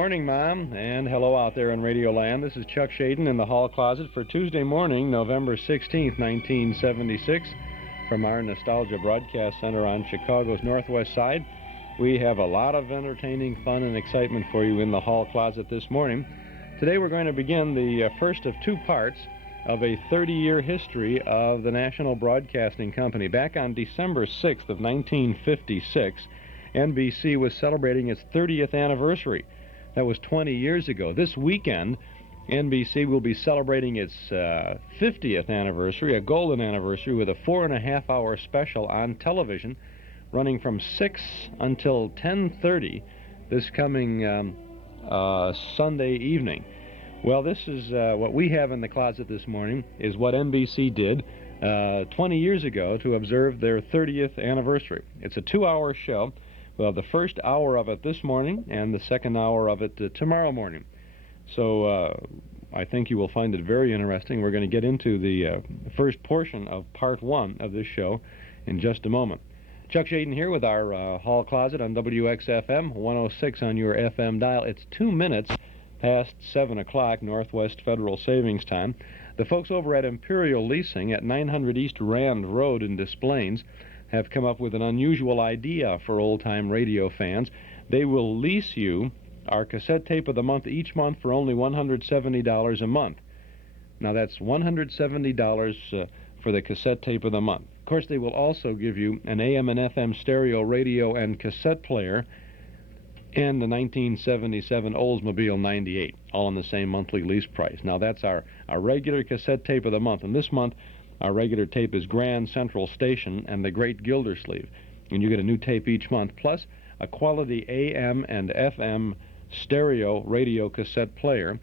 morning, Mom, and hello out there in Radio Land. This is Chuck Shaden in the hall closet for Tuesday morning, November 16th, 1976. From our Nostalgia Broadcast Center on Chicago's Northwest Side, we have a lot of entertaining fun and excitement for you in the hall closet this morning. Today we're going to begin the first of two parts of a 30-year history of the National Broadcasting Company. Back on December 6th of 1956, NBC was celebrating its 30th anniversary. That was 20 years ago. This weekend, NBC will be celebrating its 50th anniversary, a golden anniversary, with a 4.5-hour special on television running from 6 until 10:30 this coming Sunday evening. Well, this is what we have in the closet this morning is what NBC did 20 years ago to observe their 30th anniversary. It's a 2-hour show. We'll have the first hour of it this morning and the second hour of it tomorrow morning. So I think you will find it very interesting. We're going to get into the first portion of part one of this show in just a moment. Chuck Shaden here with our hall closet on WXFM 106 on your FM dial. It's 2 minutes past 7 o'clock Northwest Federal Savings Time. The folks over at Imperial Leasing at 900 East Rand Road in Des Plaines have come up with an unusual idea for old-time radio fans. They will lease you our cassette tape of the month each month for only $170 a month. Now that's $170 for the cassette tape of the month. Of course, they will also give you an AM and FM stereo radio and cassette player and the 1977 Oldsmobile 98, all on the same monthly lease price. Now that's our regular cassette tape of the month, and this month our regular tape is Grand Central Station and the Great Gildersleeve. And you get a new tape each month, plus a quality AM and FM stereo radio cassette player,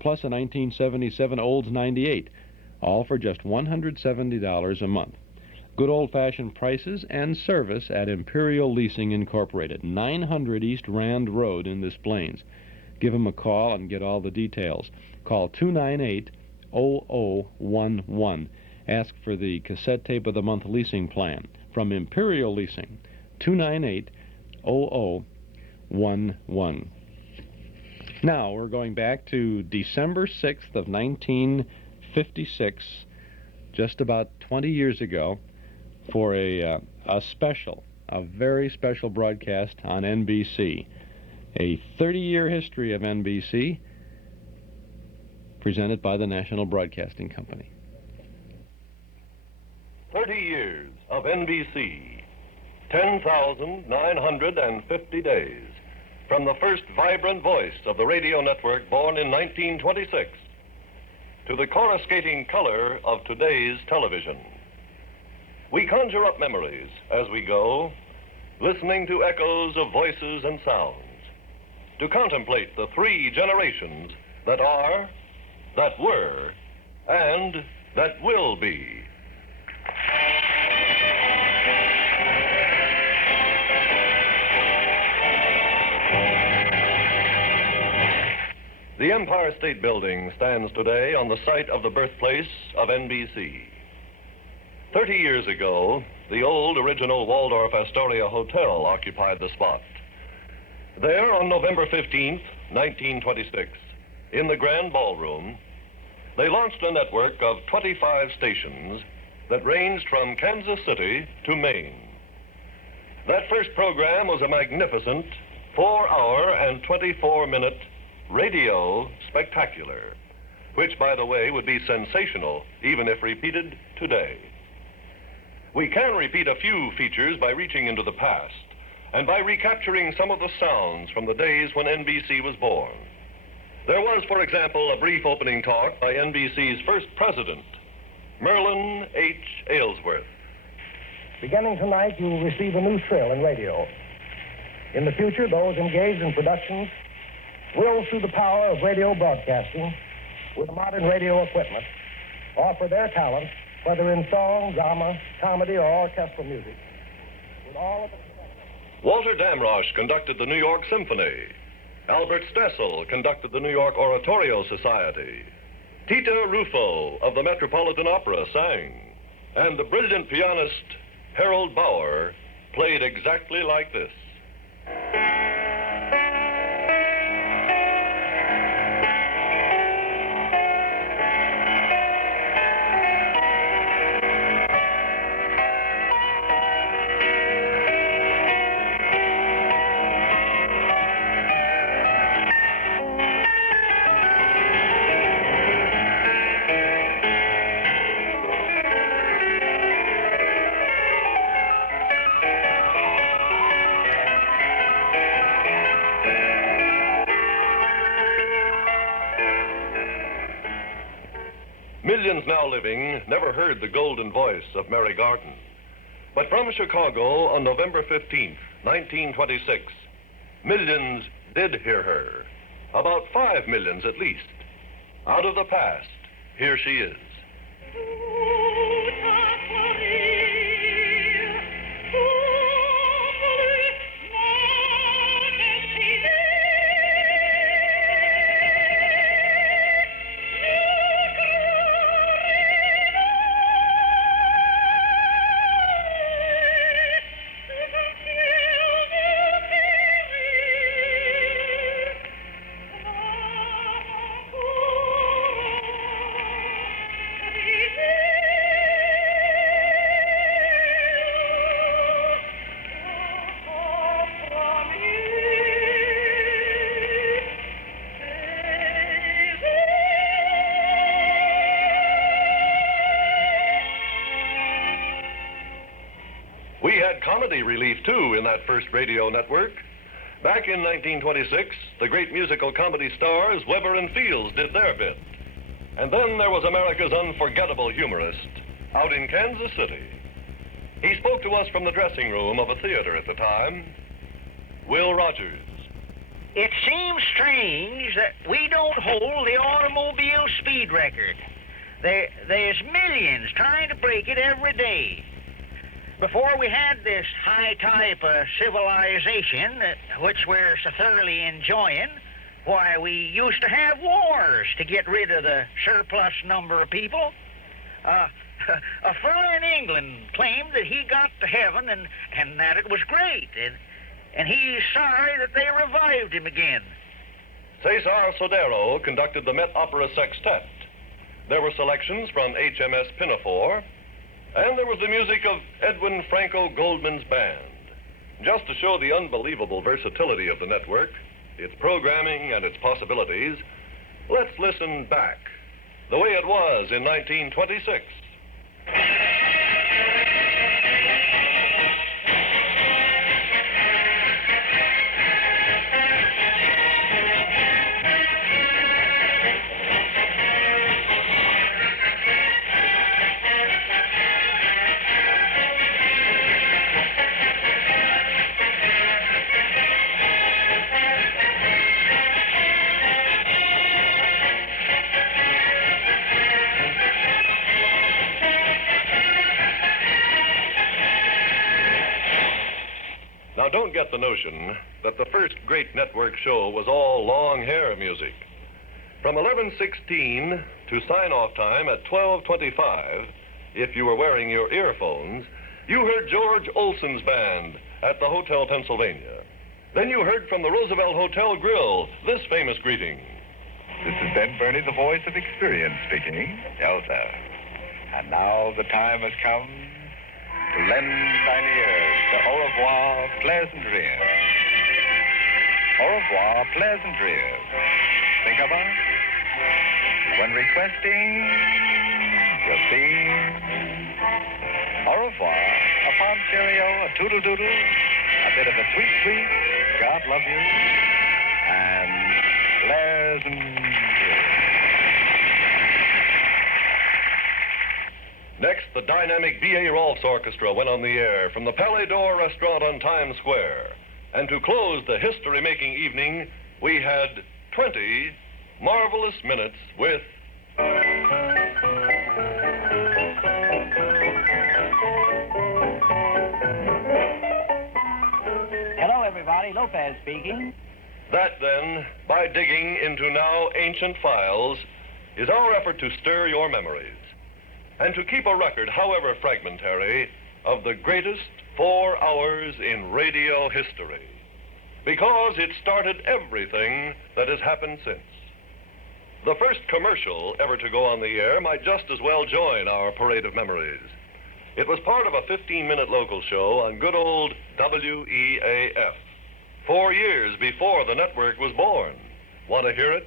plus a 1977 Olds 98, all for just $170 a month. Good old-fashioned prices and service at Imperial Leasing Incorporated, 900 East Rand Road in Des Plaines. Give them a call and get all the details. Call 298-0011. Ask for the cassette tape of the month leasing plan from Imperial Leasing, 298-0011. Now we're going back to December 6th of 1956, just about 20 years ago, for a special, a very special broadcast on NBC. A 30-year history of NBC presented by the National Broadcasting Company. 30 years of NBC, 10,950 days, from the first vibrant voice of the radio network born in 1926 to the coruscating color of today's television. We conjure up memories as we go, listening to echoes of voices and sounds, to contemplate the three generations that are, that were, and that will be. The Empire State Building stands today on the site of the birthplace of NBC. 30 years ago, the old original Waldorf Astoria Hotel occupied the spot. There, on November 15th, 1926, in the Grand Ballroom, they launched a network of 25 stations that ranged from Kansas City to Maine. That first program was a magnificent 4-hour and 24-minute radio spectacular, which, by the way, would be sensational even if repeated today. We can repeat a few features by reaching into the past and by recapturing some of the sounds from the days when NBC was born. There was, for example, a brief opening talk by NBC's first president, Merlin H. Aylesworth. Beginning tonight, you will receive a new thrill in radio. In the future, those engaged in productions will, through the power of radio broadcasting, with modern radio equipment, offer their talent, whether in song, drama, comedy, or orchestral music, with all of the... Walter Damrosch conducted the New York Symphony. Albert Stessel conducted the New York Oratorio Society. Tita Ruffo of the Metropolitan Opera sang. And the brilliant pianist Harold Bauer played exactly like this. Millions now living never heard the golden voice of Mary Garden. But from Chicago on November 15th, 1926, millions did hear her. About 5 millions at least. Out of the past, here she is. Comedy relief, too, in that first radio network. Back in 1926, the great musical comedy stars Weber and Fields did their bit. And then there was America's unforgettable humorist out in Kansas City. He spoke to us from the dressing room of a theater at the time. Will Rogers. It seems strange that we don't hold the automobile speed record. There's millions trying to break it every day. Before we had this high type of civilization, which we're so thoroughly enjoying, why, we used to have wars to get rid of the surplus number of people. A fellow in England claimed that he got to heaven and that it was great, and he's sorry that they revived him again. Cesar Sodero conducted the Met Opera Sextet. There were selections from HMS Pinafore, and there was the music of Edwin Franco Goldman's band. Just to show the unbelievable versatility of the network, its programming and its possibilities, let's listen back, the way it was in 1926. Now, don't get the notion that the first great network show was all long hair music. From 11:16 to sign-off time at 12:25, if you were wearing your earphones, you heard George Olson's band at the Hotel Pennsylvania. Then you heard from the Roosevelt Hotel Grill this famous greeting. This is Ben Burney, the voice of experience speaking. Elsa. And now the time has come to lend thine ears to Au revoir, pleasant ears. Au revoir, pleasant ears. Think about it. When requesting, proceed. Au revoir, a fond cheerio, a toodle-doodle, a bit of a sweet, God love you, and pleasant ears. Next, the dynamic B.A. Rolfs Orchestra went on the air from the Palais d'Or restaurant on Times Square. And to close the history-making evening, we had 20 marvelous minutes with... Hello, everybody. Lopez speaking. That, then, by digging into now ancient files, is our effort to stir your memories and to keep a record, however fragmentary, of the greatest 4 hours in radio history. Because it started everything that has happened since. The first commercial ever to go on the air might just as well join our parade of memories. It was part of a 15-minute local show on good old WEAF, 4 years before the network was born. Want to hear it?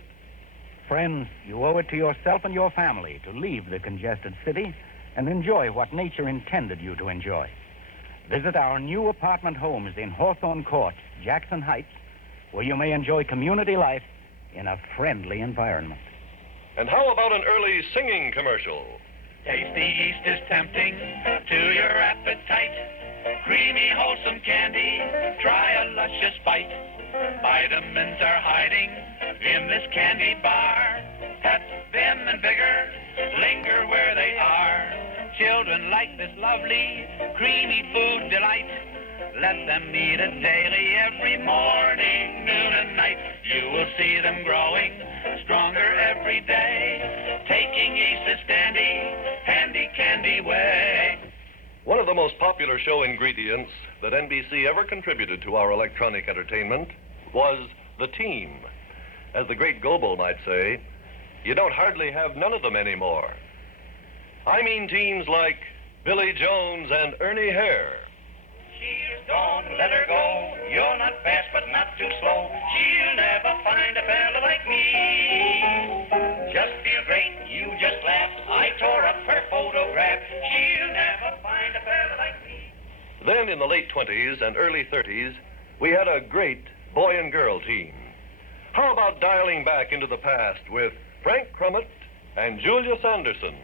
Friends, you owe it to yourself and your family to leave the congested city and enjoy what nature intended you to enjoy. Visit our new apartment homes in Hawthorne Court, Jackson Heights, where you may enjoy community life in a friendly environment. And how about an early singing commercial? Tasty East is tempting to your appetite. Creamy, wholesome candy, try a luscious bite. Vitamins are hiding in this candy bar. Pep, vim, and vigor linger where they are. Children like this lovely, creamy food delight. Let them eat it daily, every morning, noon, and night. You will see them growing stronger every day, taking East's handy candy way. One of the most popular show ingredients that NBC ever contributed to our electronic entertainment was the team. As the great Goebel might say, you don't hardly have none of them anymore. I mean teams like Billy Jones and Ernie Hare. She's gone, let her go. You're not fast, but not too slow. She'll never find a fella like me. Just feel great, you just laugh. I tore up her photograph. She'll never find a fella like me. Then in the late 20s and early 30s, we had a great boy and girl team. How about dialing back into the past with Frank Crummett and Julia Sanderson?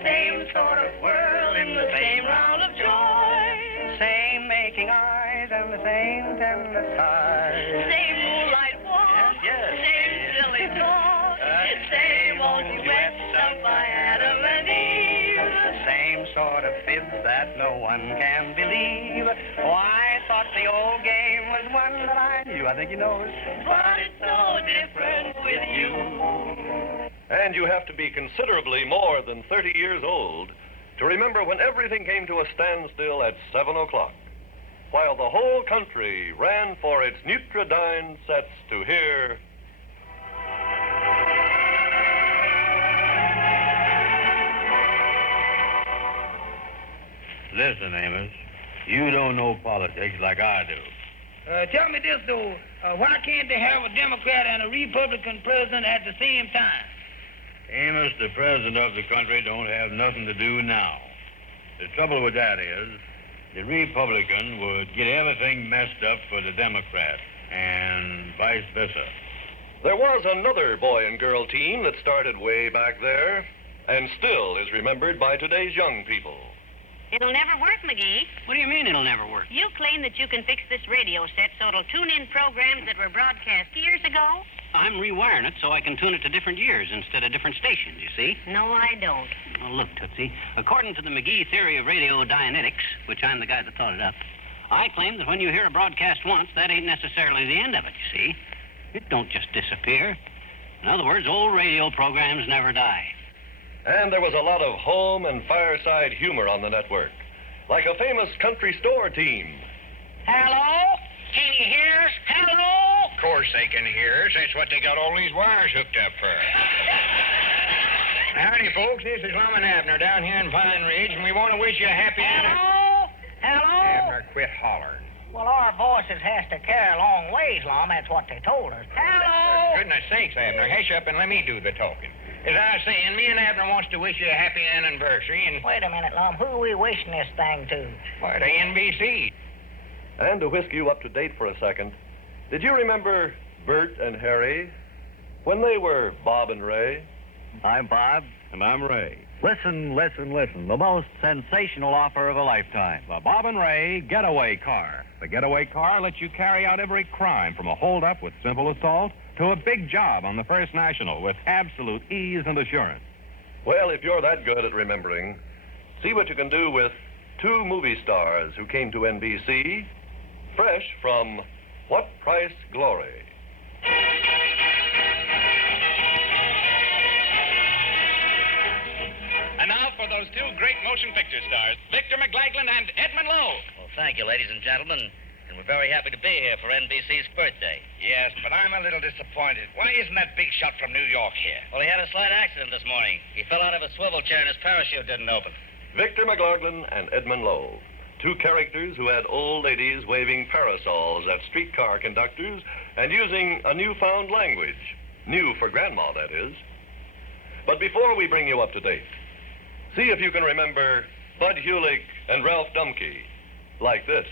Same sort of world in the same round of joy. Same making eyes and the same tender sighs. Same moonlight walk. Yes. Same silly talk. Same old duets sung by Adam and Eve. Same sort of fibs that no one can believe. Oh, I thought the old game was one that I knew. I think you know it. But it's so different with you. And you have to be considerably more than 30 years old to remember when everything came to a standstill at 7 o'clock, while the whole country ran for its Nutridyne sets to hear... Listen, Amos, you don't know politics like I do. Tell me this, though. Why can't they have a Democrat and a Republican president at the same time? Amos, the president of the country don't have nothing to do now. The trouble with that is the Republican would get everything messed up for the Democrat and vice versa. There was another boy and girl team that started way back there and still is remembered by today's young people. It'll never work, McGee. What do you mean it'll never work? You claim that you can fix this radio set so it'll tune in programs that were broadcast years ago? I'm rewiring it so I can tune it to different years instead of different stations, you see? No, I don't. Well, look, Tootsie, according to the McGee theory of radio Dianetics, which I'm the guy that thought it up, I claim that when you hear a broadcast once, that ain't necessarily the end of it, you see? It don't just disappear. In other words, old radio programs never die. And there was a lot of home and fireside humor on the network, like a famous country store team. Hello? Can you hear us? Hello? Of course they can hear us. That's what they got all these wires hooked up for. Howdy, folks. This is Lum and Abner down here in Pine Ridge, and we want to wish you a happy... Hello? Hello? Abner, quit hollering. Well, our voices has to carry a long ways, Lum. That's what they told us. Hello? For goodness sakes, Abner, hush up and let me do the talking. As I was saying, me and Abner wants to wish you a happy anniversary, and... Wait a minute, Lum. Who are we wishing this thing to? Why, the NBC. And to whisk you up to date for a second, did you remember Bert and Harry when they were Bob and Ray? I'm Bob. And I'm Ray. Listen, listen, listen. The most sensational offer of a lifetime. The Bob and Ray Getaway Car. The Getaway Car lets you carry out every crime, from a holdup with simple assault to a big job on the First National with absolute ease and assurance. Well, if you're that good at remembering, see what you can do with two movie stars who came to NBC, fresh from What Price Glory. And now for those two great motion picture stars, Victor McLaglen and Edmund Lowe. Well, thank you, ladies and gentlemen. And we're very happy to be here for NBC's birthday. Yes, but I'm a little disappointed. Why isn't that big shot from New York here? Well, he had a slight accident this morning. He fell out of a swivel chair and his parachute didn't open. Victor McLaglen and Edmund Lowe, two characters who had old ladies waving parasols at streetcar conductors and using a newfound language. New for Grandma, that is. But before we bring you up to date, see if you can remember Bud Hewlick and Ralph Dumke like this.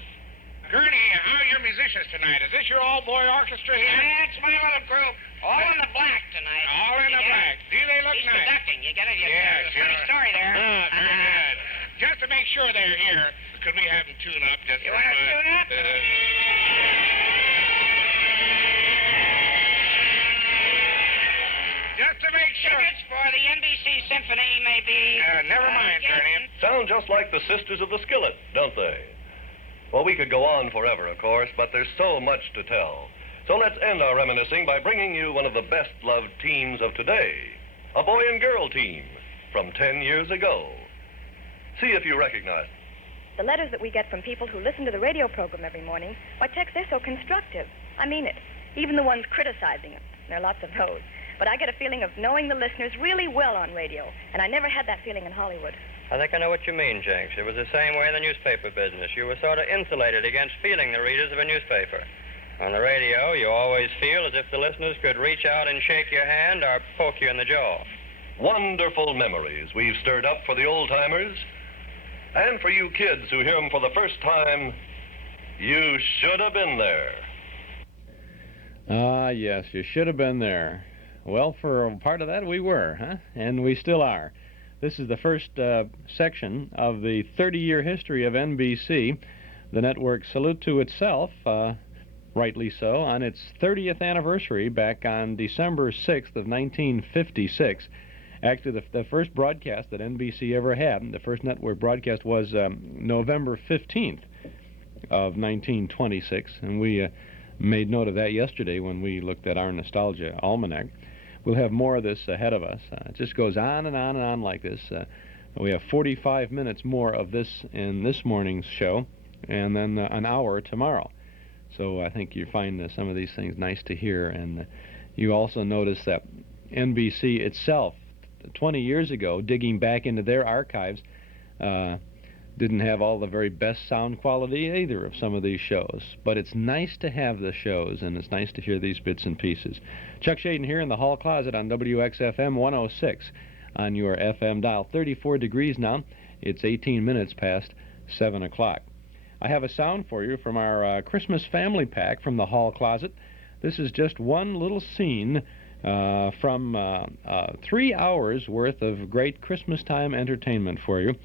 Gurney, how are your musicians tonight? Is this your all-boy orchestra here? That's my little group. All in the black tonight. All in the black. Do they look He's nice? conducting. You get it? Yeah, sure. Funny story there. Very good. Just to make sure they're here, could we have them tune up? Just You want to tune up? Just to make sure. Tickets for the NBC Symphony may be... Never mind, Gurney. Sound just like the Sisters of the Skillet, don't they? Well, we could go on forever, of course, but there's so much to tell. So let's end our reminiscing by bringing you one of the best-loved teams of today, a boy and girl team from 10 years ago. See if you recognize them. The letters that we get from people who listen to the radio program every morning, why, Tex, they're so constructive. I mean it. Even the ones criticizing it. There are lots of those. But I get a feeling of knowing the listeners really well on radio, and I never had that feeling in Hollywood. I think I know what you mean, Jenks. It was the same way in the newspaper business. You were sort of insulated against feeling the readers of a newspaper. On the radio, you always feel as if the listeners could reach out and shake your hand or poke you in the jaw. Wonderful memories we've stirred up for the old-timers. And for you kids who hear them for the first time, you should have been there. Ah, yes, you should have been there. Well, for a part of that, we were, huh? And we still are. This is the first section of the 30-year history of NBC. The network's salute to itself, rightly so, on its 30th anniversary back on December 6th of 1956. Actually, the first broadcast that NBC ever had, the first network broadcast, was November 15th of 1926, and we made note of that yesterday when we looked at our Nostalgia Almanac. We'll have more of this ahead of us. It just goes on and on and on like this. We have 45 minutes more of this in this morning's show, and then an hour tomorrow. So I think you find some of these things nice to hear. And you also notice that NBC itself, 20 years ago, digging back into their archives, didn't have all the very best sound quality either of some of these shows. But it's nice to have the shows, and it's nice to hear these bits and pieces. Chuck Shaden here in the hall closet on WXFM 106 on your FM dial. 34 degrees now. It's 18 minutes past 7 o'clock. I have a sound for you from our Christmas family pack from the hall closet. This is just one little scene from 3 hours worth of great Christmas time entertainment for you.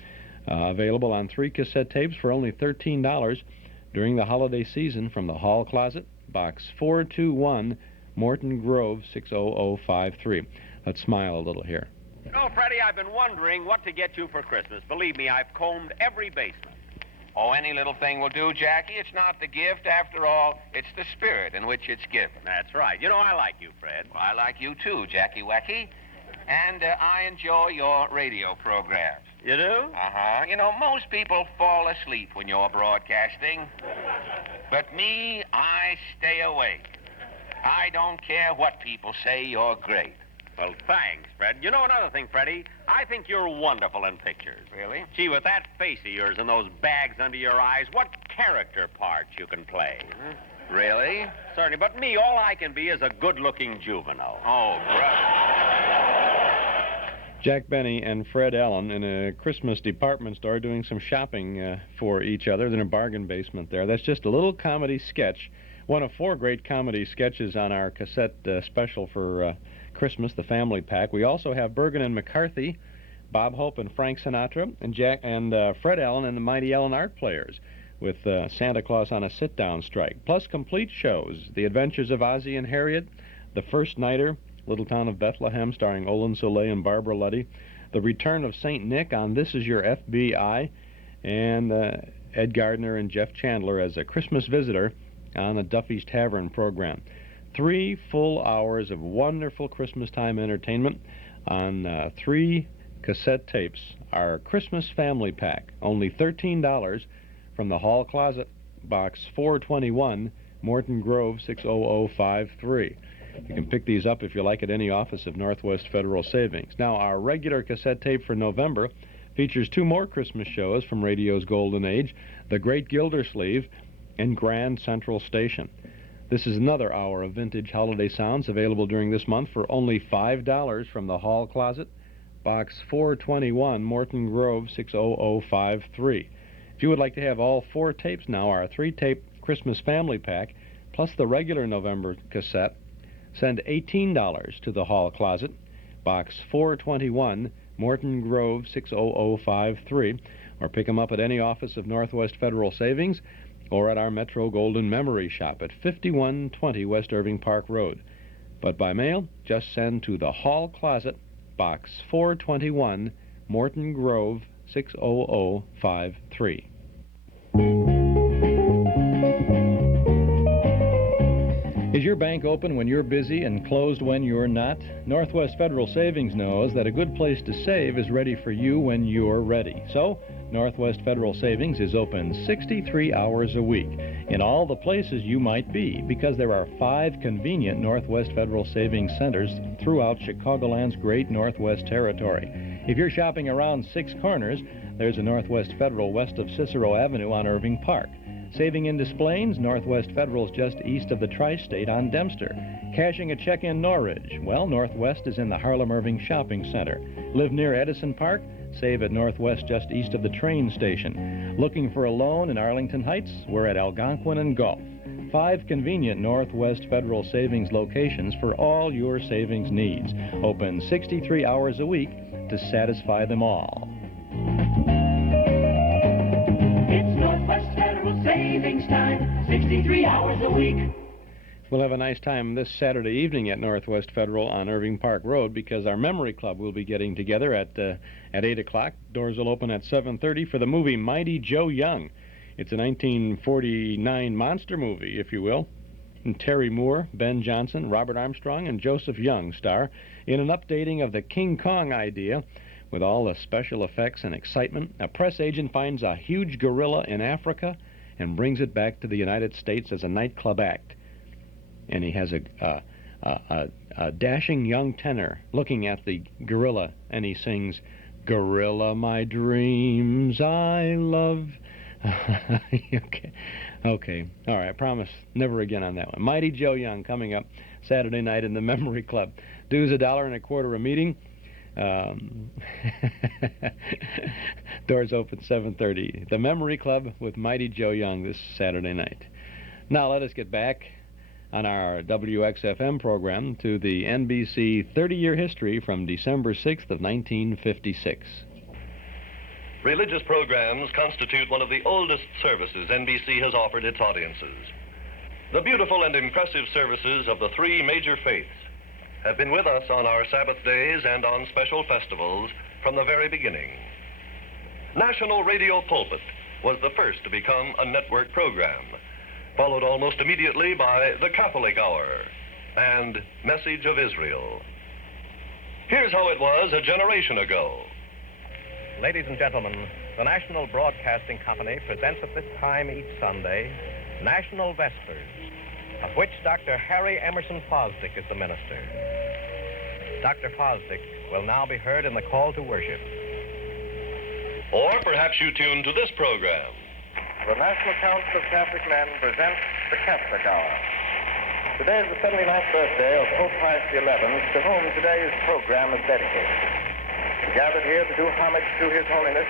Available on 3 cassette tapes for only $13 during the holiday season from the hall closet, Box 421, Morton Grove, 60053. Let's smile a little here. You know, Freddie, I've been wondering what to get you for Christmas. Believe me, I've combed every basement. Oh, any little thing will do, Jackie. It's not the gift. After all, it's the spirit in which it's given. That's right. You know, I like you, Fred. Well, I like you too, Jackie Wacky. And I enjoy your radio programs. You do? Uh-huh. You know, most people fall asleep when you're broadcasting. But me, I stay awake. I don't care what people say, you're great. Well, thanks, Fred. You know another thing, Freddie? I think you're wonderful in pictures. Really? Gee, with that face of yours and those bags under your eyes, what character parts you can play. Huh? Really? Certainly, but me, all I can be is a good-looking juvenile. Oh, brother. Jack Benny and Fred Allen in a Christmas department store doing some shopping for each other. They're in a bargain basement there. That's just a little comedy sketch. One of 4 great comedy sketches on our cassette special for Christmas, the family pack. We also have Bergen and McCarthy, Bob Hope and Frank Sinatra, and Fred Allen and the Mighty Allen Art Players with Santa Claus on a sit-down strike. Plus complete shows, The Adventures of Ozzie and Harriet, The First Nighter, Little Town of Bethlehem, starring Olin Soleil and Barbara Luddy, The Return of St. Nick on This Is Your FBI, and Ed Gardner and Jeff Chandler as a Christmas visitor on the Duffy's Tavern program. 3 full hours of wonderful Christmas time entertainment on 3 cassette tapes. Our Christmas family pack, only $13 from the hall closet, Box 421, Morton Grove, 60053. You can pick these up if you like at any office of Northwest Federal Savings. Now, our regular cassette tape for November features 2 more Christmas shows from radio's golden age, The Great Gildersleeve and Grand Central Station. This is another hour of vintage holiday sounds available during this month for only $5 from the hall closet, Box 421, Morton Grove, 60053. If you would like to have all 4 tapes now, our 3-tape Christmas Family Pack, plus the regular November cassette, send $18 to the Hall Closet, Box 421, Morton Grove 60053, or pick them up at any office of Northwest Federal Savings or at our Metro Golden Memory Shop at 5120 West Irving Park Road. But by mail, just send to the Hall Closet, Box 421, Morton Grove 60053. Is your bank open when you're busy and closed when you're not? Northwest Federal Savings knows that a good place to save is ready for you when you're ready. So, Northwest Federal Savings is open 63 hours a week in all the places you might be, because there are 5 convenient Northwest Federal Savings centers throughout Chicagoland's great Northwest Territory. If you're shopping around 6 Corners, there's a Northwest Federal west of Cicero Avenue on Irving Park. Saving in Des Plaines, Northwest Federal's just east of the Tri-State on Dempster. Cashing a check in Norridge, well, Northwest is in the Harlem-Irving Shopping Center. Live near Edison Park? Save at Northwest just east of the train station. Looking for a loan in Arlington Heights? We're at Algonquin and Gulf. 5 convenient Northwest Federal Savings locations for all your savings needs. Open 63 hours a week to satisfy them all. It's Northwest Federal Savings Time, 63 hours a week. We'll have a nice time this Saturday evening at Northwest Federal on Irving Park Road, because our Memory Club will be getting together at 8 o'clock. Doors will open at 7:30 for the movie Mighty Joe Young. It's a 1949 monster movie, if you will. And Terry Moore, Ben Johnson, Robert Armstrong, and Joseph Young star in an updating of the King Kong idea. With all the special effects and excitement, a press agent finds a huge gorilla in Africa and brings it back to the United States as a nightclub act. And he has a dashing young tenor looking at the gorilla, and he sings, "Gorilla, my dreams I love." Okay. All right, I promise never again on that one. Mighty Joe Young coming up Saturday night in the Memory Club. Dues $1.25 a meeting. Doors open 7:30. The Memory Club with Mighty Joe Young this Saturday night. Now let us get back on our WXFM program to the NBC 30-year history from December 6th of 1956. Religious programs constitute one of the oldest services NBC has offered its audiences. The beautiful and impressive services of the 3 major faiths have been with us on our Sabbath days and on special festivals from the very beginning. National Radio Pulpit was the first to become a network program, followed almost immediately by the Catholic Hour and Message of Israel. Here's how it was a generation ago. Ladies and gentlemen, the National Broadcasting Company presents at this time each Sunday National Vespers, of which Dr. Harry Emerson Fosdick is the minister. Dr. Fosdick will now be heard in the call to worship. Or perhaps you tune to this program. The National Council of Catholic Men presents the Catholic Hour. Today is the 79th birthday of Pope Pius XI, to whom today's program is dedicated. Gathered here to do homage to His Holiness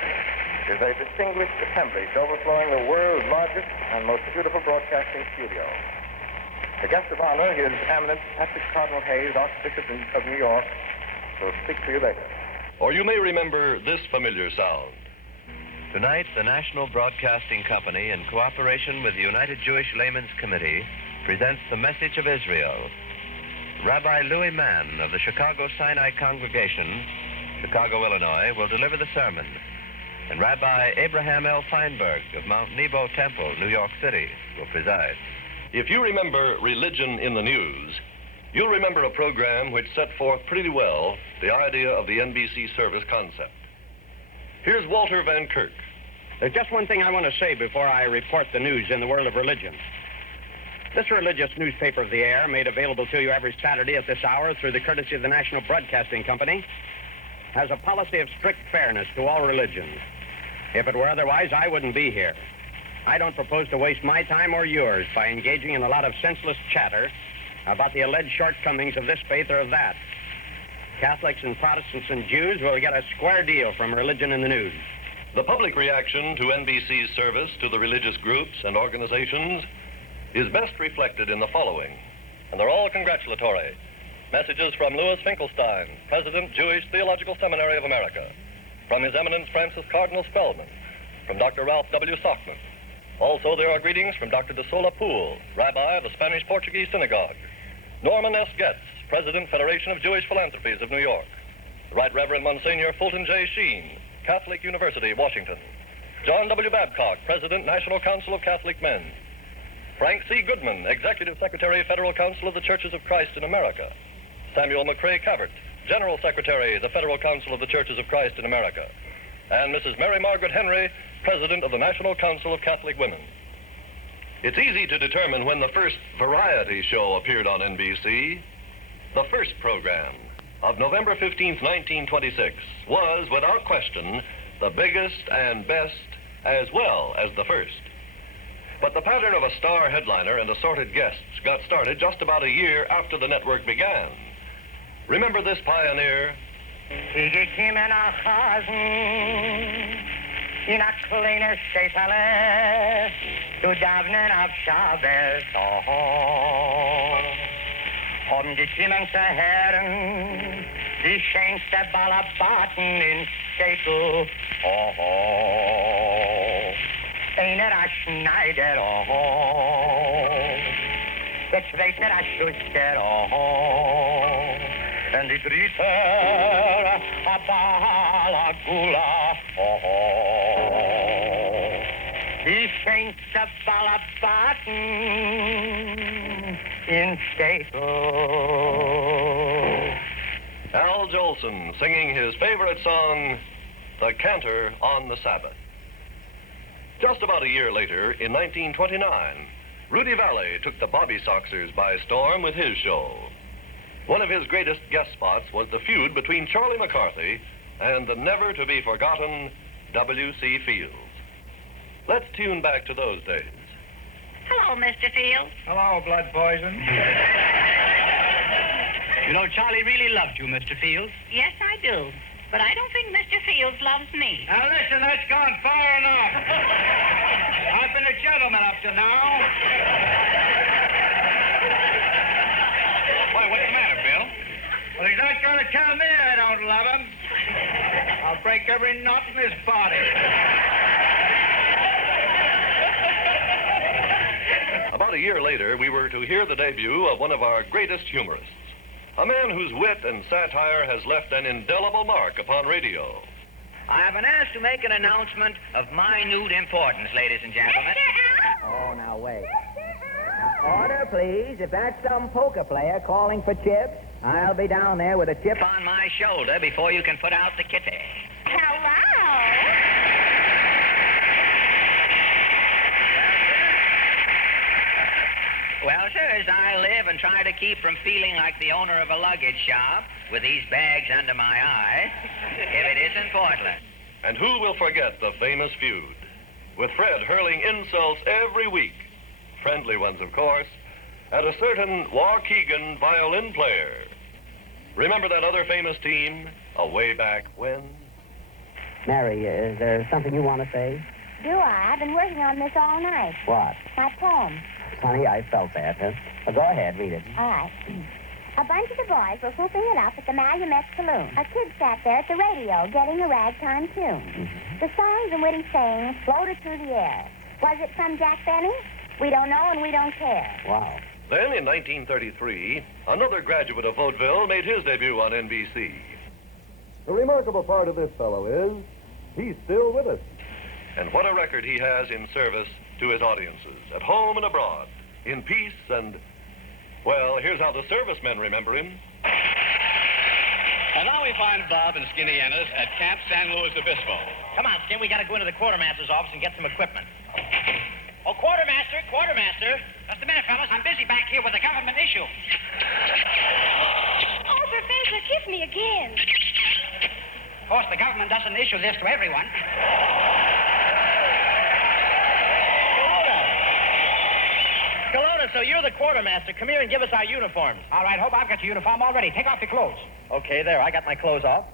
is a distinguished assemblage overflowing the world's largest and most beautiful broadcasting studio. The guest of honor, His Eminence Patrick Cardinal Hayes, Archbishop of New York, will speak to you later. Or you may remember this familiar sound. Tonight, the National Broadcasting Company, in cooperation with the United Jewish Laymen's Committee, presents the Message of Israel. Rabbi Louis Mann of the Chicago Sinai Congregation, Chicago, Illinois, will deliver the sermon, and Rabbi Abraham L. Feinberg of Mount Nebo Temple, New York City, will preside. If you remember Religion in the News, you'll remember a program which set forth pretty well the idea of the NBC service concept. Here's Walter Van Kirk. There's just one thing I want to say before I report the news in the world of religion. This religious newspaper of the air, made available to you every Saturday at this hour through the courtesy of the National Broadcasting Company, has a policy of strict fairness to all religions. If it were otherwise, I wouldn't be here. I don't propose to waste my time or yours by engaging in a lot of senseless chatter about the alleged shortcomings of this faith or of that. Catholics and Protestants and Jews will get a square deal from Religion in the News. The public reaction to NBC's service to the religious groups and organizations is best reflected in the following, and they're all congratulatory. Messages from Louis Finkelstein, President, Jewish Theological Seminary of America, from His Eminence Francis Cardinal Spellman, from Dr. Ralph W. Stockman. Also, there are greetings from Dr. De Sola Poole, Rabbi of the Spanish-Portuguese Synagogue, Norman S. Getz, President, Federation of Jewish Philanthropies of New York, the Right Reverend Monsignor Fulton J. Sheen, Catholic University, Washington, John W. Babcock, President, National Council of Catholic Men, Frank C. Goodman, Executive Secretary, Federal Council of the Churches of Christ in America, Samuel McCrae Cavert, General Secretary, the Federal Council of the Churches of Christ in America, and Mrs. Mary Margaret Henry, President of the National Council of Catholic Women. It's easy to determine when the first variety show appeared on NBC. The first program of November 15th, 1926 was, without question, the biggest and best as well as the first. But the pattern of a star headliner and assorted guests got started just about a year after the network began. Remember this pioneer? In a kleine Städtele, du Davnen auf Schabes, haben die Timmense Herren, die schönste Ballabaten in Städtel, einer a Schneider, der zweite a Schuster, und die dritte a Balagula, die schönste Ballabaten in Städtel. Al Jolson singing his favorite song, The Cantor on the Sabbath. Just about a year later, in 1929, Rudy Valley took the Bobby Soxers by storm with his show. One of his greatest guest spots was the feud between Charlie McCarthy and the never-to-be-forgotten W.C. Fields. Let's tune back to those days. Hello, Mr. Fields. Hello, blood poison. You know, Charlie really loved you, Mr. Fields. Yes, I do. But I don't think Mr. Fields loves me. Now, listen, that's gone far enough. I've been a gentleman up to now. Why, what's the matter, Bill? Well, he's not going to tell me I don't love him. I'll break every knot in his body. About a year later, we were to hear the debut of one of our greatest humorists, a man whose wit and satire has left an indelible mark upon radio. I have been asked to make an announcement of minute importance, ladies and gentlemen. Oh, now wait. Now, order, please. If that's some poker player calling for chips, I'll be down there with a chip On my shoulder before you can put out the kitty. Hello. Well, sir, as I live and try to keep from feeling like the owner of a luggage shop with these bags under my eye, if it isn't Portland. And who will forget the famous feud, with Fred hurling insults every week, friendly ones, of course, at a certain Waukegan violin player. Remember that other famous team, way back when? Mary, is there something you want to say? Do I? I've been working on this all night. What? My poem. Honey, I felt that. Well, go ahead, read it. All right. A bunch of the boys were whooping it up at the Malumet Saloon. A kid sat there at the radio getting a ragtime tune. The songs and witty sayings floated through the air. Was it from Jack Benny? We don't know and we don't care. Wow. Then, in 1933, another graduate of Vaudeville made his debut on NBC. The remarkable part of this fellow is he's still with us. And what a record he has in service to his audiences, at home and abroad, in peace and, well, here's how the servicemen remember him. And now we find Bob and Skinny Ennis at Camp San Luis Obispo. Come on, Skin, we got to go into the quartermaster's office and get some equipment. Oh, quartermaster. Just a minute, fellas. I'm busy back here with a government issue. Oh, Professor, kiss me again. Of course, the government doesn't issue this to everyone. Galota, so you're the quartermaster. Come here and give us our uniforms. All right, Hope, I've got your uniform already. Take off your clothes. Okay, there. I got my clothes off.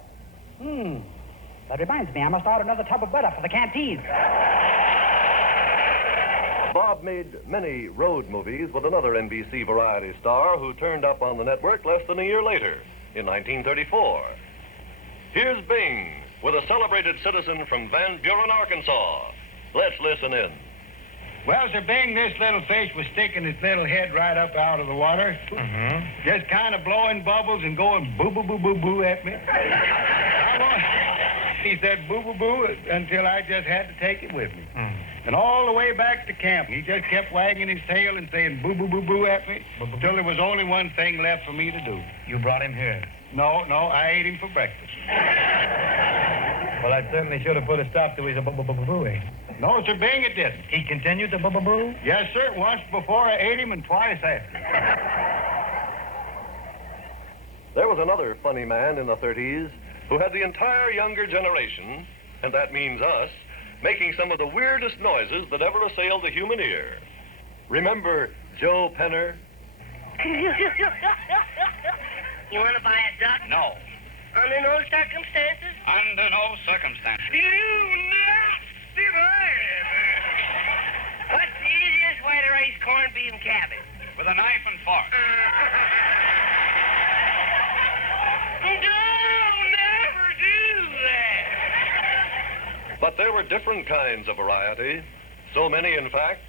That reminds me, I must order another tub of butter for the canteen. Bob made many road movies with another NBC variety star who turned up on the network less than a year later, in 1934. Here's Bing with a celebrated citizen from Van Buren, Arkansas. Let's listen in. Well, Sir Bing, this little fish was sticking its little head right up out of the water. Just kind of blowing bubbles and going boo-boo-boo-boo-boo at me. He said boo-boo-boo until I just had to take it with me. And all the way back to camp, he just kept wagging his tail and saying boo-boo-boo-boo at me until there was only one thing left for me to do. You brought him here? No, I ate him for breakfast. Well, that certainly should have put a stop to his boo-boo-boo-booing. No, Sir Bing, it didn't. He continued to boo-boo-boo? Yes, sir. Once before I ate him and twice after. There was another funny man in the 30s who had the entire younger generation, and that means us, making some of the weirdest noises that ever assailed the human ear. Remember Joe Penner? You want to buy a duck? No. Under no circumstances? Under no circumstances. You nasty man! What's the easiest way to raise corned beef and cabbage? With a knife and fork. Don't never do that! But there were different kinds of variety, so many, in fact,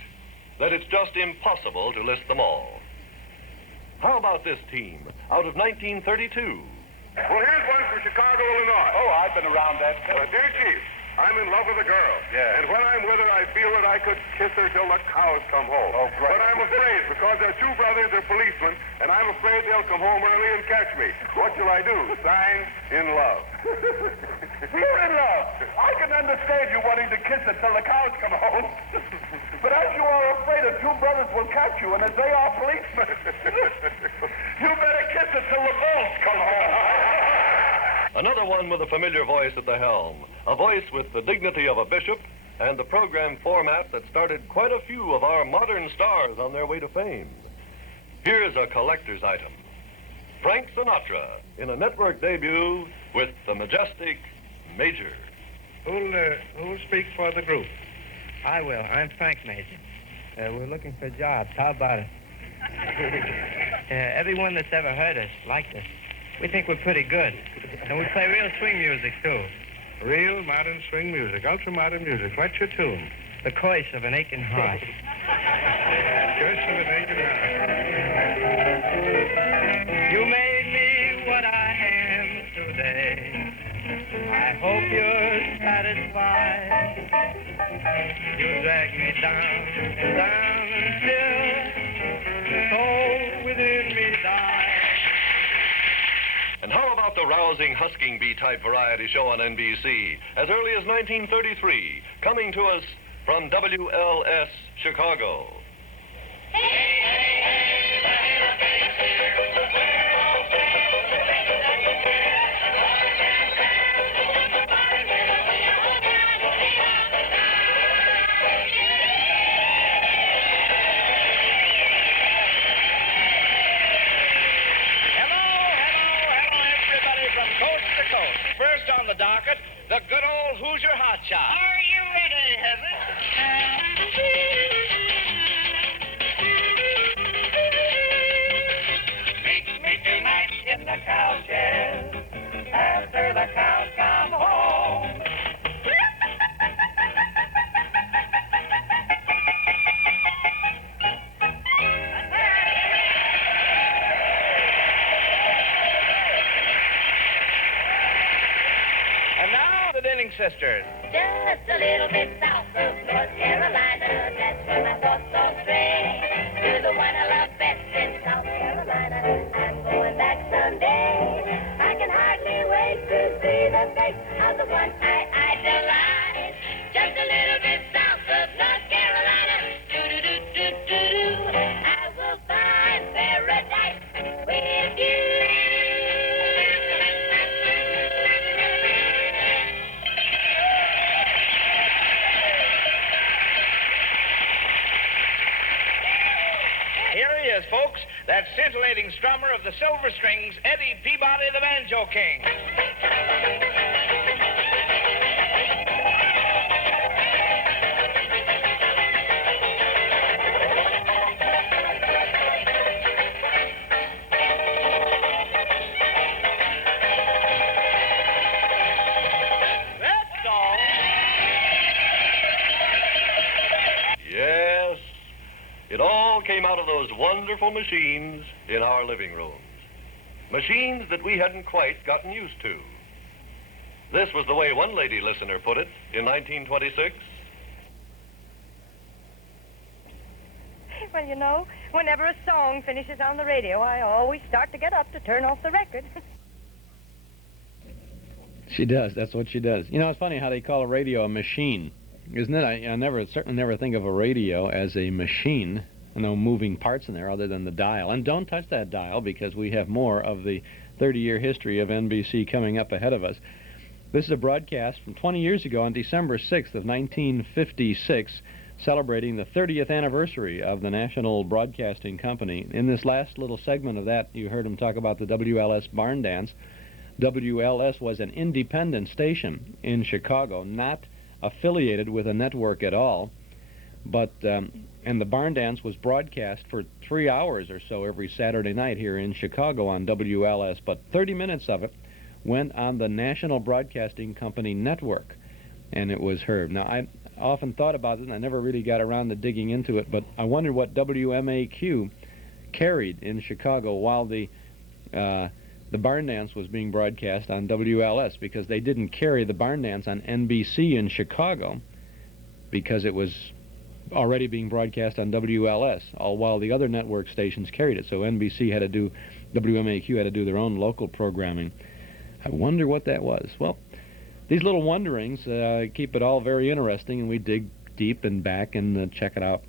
that it's just impossible to list them all. How about this team out of 1932? Well, here's one from Chicago, Illinois. Oh, I've been around that. Dear Chief, I'm in love with a girl. Yeah. And when I'm with her, I feel that I could kiss her till the cows come home. Oh, great. But I'm afraid because their two brothers are policemen, and I'm afraid they'll come home early and catch me. What shall I do? Sign, in love. You're in love. I can understand you wanting to kiss her till the cows come home. But as you are afraid that two brothers will catch you, and as they are policemen, you better kiss her till the bulls come home. Another one with a familiar voice at the helm, a voice with the dignity of a bishop and the program format that started quite a few of our modern stars on their way to fame. Here's a collector's item. Frank Sinatra in a network debut with the majestic Major. Who'll speak for the group? I will. I'm Frank Major. We're looking for jobs. How about it? Everyone that's ever heard us liked us. We think we're pretty good. And we play real swing music, too. Real modern swing music, ultra-modern music. What's your tune? The Curse of an Aching Heart. Curse of an Aching Heart. You made me what I am today. I hope you're satisfied. You drag me down and down until the soul within me dies. And how about the rousing husking bee type variety show on NBC as early as 1933, coming to us from WLS Chicago? First on the docket, the good old Hoosier Hot Shot. Are you ready, Heather? Meet me tonight in the cowshed after the cows come home. Sisters. Just a little bit south of North Carolina, that's where my thoughts all stray. To the one I love best in South Carolina, I'm going back someday. I can hardly wait to see the face of the one I idolize. Just a little bit south of North Carolina, do-do-do-do-do-do. I will find paradise with you. Folks, that scintillating strummer of the silver strings, Eddie Peabody, the Banjo King. came out of those wonderful machines in our living rooms. Machines that we hadn't quite gotten used to. This was the way one lady listener put it in 1926. Well, you know, whenever a song finishes on the radio, I always start to get up to turn off the record. She does. That's what she does. You know, it's funny how they call a radio a machine, isn't it? I certainly never think of a radio as a machine. No moving parts in there other than the dial. And don't touch that dial because we have more of the 30-year history of NBC coming up ahead of us. This is a broadcast from 20 years ago on December 6th of 1956, celebrating the 30th anniversary of the National Broadcasting Company. In this last little segment of that, you heard him talk about the WLS barn dance. WLS was an independent station in Chicago, not affiliated with a network at all, but and the barn dance was broadcast for 3 hours or so every Saturday night here in Chicago on WLS, but 30 minutes of it went on the National Broadcasting Company network, and it was heard. Now, I often thought about it, and I never really got around to digging into it, but I wondered what WMAQ carried in Chicago while the barn dance was being broadcast on WLS, because they didn't carry the barn dance on NBC in Chicago because it was already being broadcast on WLS, all while the other network stations carried it. So NBC had to do, WMAQ had to do their own local programming. I wonder what that was. Well, these little wonderings keep it all very interesting, and we dig deep and back and check it out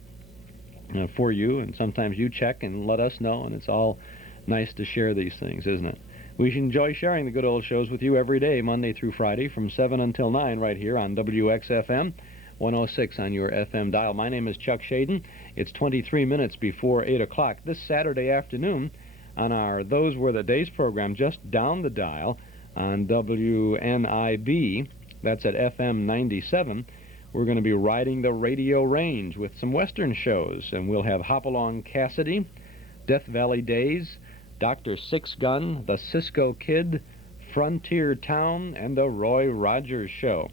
for you, and sometimes you check and let us know, and it's all nice to share these things, isn't it? We enjoy sharing the good old shows with you every day, Monday through Friday, from 7 until 9 right here on WXFM 106 on your FM dial. My name is Chuck Shaden. It's 23 minutes before 8 o'clock this Saturday afternoon on our Those Were the Days program, just down the dial on WNIB. That's at FM 97. We're going to be riding the radio range with some Western shows, and we'll have Hopalong Cassidy, Death Valley Days, Dr. Six Gun, The Cisco Kid, Frontier Town, and The Roy Rogers Show.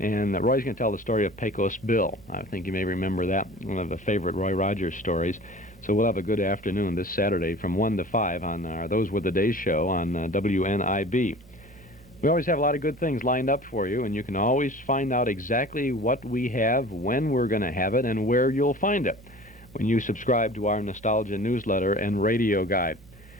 And Roy's going to tell the story of Pecos Bill. I think you may remember that, one of the favorite Roy Rogers stories. So we'll have a good afternoon this Saturday from 1 to 5 on our Those Were the Days show on WNIB. We always have a lot of good things lined up for you, and you can always find out exactly what we have, when we're going to have it, and where you'll find it when you subscribe to our Nostalgia newsletter and radio guide.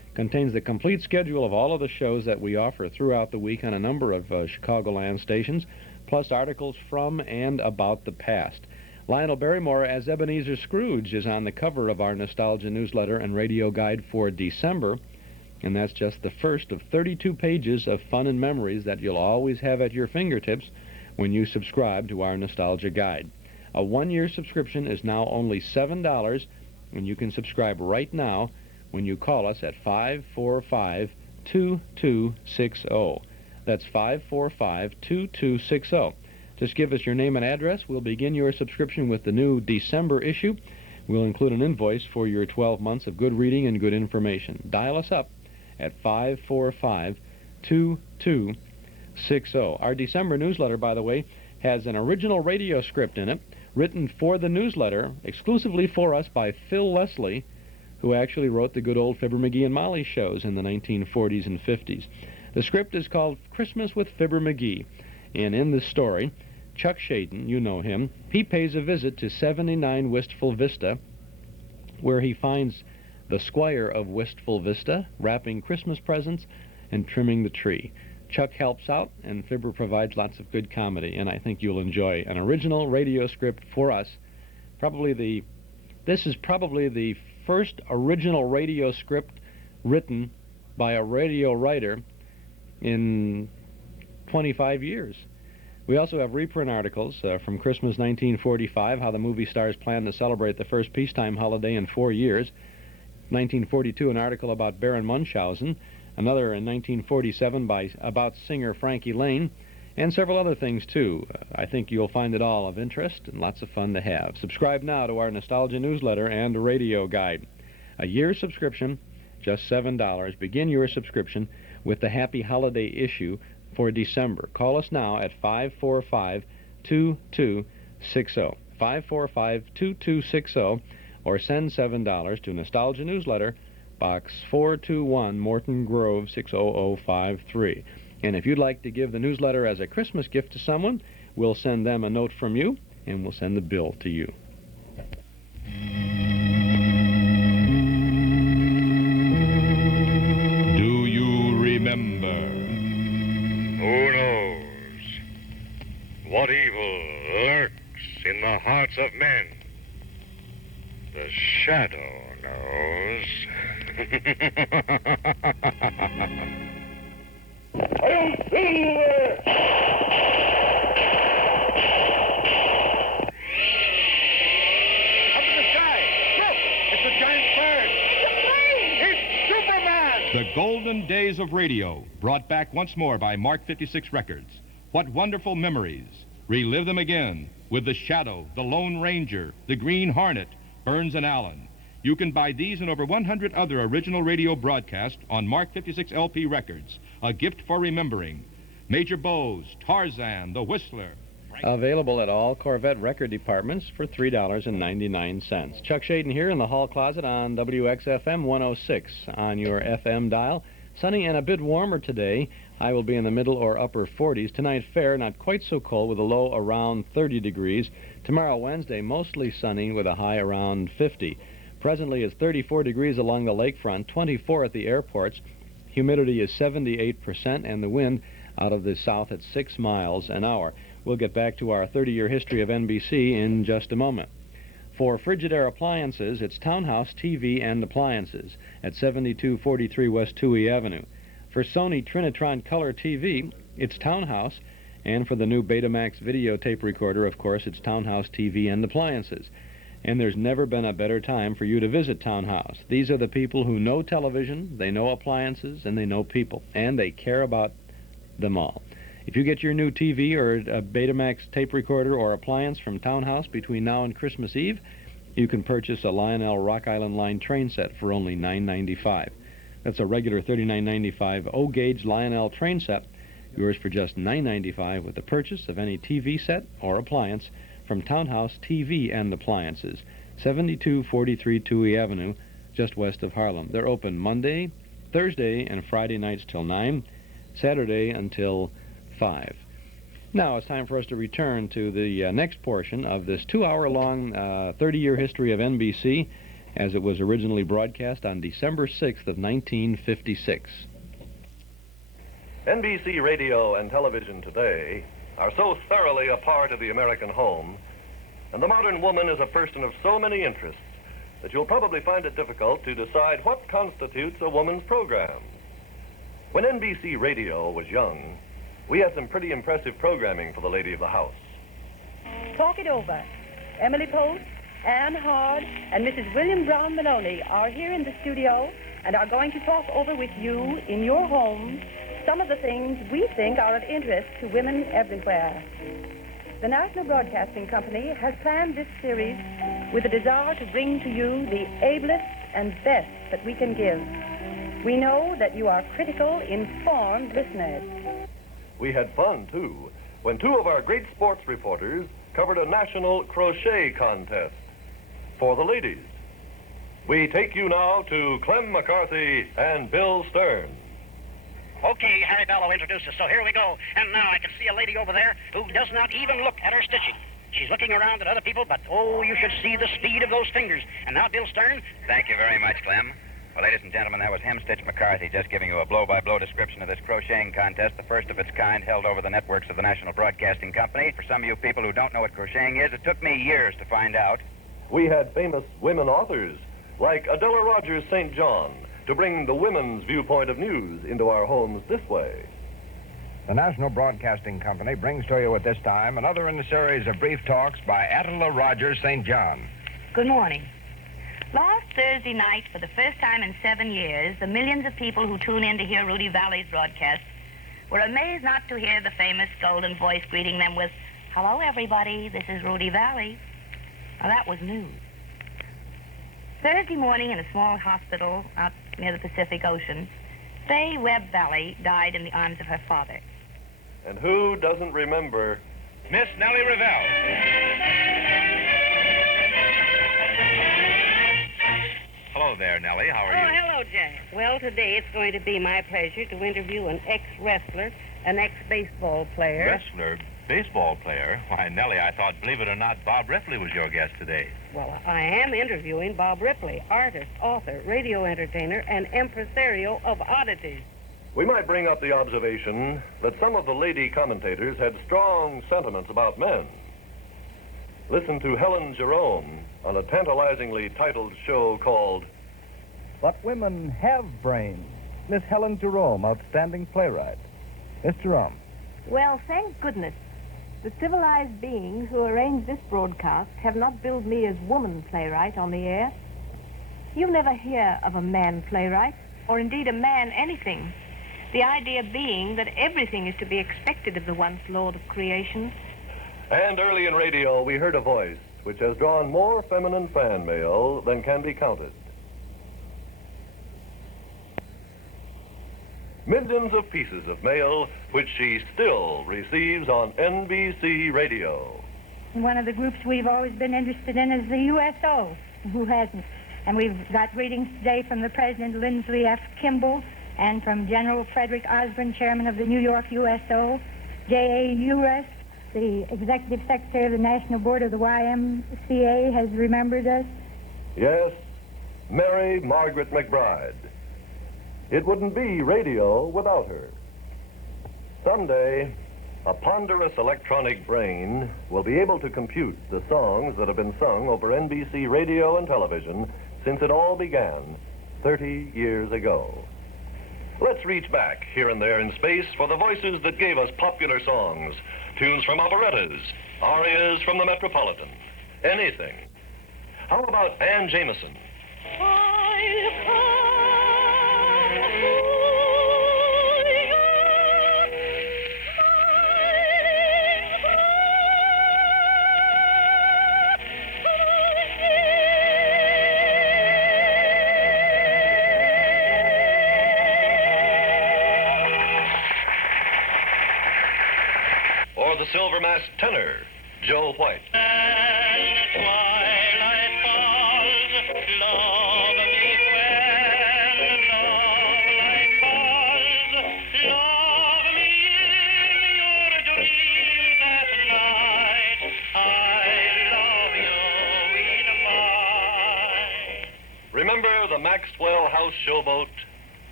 It contains the complete schedule of all of the shows that we offer throughout the week on a number of Chicagoland stations, plus articles from and about the past. Lionel Barrymore as Ebenezer Scrooge is on the cover of our Nostalgia newsletter and radio guide for December, and that's just the first of 32 pages of fun and memories that you'll always have at your fingertips when you subscribe to our Nostalgia guide. A one-year subscription is now only $7, and you can subscribe right now when you call us at 545-2260. That's 545-2260. Just give us your name and address. We'll begin your subscription with the new December issue. We'll include an invoice for your 12 months of good reading and good information. Dial us up at 545-2260. Our December newsletter, by the way, has an original radio script in it, written for the newsletter, exclusively for us by Phil Leslie, who actually wrote the good old Fibber McGee and Molly shows in the 1940s and 50s. The script is called Christmas with Fibber McGee, and in this story, Chuck Shaden, you know him, he pays a visit to 79 Wistful Vista, where he finds the Squire of Wistful Vista wrapping Christmas presents and trimming the tree. Chuck helps out, and Fibber provides lots of good comedy, and I think you'll enjoy an original radio script for us. This is probably the first original radio script written by a radio writer in 25 years. We also have reprint articles from Christmas 1945, how the movie stars planned to celebrate the first peacetime holiday in 4 years. 1942, an article about Baron Munchausen. Another in 1947 about singer Frankie Lane, and several other things too. I think you'll find it all of interest and lots of fun to have. Subscribe now to our Nostalgia newsletter and radio guide. A year's subscription, just $7. Begin your subscription with the Happy Holiday issue for December. Call us now at 545-2260. 545-2260, or send $7 to Nostalgia Newsletter, Box 421, Morton Grove, 60053. And if you'd like to give the newsletter as a Christmas gift to someone, we'll send them a note from you, and we'll send the bill to you. Do you remember? Who knows what evil lurks in the hearts of men? The shadow knows. I don't see you there! Up in the sky! Look! It's a giant bird! It's Superman! The golden days of radio, brought back once more by Mark 56 Records. What wonderful memories. Relive them again with The Shadow, The Lone Ranger, The Green Hornet, Burns and Allen. You can buy these and over 100 other original radio broadcasts on Mark 56 LP Records. A gift for remembering. Major Bowes, Tarzan, The Whistler. Available at all Corvette record departments for $3.99. Chuck Shaden here in the hall closet on WXFM 106 on your FM dial. Sunny and a bit warmer today. I will be in the middle or upper 40s. Tonight fair, not quite so cold with a low around 30 degrees. Tomorrow Wednesday, mostly sunny with a high around 50. Presently it's 34 degrees along the lakefront, 24 at the airports. Humidity is 78% and the wind out of the south at 6 miles an hour. We'll get back to our 30-year history of NBC in just a moment. For Frigidaire Appliances, it's Townhouse TV and Appliances at 7243 West Touhy Avenue. For Sony Trinitron Color TV, it's Townhouse. And for the new Betamax videotape recorder, of course, it's Townhouse TV and Appliances. And there's never been a better time for you to visit Townhouse. These are the people who know television, they know appliances, and they know people. And they care about them all. If you get your new TV or a Betamax tape recorder or appliance from Townhouse between now and Christmas Eve, you can purchase a Lionel Rock Island Line train set for only $9.95. That's a regular $39.95 O-gauge Lionel train set, yours for just $9.95 with the purchase of any TV set or appliance from Townhouse TV and Appliances, 7243 Touhy Avenue, just west of Harlem. They're open Monday, Thursday, and Friday nights till 9, Saturday until 5. Now it's time for us to return to the next portion of this 2-hour-long 30-year history of NBC as it was originally broadcast on December 6th of 1956. NBC radio and television today are so thoroughly a part of the American home, and the modern woman is a person of so many interests that you'll probably find it difficult to decide what constitutes a woman's program. When NBC radio was young, we had some pretty impressive programming for the lady of the house. Talk it over. Emily Post, Ann Hard, and Mrs. William Brown Maloney are here in the studio and are going to talk over with you in your home some of the things we think are of interest to women everywhere. The National Broadcasting Company has planned this series with a desire to bring to you the ablest and best that we can give. We know that you are critical, informed listeners. We had fun, too, when two of our great sports reporters covered a national crochet contest for the ladies. We take you now to Clem McCarthy and Bill Stern. Okay, Harry Bellow introduced us, so here we go. And now I can see a lady over there who does not even look at her stitching. She's looking around at other people, but, oh, you should see the speed of those fingers. And now, Bill Stern. Thank you very much, Clem. Well, ladies and gentlemen, that was Hemstitch McCarthy just giving you a blow-by-blow description of this crocheting contest, the first of its kind held over the networks of the National Broadcasting Company. For some of you people who don't know what crocheting is, it took me years to find out. We had famous women authors like Adela Rogers St. John to bring the women's viewpoint of news into our homes this way. The National Broadcasting Company brings to you at this time another in the series of brief talks by Adela Rogers St. John. Good morning. Last Thursday night, for the first time in 7 years, the millions of people who tune in to hear Rudy Valley's broadcast were amazed not to hear the famous golden voice greeting them with, "Hello, everybody, this is Rudy Valley." Now, that was news. Thursday morning in a small hospital out near the Pacific Ocean, Faye Webb Valley died in the arms of her father. And who doesn't remember Miss Nellie Revell. Hello there, Nellie. How are you? Hello, Jack. Well, today it's going to be my pleasure to interview an ex-wrestler, an ex-baseball player. Wrestler, baseball player? Why, Nellie, I thought, believe it or not, Bob Ripley was your guest today. Well, I am interviewing Bob Ripley, artist, author, radio entertainer, and impresario of oddities. We might bring up the observation that some of the lady commentators had strong sentiments about men. Listen to Helen Jerome on a tantalizingly titled show called But Women Have Brains. Miss Helen Jerome, outstanding playwright. Miss Jerome. Well, thank goodness. The civilized beings who arrange this broadcast have not billed me as woman playwright on the air. You'll never hear of a man playwright, or indeed a man anything. The idea being that everything is to be expected of the once Lord of creation. And early in radio, we heard a voice which has drawn more feminine fan mail than can be counted. Millions of pieces of mail which she still receives on NBC radio. One of the groups we've always been interested in is the USO. Who hasn't? And we've got readings today from the President Lindsley F. Kimball and from General Frederick Osborne, Chairman of the New York USO, J.A. Urest, the Executive Secretary of the National Board of the YMCA, has remembered us. Yes, Mary Margaret McBride. It wouldn't be radio without her. Someday, a ponderous electronic brain will be able to compute the songs that have been sung over NBC radio and television since it all began 30 years ago. Let's reach back here and there in space for the voices that gave us popular songs, tunes from operettas, arias from the Metropolitan, anything. How about Ann Jameson? Or the silver-masked tenor, Joe White. Remember the Maxwell House Showboat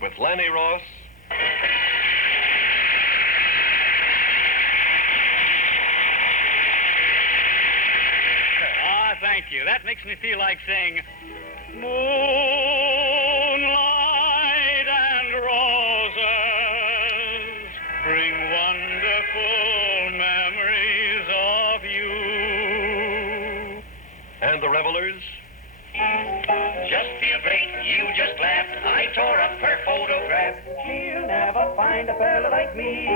with Lanny Ross? Thank you. That makes me feel like saying, moonlight and roses bring wonderful memories of you. And the revelers? Just feel great, you just laughed. I tore up her photograph. She'll never find a fella like me.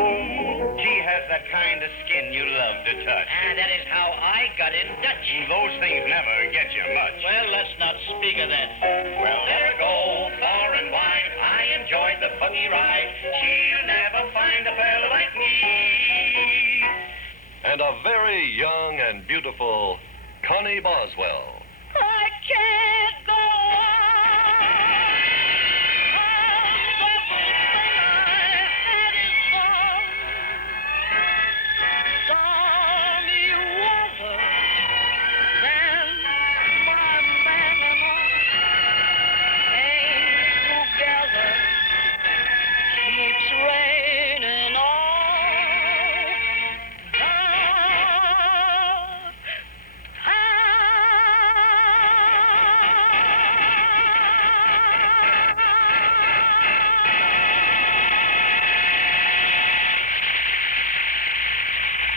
She has that kind of skin you love to touch. And that is how I got in Dutch. Those things never get you much. Well, let's not speak of that. Well, let her go far and wide. I enjoyed the buggy ride. She'll never find a fella like me. And a very young and beautiful Connie Boswell. I can't go on.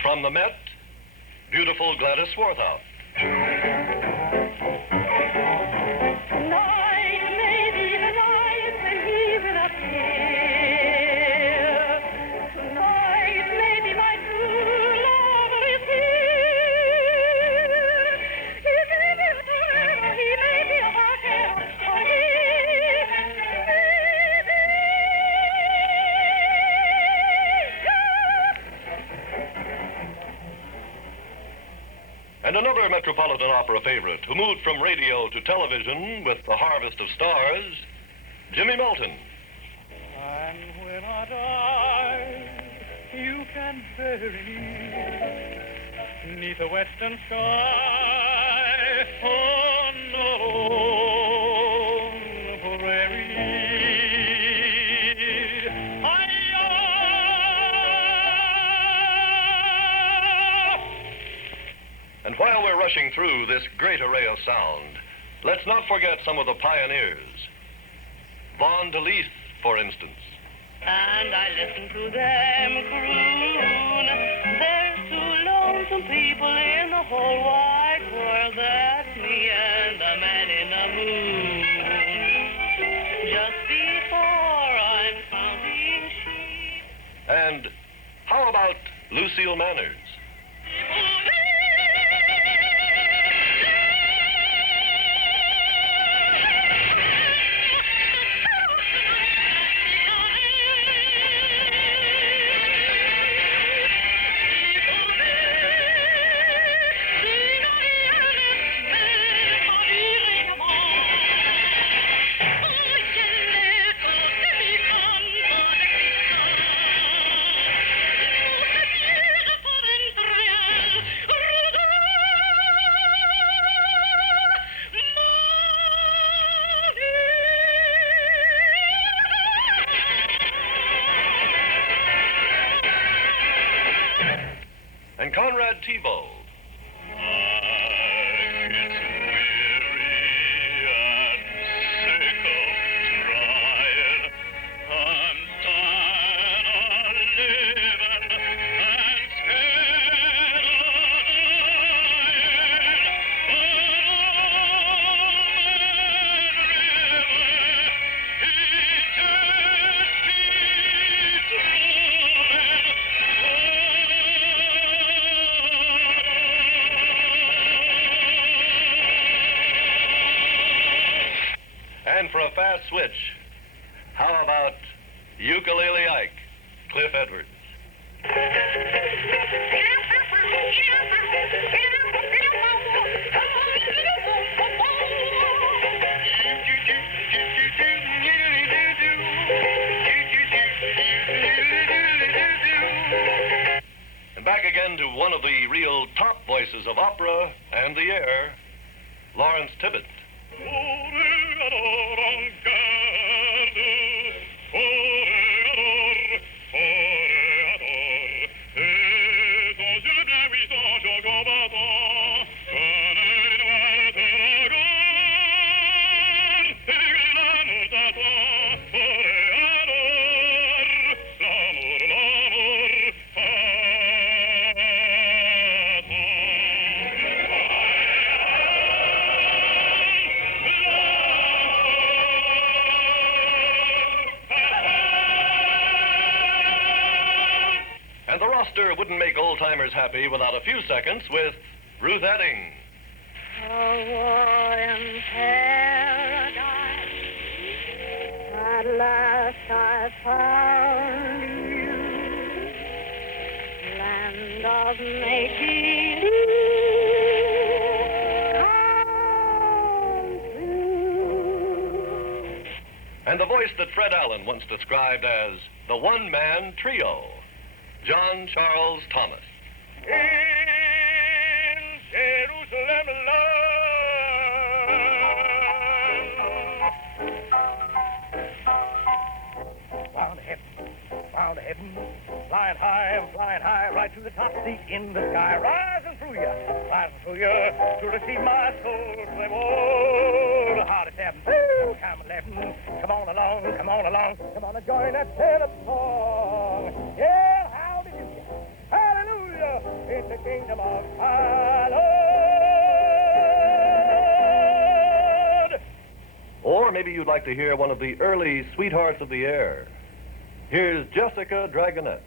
From the Met, beautiful Gladys Swarthout. Tonight may be the night when he will appear. Tonight may be my true lover is here. He may be a forever, he may be a vaquero, or he And another Metropolitan Opera favorite who moved from radio to television with The Harvest of Stars, Jimmy Milton. And when I die, you can bury me 'neath the western sky on the lone prairie. And while we're rushing through this great array of sound, let's not forget some of the pioneers. Vaughn DeLeith, for instance. And I listen to them croon. There's two lonesome people in the whole wide world. That's me and the man in the moon. Just before I'm counting sheep. And how about Lucille Manners? And Conrad Tebow. And for a fast switch, how about Ukulele Ike, Cliff Edwards? And back again to one of the real top voices of opera and the air, Lawrence Tibbett. And the roster wouldn't make old-timers happy without a few seconds with Ruth Etting. A war in paradise. At last I found you. Land of make-believe. And the voice that Fred Allen once described as the one-man trio, John Charles Thomas. In Jerusalem bound to heaven, flying high, right to the top seat in the sky, rising through you, to receive my soul's flame. Oh, howdy, seven, come 11, come on along, come on and join that tenor song. Yeah, howdy, hallelujah, it's the kingdom of my Lord. Or maybe you'd like to hear one of the early Sweethearts of the Air. Here's Jessica Dragonette.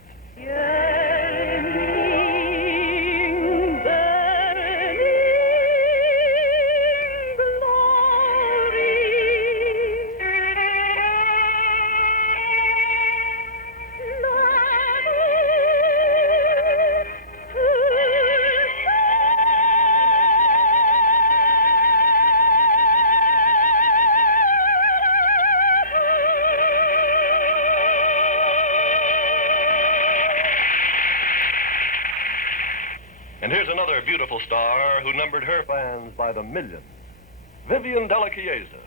another beautiful star who numbered her fans by the millions, Vivian Della Chiesa.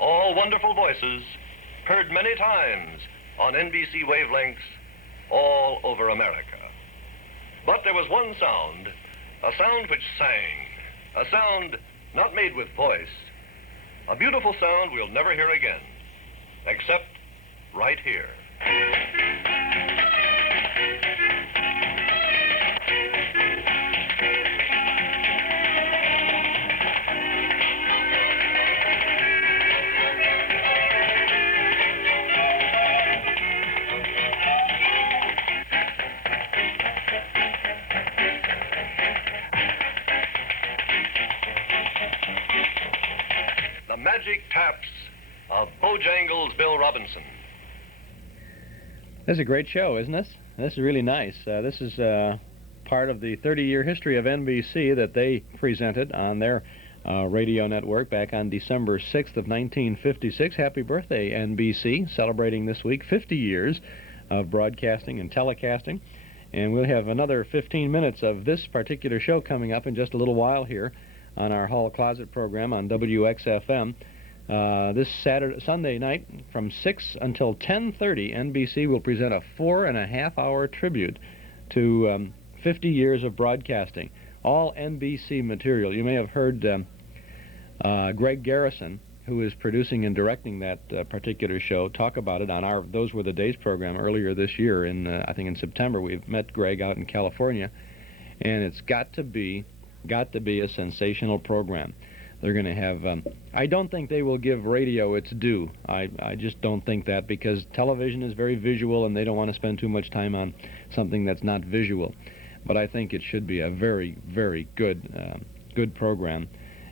All wonderful voices heard many times on NBC wavelengths all over America. But there was one sound, a sound which sang, a sound not made with voice, a beautiful sound we'll never hear again, except right here. The magic taps of Bojangles' Bill Robinson. This is a great show, isn't it? This is really nice. This is part of the 30-year history of NBC that they presented on their radio network back on December 6th of 1956. Happy birthday, NBC, celebrating this week 50 years of broadcasting and telecasting. And we'll have another 15 minutes of this particular show coming up in just a little while here on our Hall Closet program on WXFM. This Sunday night from 6 until 10:30, NBC will present a 4.5-hour tribute to 50 years of broadcasting. All NBC material. You may have heard Greg Garrison, who is producing and directing that particular show, talk about it on our Those Were the Days program earlier this year. I think in September, we've met Greg out in California, and it's got to be a sensational program. They're going to have, I don't think they will give radio its due. I just don't think that, because television is very visual and they don't want to spend too much time on something that's not visual. But I think it should be a very, very good program.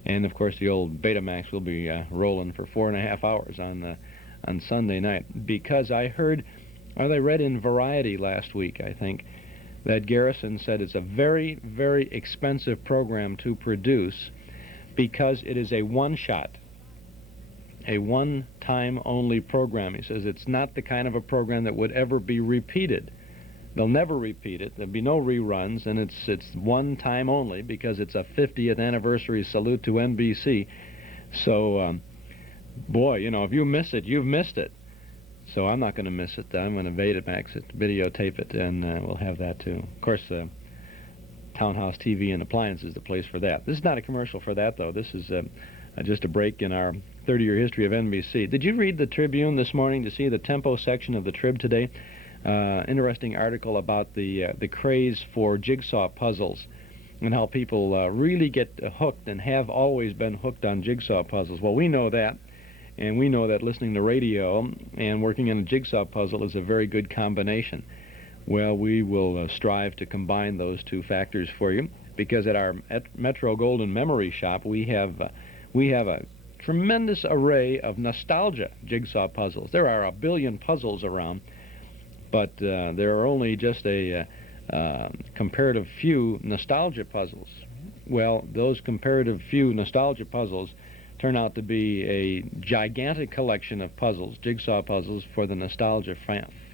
And of course the old Betamax will be rolling for 4.5 hours on Sunday night, because I heard, or I read in Variety last week, I think, that Garrison said it's a very, very expensive program to produce because it is a one-shot, a one-time only program. He says it's not the kind of a program that would ever be repeated. They'll never repeat it. There'll be no reruns, and it's one time only because it's a 50th anniversary salute to NBC. So, boy, you know, if you miss it, you've missed it. So I'm not going to miss it. I'm going to Betamax it, videotape it, and we'll have that too. Of course, Townhouse TV and Appliance is the place for that. This is not a commercial for that, though. This is just a break in our 30-year history of NBC. Did you read the Tribune this morning to see the tempo section of the Trib today? Interesting article about the craze for jigsaw puzzles and how people really get hooked and have always been hooked on jigsaw puzzles. Well, we know that. And we know that listening to radio and working on a jigsaw puzzle is a very good combination. Well, we will strive to combine those two factors for you, because at our Metro Golden Memory Shop we have a tremendous array of nostalgia jigsaw puzzles. There are a billion puzzles around, but there are only just a comparative few nostalgia puzzles. Well, those comparative few nostalgia puzzles turn out to be a gigantic collection of puzzles, jigsaw puzzles, for the nostalgia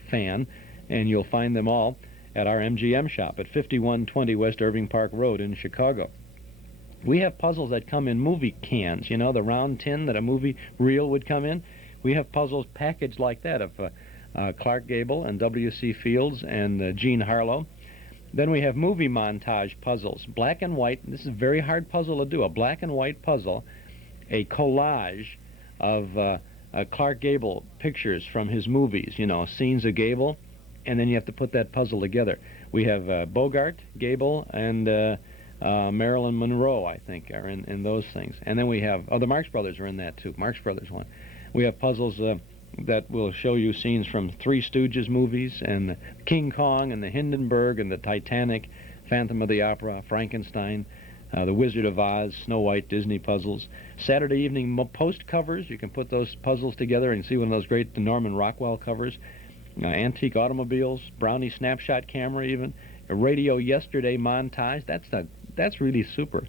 fan, and you'll find them all at our MGM shop at 5120 West Irving Park Road in Chicago. We have puzzles that come in movie cans, you know, the round tin that a movie reel would come in. We have puzzles packaged like that of Clark Gable and W.C. Fields and Jean Harlow. Then we have movie montage puzzles, black and white. This is a very hard puzzle to do, a black and white puzzle, a collage of Clark Gable pictures from his movies, you know, scenes of Gable, and then you have to put that puzzle together. We have Bogart, Gable, and Marilyn Monroe, I think, are in those things. And then we have, the Marx Brothers are in that too, Marx Brothers one. We have puzzles that will show you scenes from Three Stooges movies, and King Kong, and the Hindenburg, and the Titanic, Phantom of the Opera, Frankenstein, The Wizard of Oz, Snow White, Disney puzzles. Saturday evening post covers. You can put those puzzles together and see one of those great Norman Rockwell covers. Antique automobiles, Brownie snapshot camera even. A radio yesterday montage. That's really super.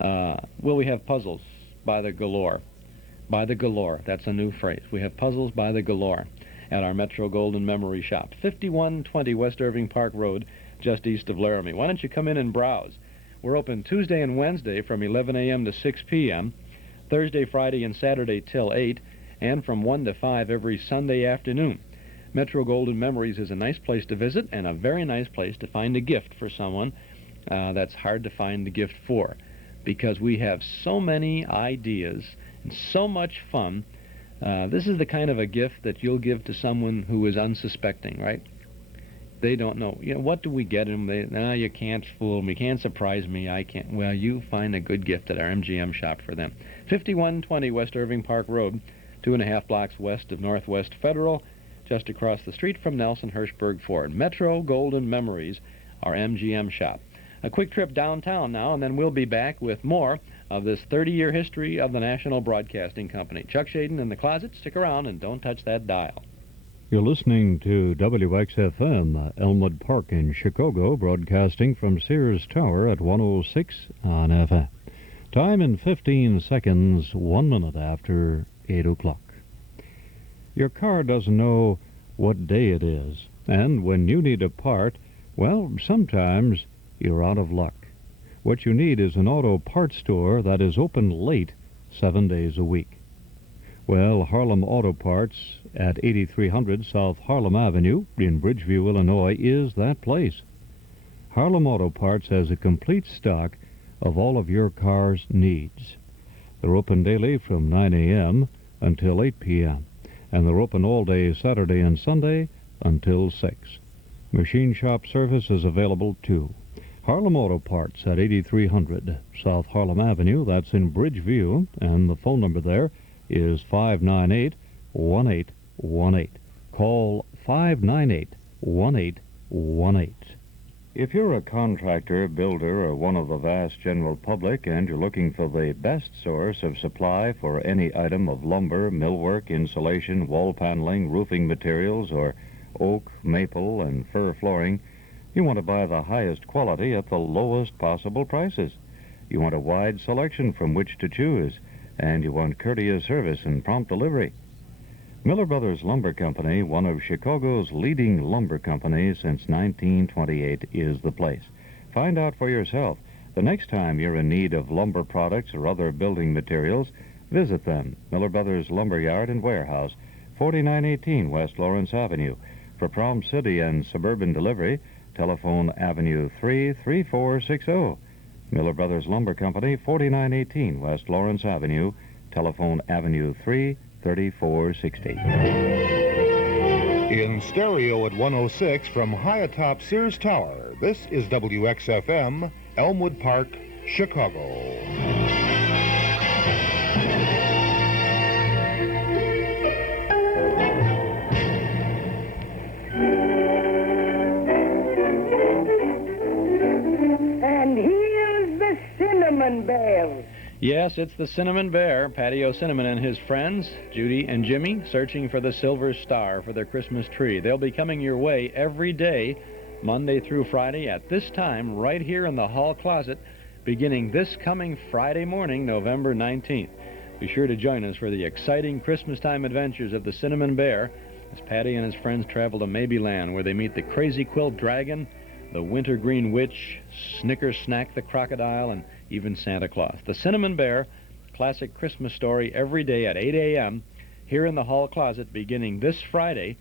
Will we have puzzles by the galore? By the galore. That's a new phrase. We have puzzles by the galore at our Metro Golden Memory Shop, 5120 West Irving Park Road, just east of Laramie. Why don't you come in and browse? We're open Tuesday and Wednesday from 11 a.m. to 6 p.m., Thursday, Friday, and Saturday till 8, and from 1 to 5 every Sunday afternoon. Metro Golden Memories is a nice place to visit and a very nice place to find a gift for someone that's hard to find the gift for, because we have so many ideas and so much fun. This is the kind of a gift that you'll give to someone who is unsuspecting, right? They don't know. You know, what do we get them? You can't fool me. You can't surprise me. I can't. Well, you find a good gift at our MGM shop for them. 5120 West Irving Park Road, 2.5 blocks west of Northwest Federal, just across the street from Nelson Hirschberg Ford. Metro Golden Memories, our MGM shop. A quick trip downtown now, and then we'll be back with more of this 30-year history of the National Broadcasting Company. Chuck Shaden in the closet. Stick around and don't touch that dial. You're listening to WXFM, Elmwood Park in Chicago, broadcasting from Sears Tower at 106 on FM. Time in 15 seconds, 1 minute after 8 o'clock. Your car doesn't know what day it is, and when you need a part, well, sometimes you're out of luck. What you need is an auto parts store that is open late 7 days a week. Well, Harlem Auto Parts at 8300 South Harlem Avenue in Bridgeview, Illinois, is that place. Harlem Auto Parts has a complete stock of all of your car's needs. They're open daily from 9 a.m. until 8 p.m., and they're open all day Saturday and Sunday until 6. Machine shop service is available, too. Harlem Auto Parts at 8300 South Harlem Avenue, that's in Bridgeview, and the phone number there is 598-1818. Call 598-1818. If you're a contractor, builder, or one of the vast general public, and you're looking for the best source of supply for any item of lumber, millwork, insulation, wall paneling, roofing materials, or oak, maple, and fir flooring, you want to buy the highest quality at the lowest possible prices. You want a wide selection from which to choose, and you want courteous service and prompt delivery. Miller Brothers Lumber Company, one of Chicago's leading lumber companies since 1928, is the place. Find out for yourself. The next time you're in need of lumber products or other building materials, visit them. Miller Brothers Lumber Yard and Warehouse, 4918 West Lawrence Avenue. For prompt city and suburban delivery, telephone Avenue 3 3460. Miller Brothers Lumber Company, 4918 West Lawrence Avenue. Telephone Avenue 3 3460. In stereo at 106 from high atop Sears Tower, this is WXFM, Elmwood Park, Chicago. And here's the Cinnamon Bear. Yes, it's the Cinnamon Bear, Patio Cinnamon and his friends, Judy and Jimmy, searching for the silver star for their Christmas tree. They'll be coming your way every day, Monday through Friday, at this time, right here in the hall closet, beginning this coming Friday morning, November 19th. Be sure to join us for the exciting Christmas time adventures of the Cinnamon Bear as Patty and his friends travel to Maybeland, where they meet the Crazy Quilt Dragon, the Wintergreen Witch, Snicker Snack the Crocodile, and even Santa Claus. The Cinnamon Bear, classic Christmas story every day at 8 a.m. here in the hall closet beginning this Friday,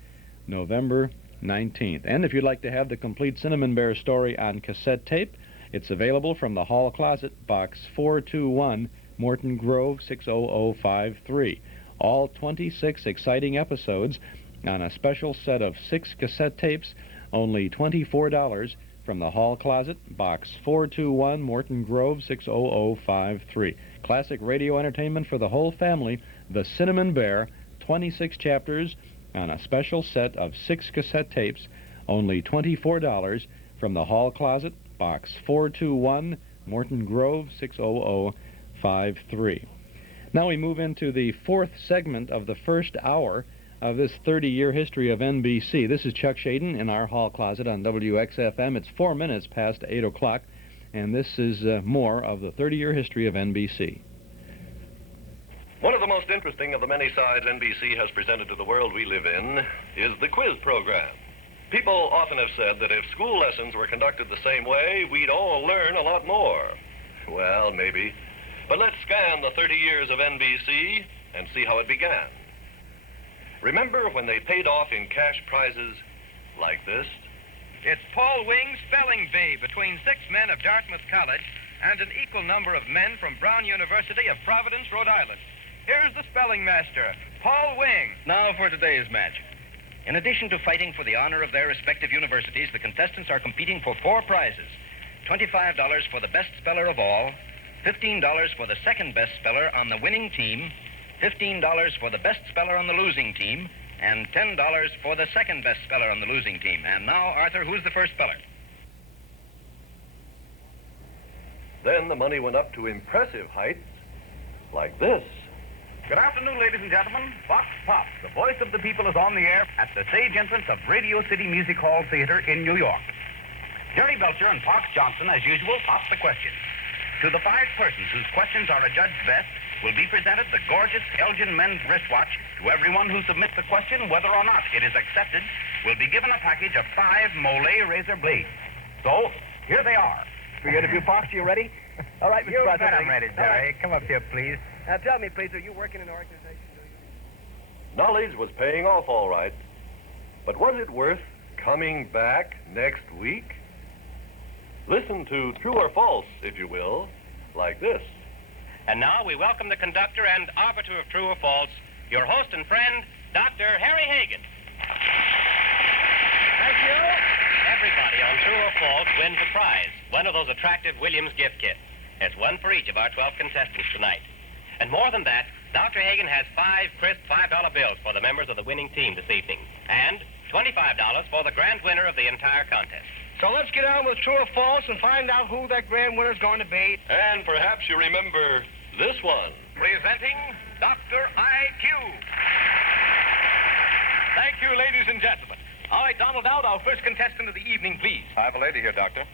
November 19th. And if you'd like to have the complete Cinnamon Bear story on cassette tape, it's available from the hall closet, box 421, Morton Grove, 60053. All 26 exciting episodes on a special set of 6 cassette tapes, only $24 from the hall closet, box 421, Morton Grove, 60053. Classic radio entertainment for the whole family, The Cinnamon Bear, 26 chapters on a special set of 6 cassette tapes, only $24 from the hall closet, box 421, Morton Grove, 60053. Now we move into the fourth segment of the first hour of this 30-year history of NBC. This is Chuck Shaden in our hall closet on WXFM. It's 4 minutes past 8 o'clock, and this is more of the 30-year history of NBC. One of the most interesting of the many sides NBC has presented to the world we live in is the quiz program. People often have said that if school lessons were conducted the same way, we'd all learn a lot more. Well, maybe. But let's scan the 30 years of NBC and see how it began. Remember when they paid off in cash prizes like this? It's Paul Wing's spelling bee between 6 men of Dartmouth College and an equal number of men from Brown University of Providence, Rhode Island. Here's the spelling master, Paul Wing. Now for today's match. In addition to fighting for the honor of their respective universities, the contestants are competing for 4 prizes. $25 for the best speller of all, $15 for the second best speller on the winning team, $15 for the best speller on the losing team, and $10 for the second best speller on the losing team. And now, Arthur, who's the first speller? Then the money went up to impressive heights like this. Good afternoon, ladies and gentlemen. Vox Pop, the voice of the people, is on the air at the stage entrance of Radio City Music Hall Theater in New York. Jerry Belcher and Parks Johnson, as usual, pop the questions. To the 5 persons whose questions are adjudged best will be presented the gorgeous Elgin men's wristwatch. To everyone who submits a question, whether or not it is accepted, will be given a package of 5 Molay razor blades. So, here they are. For your interview, Parks, you ready? All right, Mr. You President. bet I'm ready, Jerry. Come up here, please. Now, tell me, please, are you working in an organization? Knowledge was paying off all right, but was it worth coming back next week? Listen to True or False, if you will, like this. And now we welcome the conductor and arbiter of True or False, your host and friend, Dr. Harry Hagan. Thank you. Everybody on True or False wins a prize, one of those attractive Williams gift kits. There's one for each of our 12 contestants tonight. And more than that, Dr. Hagan has 5 crisp $5 bills for the members of the winning team this evening, and $25 for the grand winner of the entire contest. So let's get on with True or False and find out who that grand winner's going to be. And perhaps you remember this one. Presenting Dr. IQ. Thank you, ladies and gentlemen. All right, Donald Out, our first contestant of the evening, please. I have a lady here, Doctor.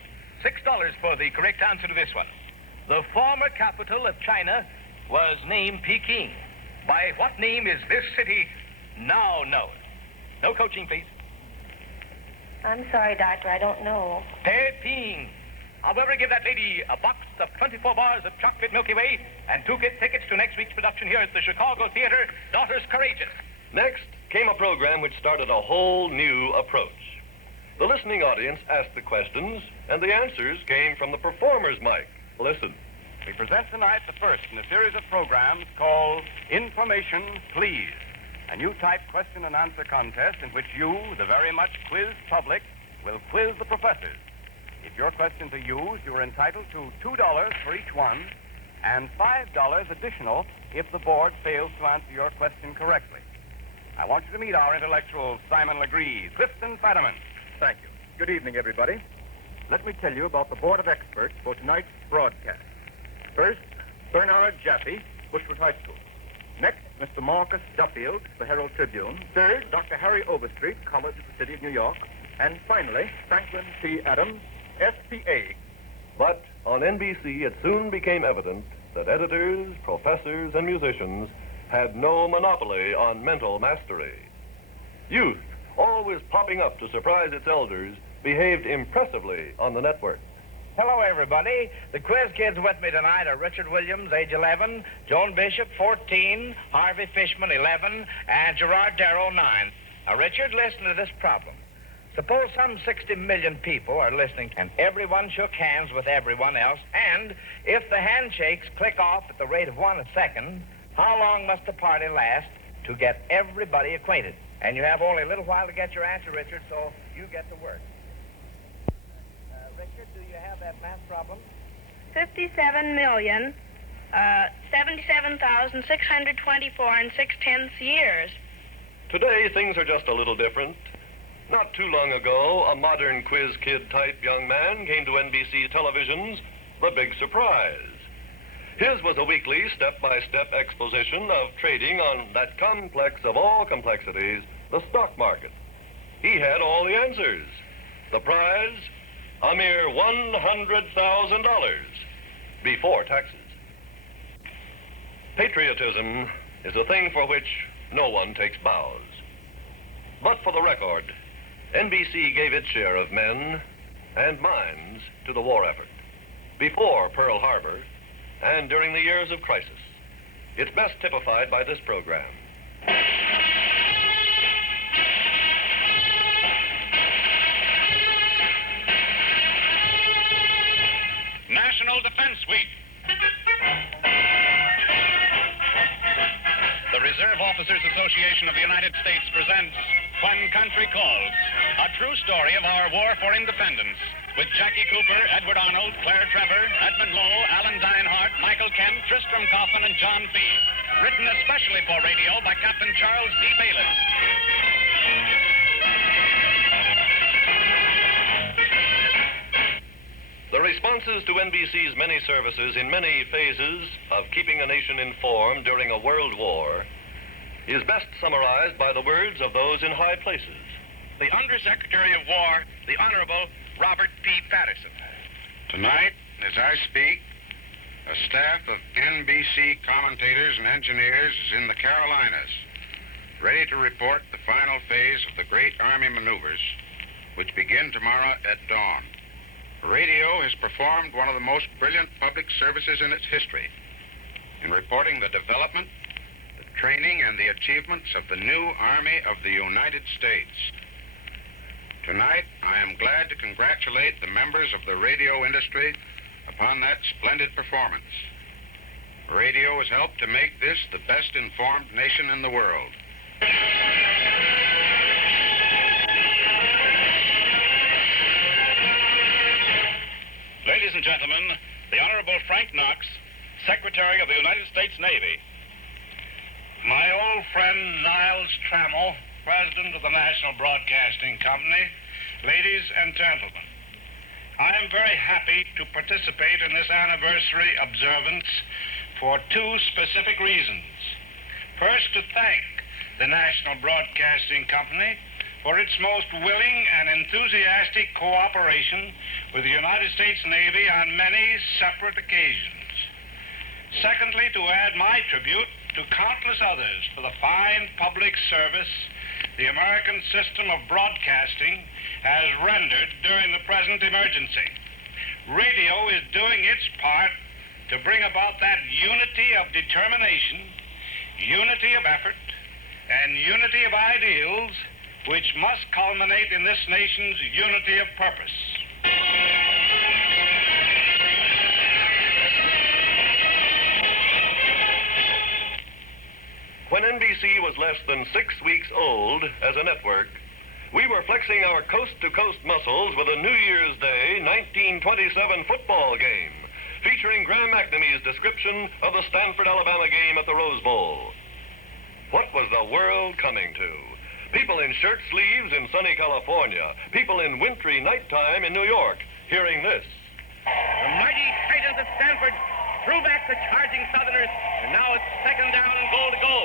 $6 for the correct answer to this one. The former capital of China was named Peking. By what name is this city now known? No coaching, please. I'm sorry, Doctor, I don't know. Peking. However, give that lady a box of 24 bars of chocolate Milky Way and 2 tickets to next week's production here at the Chicago Theater, Daughters Courageous. Next came a program which started a whole new approach. The listening audience asked the questions, and the answers came from the performer's mic. Listen. We present tonight the first in a series of programs called Information Please, a new type question and answer contest in which you, the very much quizzed public, will quiz the professors. If your questions are used, you are entitled to $2 for each one and $5 additional if the board fails to answer your question correctly. I want you to meet our intellectual Simon Legree, Clifton Fadiman. Thank you. Good evening, everybody. Let me tell you about the board of experts for tonight's broadcast. First, Bernard Jaffe, Bushwood High School. Next, Mr. Marcus Duffield, the Herald Tribune. Third, Dr. Harry Overstreet, College of the City of New York. And finally, Franklin T. Adams, S.P.A. But on NBC, it soon became evident that editors, professors, and musicians had no monopoly on mental mastery. Youth, always popping up to surprise its elders, behaved impressively on the network. Hello, everybody. The quiz kids with me tonight are Richard Williams, age 11, Joan Bishop, 14, Harvey Fishman, 11, and Gerard Darrow, 9. Now, Richard, listen to this problem. Suppose some 60 million people are listening, and everyone shook hands with everyone else, and if the handshakes click off at the rate of 1 a second, how long must the party last to get everybody acquainted? And you have only a little while to get your answer, Richard, so you get to work. Richard, do you have that math problem? 57,077,624 and 6/10 years. Today, things are just a little different. Not too long ago, a modern quiz kid type young man came to NBC television's the big surprise. His was a weekly step-by-step exposition of trading on that complex of all complexities, the stock market. He had all the answers. The prize, a mere $100,000 before taxes. Patriotism is a thing for which no one takes bows. But for the record, NBC gave its share of men and minds to the war effort. Before Pearl Harbor and during the years of crisis. It's best typified by this program. National Defense Week. The Reserve Officers Association of the United States presents When Country Calls, a true story of our war for independence, with Jackie Cooper, Edward Arnold, Claire Trevor, Edmund Lowe, Alan Dinehart, Michael Kent, Tristram Coffin, and John Fee. Written especially for radio by Captain Charles D. Bayless. The responses to NBC's many services in many phases of keeping a nation informed during a world war is best summarized by the words of those in high places. The Undersecretary of War, the Honorable Robert P. Patterson. Tonight, as I speak, a staff of NBC commentators and engineers is in the Carolinas, ready to report the final phase of the great Army maneuvers, which begin tomorrow at dawn. Radio has performed one of the most brilliant public services in its history in reporting the development, the training, and the achievements of the new Army of the United States. Tonight, I am glad to congratulate the members of the radio industry upon that splendid performance. Radio has helped to make this the best informed nation in the world. Ladies and gentlemen, the Honorable Frank Knox, Secretary of the United States Navy. My old friend Niles Trammell, President of the National Broadcasting Company, ladies and gentlemen, I am very happy to participate in this anniversary observance for two specific reasons. First, to thank the National Broadcasting Company for its most willing and enthusiastic cooperation with the United States Navy on many separate occasions. Secondly, to add my tribute to countless others for the fine public service the American system of broadcasting has rendered during the present emergency. Radio is doing its part to bring about that unity of determination, unity of effort, and unity of ideals which must culminate in this nation's unity of purpose. When NBC was less than 6 weeks old as a network, we were flexing our coast-to-coast muscles with a New Year's Day 1927 football game featuring Graham McNamee's description of the Stanford-Alabama game at the Rose Bowl. What was the world coming to? People in shirt sleeves in sunny California, people in wintry nighttime in New York, hearing this. The mighty Titans of Stanford threw back the charging Southerners, and now it's second down and goal to go.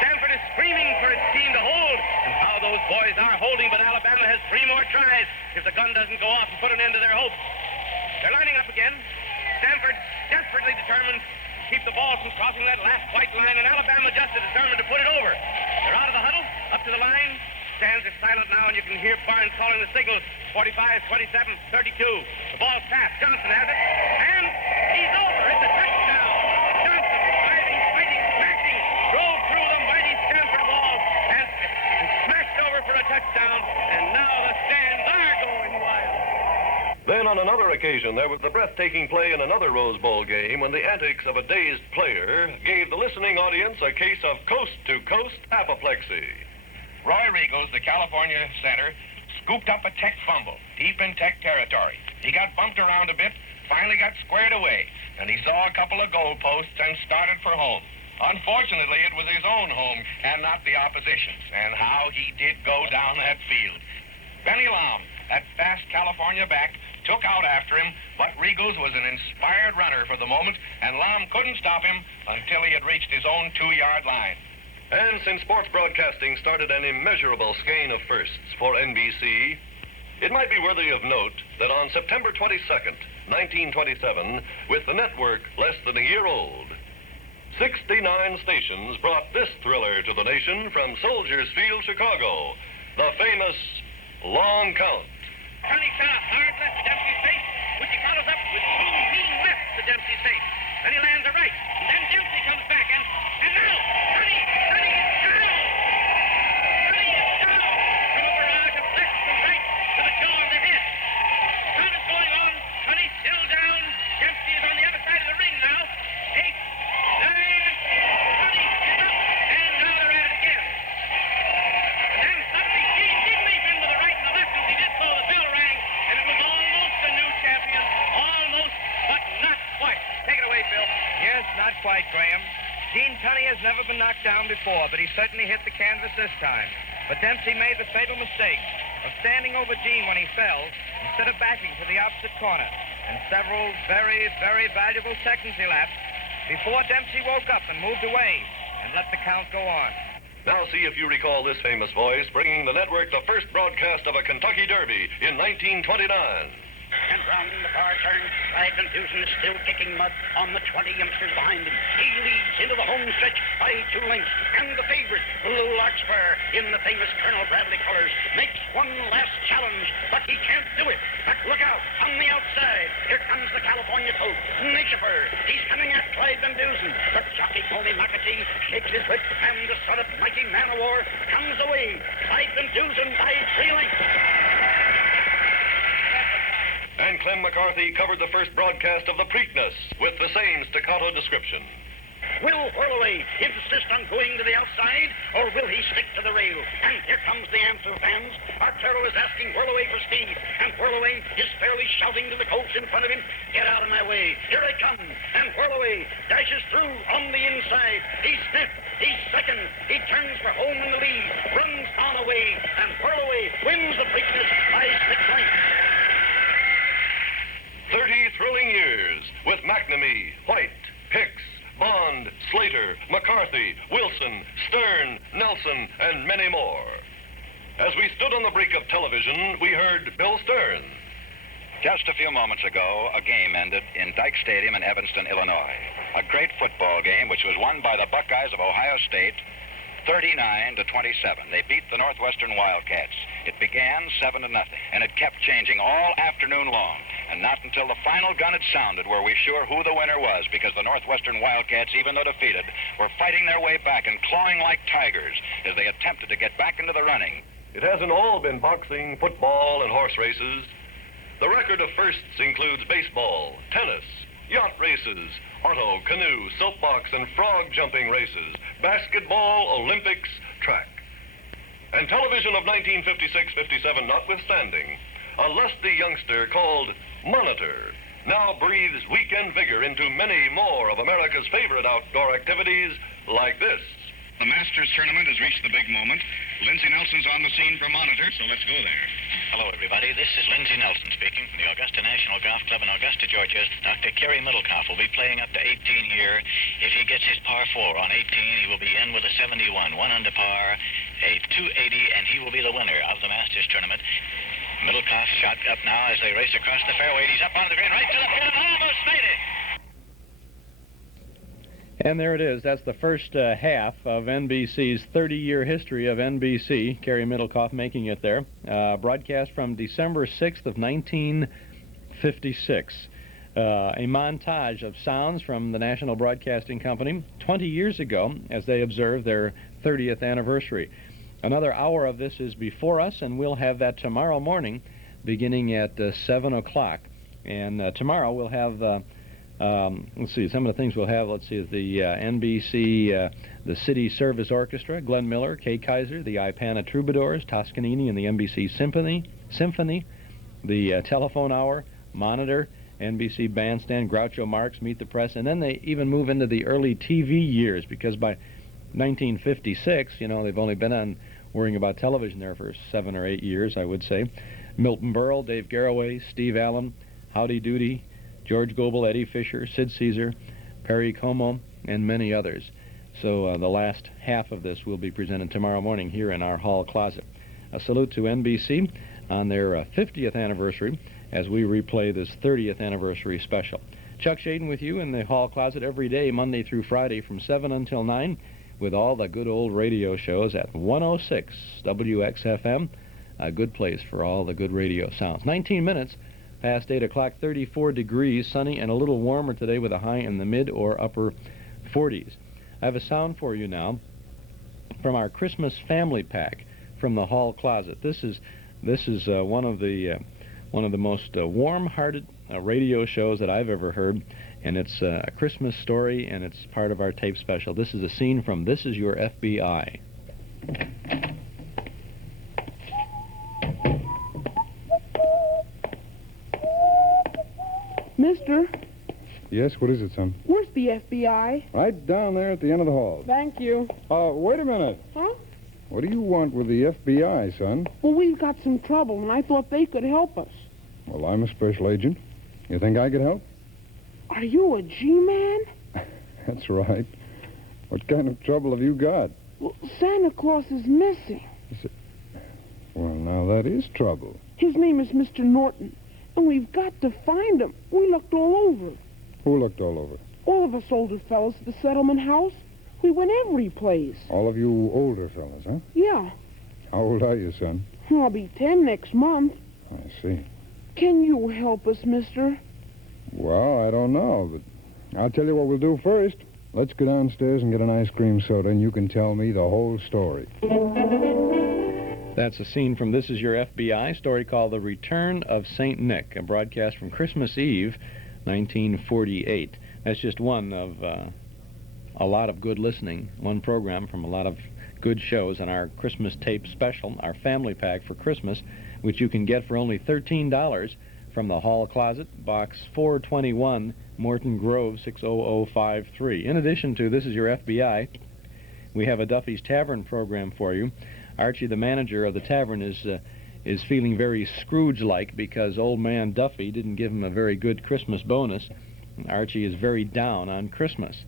Stanford is screaming for its team to hold, and how those boys are holding, but Alabama has 3 more tries if the gun doesn't go off and put an end to their hopes. They're lining up again. Stanford desperately determined to keep the ball from crossing that last white line, and Alabama just as determined to put it over. They're out of the huddle, up to the line. Stands are silent now, and you can hear Barnes calling the signals. 45, 27, 32. The ball's passed. Jolson has it, and he's over. It's a touchdown. Jolson, driving, fighting, smashing, drove through the mighty Stanford wall and smashed over for a touchdown, and now the stands are going wild. Then on another occasion, there was the breathtaking play in another Rose Bowl game when the antics of a dazed player gave the listening audience a case of coast-to-coast apoplexy. Roy Riegels, the California center, scooped up a Tech fumble deep in Tech territory. He got bumped around a bit, finally got squared away, and he saw a couple of goalposts and started for home. Unfortunately, it was his own home and not the opposition's, and how he did go down that field. Benny Lom, that fast California back, took out after him, but Regals was an inspired runner for the moment, and Lom couldn't stop him until he had reached his own 2-yard line. And since sports broadcasting started an immeasurable skein of firsts for NBC, it might be worthy of note that on September 22nd, 1927, with the network less than a year old, 69 stations brought this thriller to the nation from Soldiers Field, Chicago, the famous Long Count. Johnny shot a hard left to Dempsey's face, which he follows up with 2 mean lefts to Dempsey's face. Then he lands a right, and then Dempsey comes back, and now, Johnny is down! Johnny is down! From a barrage of lefts and rights to the jaw of the head. Count is going on, Johnny still down. Dempsey is on the other side of the ring now. 8, 9, Johnny is up, and now they're at it again. And then suddenly Gene did leap in with the right and the left as he did so. The bell rang, and it was almost a new champion. Almost, but not quite. Take it away, Phil. Yes, not quite, Graham. Gene Tunney has never been knocked down before, but he certainly hit the canvas this time. But Dempsey made the fatal mistake of standing over Gene when he fell instead of backing to the opposite corner. And several very, very valuable seconds elapsed before Dempsey woke up and moved away and let the count go on. Now see if you recall this famous voice bringing the network the first broadcast of a Kentucky Derby in 1929. And round the far turn, Clyde Van Dusen is still kicking mud on the 20 youngsters behind him. He leads into the home stretch by 2 lengths. And the favorite, Blue Larkspur, in the famous Colonel Bradley colors, makes one last challenge, but he can't do it. But look out, on the outside, here comes the California colt, Nature. He's coming at Clyde Van Dusen, but jockey Tony McCarthy shakes his whip, and the son of mighty man of war comes away. Clyde Van Dusen by 3 lengths. And Clem McCarthy covered the first broadcast of the Preakness with the same staccato description. Will Whirlaway insist on going to the outside, or will he stick to the rail? And here comes the answer, fans. Arturo is asking Whirlaway for speed, and Whirlaway is fairly shouting to the colts in front of him, "Get out of my way. Here I come." And Whirlaway dashes through on the inside. He's fifth. He's second. He turns for home in the lead, runs on away, and Whirlaway wins the Preakness by 6 lengths. 30 thrilling years with McNamee, White, Hicks, Bond, Slater, McCarthy, Wilson, Stern, Nelson, and many more. As we stood on the brink of television, we heard Bill Stern. Just a few moments ago, a game ended in Dyke Stadium in Evanston, Illinois. A great football game which was won by the Buckeyes of Ohio State 39-27. They beat the Northwestern Wildcats. It began 7-0, and it kept changing all afternoon long. And not until the final gun had sounded were we sure who the winner was, because the Northwestern Wildcats, even though defeated, were fighting their way back and clawing like tigers as they attempted to get back into the running. It hasn't all been boxing, football, and horse races. The record of firsts includes baseball, tennis, yacht races, auto, canoe, soapbox, and frog jumping races, basketball, Olympics, track. And television of 1956-57 notwithstanding, a lusty youngster called Monitor now breathes weekend vigor into many more of America's favorite outdoor activities like this. The Masters tournament has reached the big moment. Lindsey Nelson's on the scene for Monitor, so let's go there. Hello, everybody. This is Lindsey Nelson speaking from the Augusta National Golf Club in Augusta, Georgia. Dr. Kerry Middlecoff will be playing up to 18 here. If he gets his par 4 on 18, he will be in with a 71, 1 under par, a 280, and he will be the winner of the Masters tournament. Middlecoff shot up now as they race across the fairway. He's up on the green, right to the pin, and almost made it. And there it is. That's the first half of NBC's 30-year history of NBC. Kerry Middlecoff making it there. Broadcast from December 6th of 1956. A montage of sounds from the National Broadcasting Company 20 years ago as they observed their 30th anniversary. Another hour of this is before us, and we'll have that tomorrow morning beginning at 7 o'clock. And tomorrow we'll have... let's see, some of the things we'll have. Let's see, the NBC, the City Service Orchestra, Glenn Miller, Kay Kaiser, the Ipana Troubadours, Toscanini and the NBC Symphony, the Telephone Hour, Monitor, NBC Bandstand, Groucho Marx, Meet the Press, and then they even move into the early TV years, because by 1956, you know, they've only been on worrying about television there for 7 or 8 years, I would say. Milton Berle, Dave Garroway, Steve Allen, Howdy Doody, George Goebel, Eddie Fisher, Sid Caesar, Perry Como, and many others. So the last half of this will be presented tomorrow morning here in our hall closet. A salute to NBC on their 50th anniversary as we replay this 30th anniversary special. Chuck Shaden with you in the hall closet every day, Monday through Friday from 7 until 9, with all the good old radio shows at 106 WXFM, a good place for all the good radio sounds. 19 minutes past 8 o'clock, 34 degrees, sunny and a little warmer today with a high in the mid or upper 40s. I have a sound for you now from our Christmas family pack from the hall closet. This is one of the most warm-hearted radio shows that I've ever heard, and it's a Christmas story, and it's part of our tape special. This is a scene from This Is Your FBI. Mister, Yes, what is it, son? where's the FBI? Right down there at the end of the hall. Thank you. Wait a minute. Huh? What do you want with the FBI, son? Well, we've got some trouble, and I thought they could help us. Well, I'm a special agent. You think I could help? Are you a G-man? That's right. What kind of trouble have you got? Well, Santa Claus is missing. Well, now that is trouble. His name is Mr. Norton, and we've got to find him. We looked all over. Who looked all over? All of us older fellows at the settlement house. We went every place. All of you older fellas, huh? Yeah. How old are you, son? I'll be 10 next month. I see. Can you help us, mister? Well, I don't know, but I'll tell you what we'll do first. Let's go downstairs and get an ice cream soda, and you can tell me the whole story. That's a scene from This Is Your FBI, story called The Return of St. Nick, a broadcast from Christmas Eve, 1948. That's just one of a lot of good listening, one program from a lot of good shows on our Christmas tape special, our family pack for Christmas, which you can get for only $13 from the hall closet, box 421, Morton Grove, 60053. In addition to This Is Your FBI, we have a Duffy's Tavern program for you. Archie, the manager of the tavern, is feeling very Scrooge-like because old man Duffy didn't give him a very good Christmas bonus. Archie is very down on Christmas.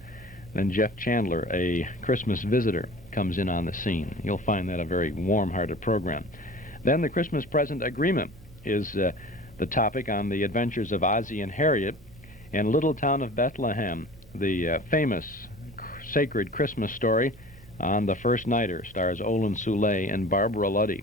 Then Jeff Chandler, a Christmas visitor, comes in on the scene. You'll find that a very warm-hearted program. Then the Christmas present agreement is the topic on the adventures of Ozzie and Harriet, and Little Town of Bethlehem, the famous sacred Christmas story on The First Nighter, stars Olin Soule and Barbara Luddy.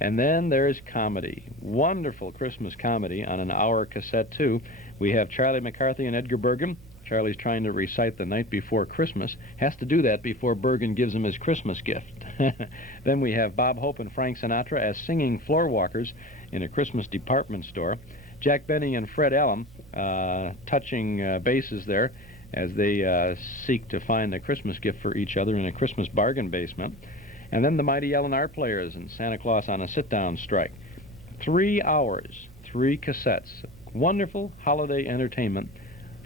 And then there's comedy, wonderful Christmas comedy on an hour cassette too. We have Charlie McCarthy and Edgar Bergen. Charlie's trying to recite The Night Before Christmas. Has to do that before Bergen gives him his Christmas gift. Then we have Bob Hope and Frank Sinatra as singing floor walkers in a Christmas department store. Jack Benny and Fred Allen touching bases there as they seek to find a Christmas gift for each other in a Christmas bargain basement. And then the Mighty Ellen Art Players and Santa Claus on a sit-down strike. 3 hours, 3 cassettes. Wonderful holiday entertainment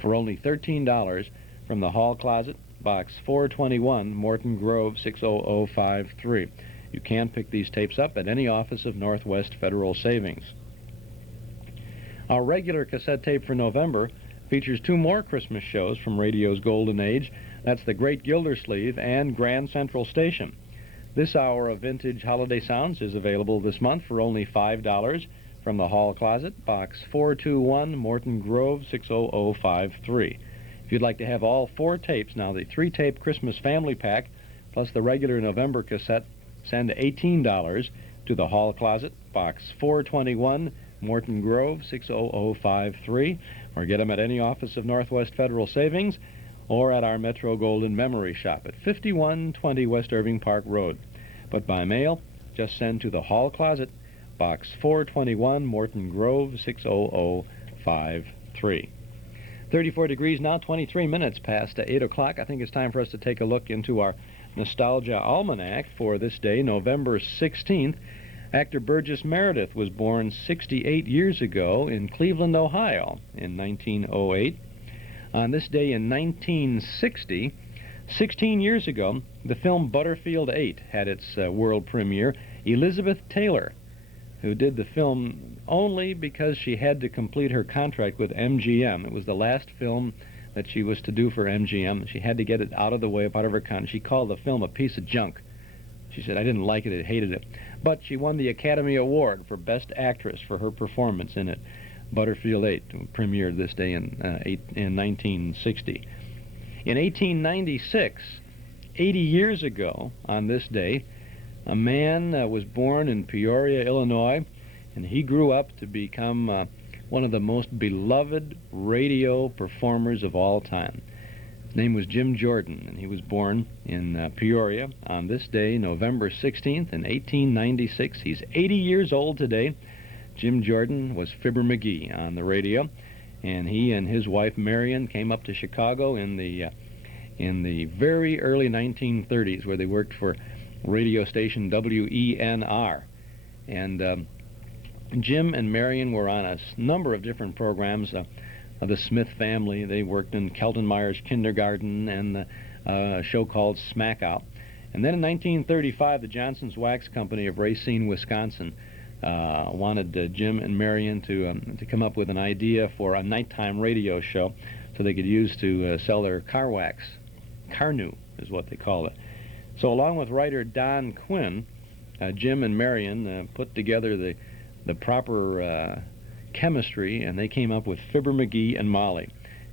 for only $13 from the hall closet, box 421, Morton Grove, 60053. You can pick these tapes up at any office of Northwest Federal Savings. Our regular cassette tape for November features 2 more Christmas shows from radio's golden age. That's The Great Gildersleeve and Grand Central Station. This hour of vintage holiday sounds is available this month for only $5 from the hall closet, box 421, Morton Grove, 60053. If you'd like to have all 4 tapes, now the 3-tape Christmas family pack, plus the regular November cassette, send $18 to the hall closet, box 421, Morton Grove, 60053, or get them at any office of Northwest Federal Savings or at our Metro Golden Memory Shop at 5120 West Irving Park Road. But by mail, just send to the hall closet, box 421, Morton Grove, 60053. 34 degrees now, 23 minutes past 8 o'clock. I think it's time for us to take a look into our Nostalgia Almanac for this day, November 16th. Actor Burgess Meredith was born 68 years ago in Cleveland, Ohio in 1908. On this day in 1960, 16 years ago, the film Butterfield 8 had its world premiere. Elizabeth Taylor, who did the film only because she had to complete her contract with MGM. It was the last film that she was to do for MGM. She had to get it out of the way, out of her contract. She called the film a piece of junk. She said, I didn't like it, I hated it. But she won the Academy Award for Best Actress for her performance in it. Butterfield 8 premiered this day in 1960. In 1896, 80 years ago on this day, a man was born in Peoria, Illinois, and he grew up to become one of the most beloved radio performers of all time. His name was Jim Jordan, and he was born in Peoria on this day, November 16th, in 1896. He's 80 years old today. Jim Jordan was Fibber McGee on the radio, and he and his wife Marion came up to Chicago in the very early 1930s, where they worked for radio station WENR. And Jim and Marion were on a number of different programs. The Smith family, they worked in Kelton Meyer's Kindergarten and a show called Smack Out. And then in 1935, the Johnson's Wax Company of Racine, Wisconsin, wanted Jim and Marion to come up with an idea for a nighttime radio show so they could use to sell their car wax. Carnu is what they call it. So along with writer Don Quinn, Jim and Marion put together the proper chemistry, and they came up with Fibber McGee and Molly.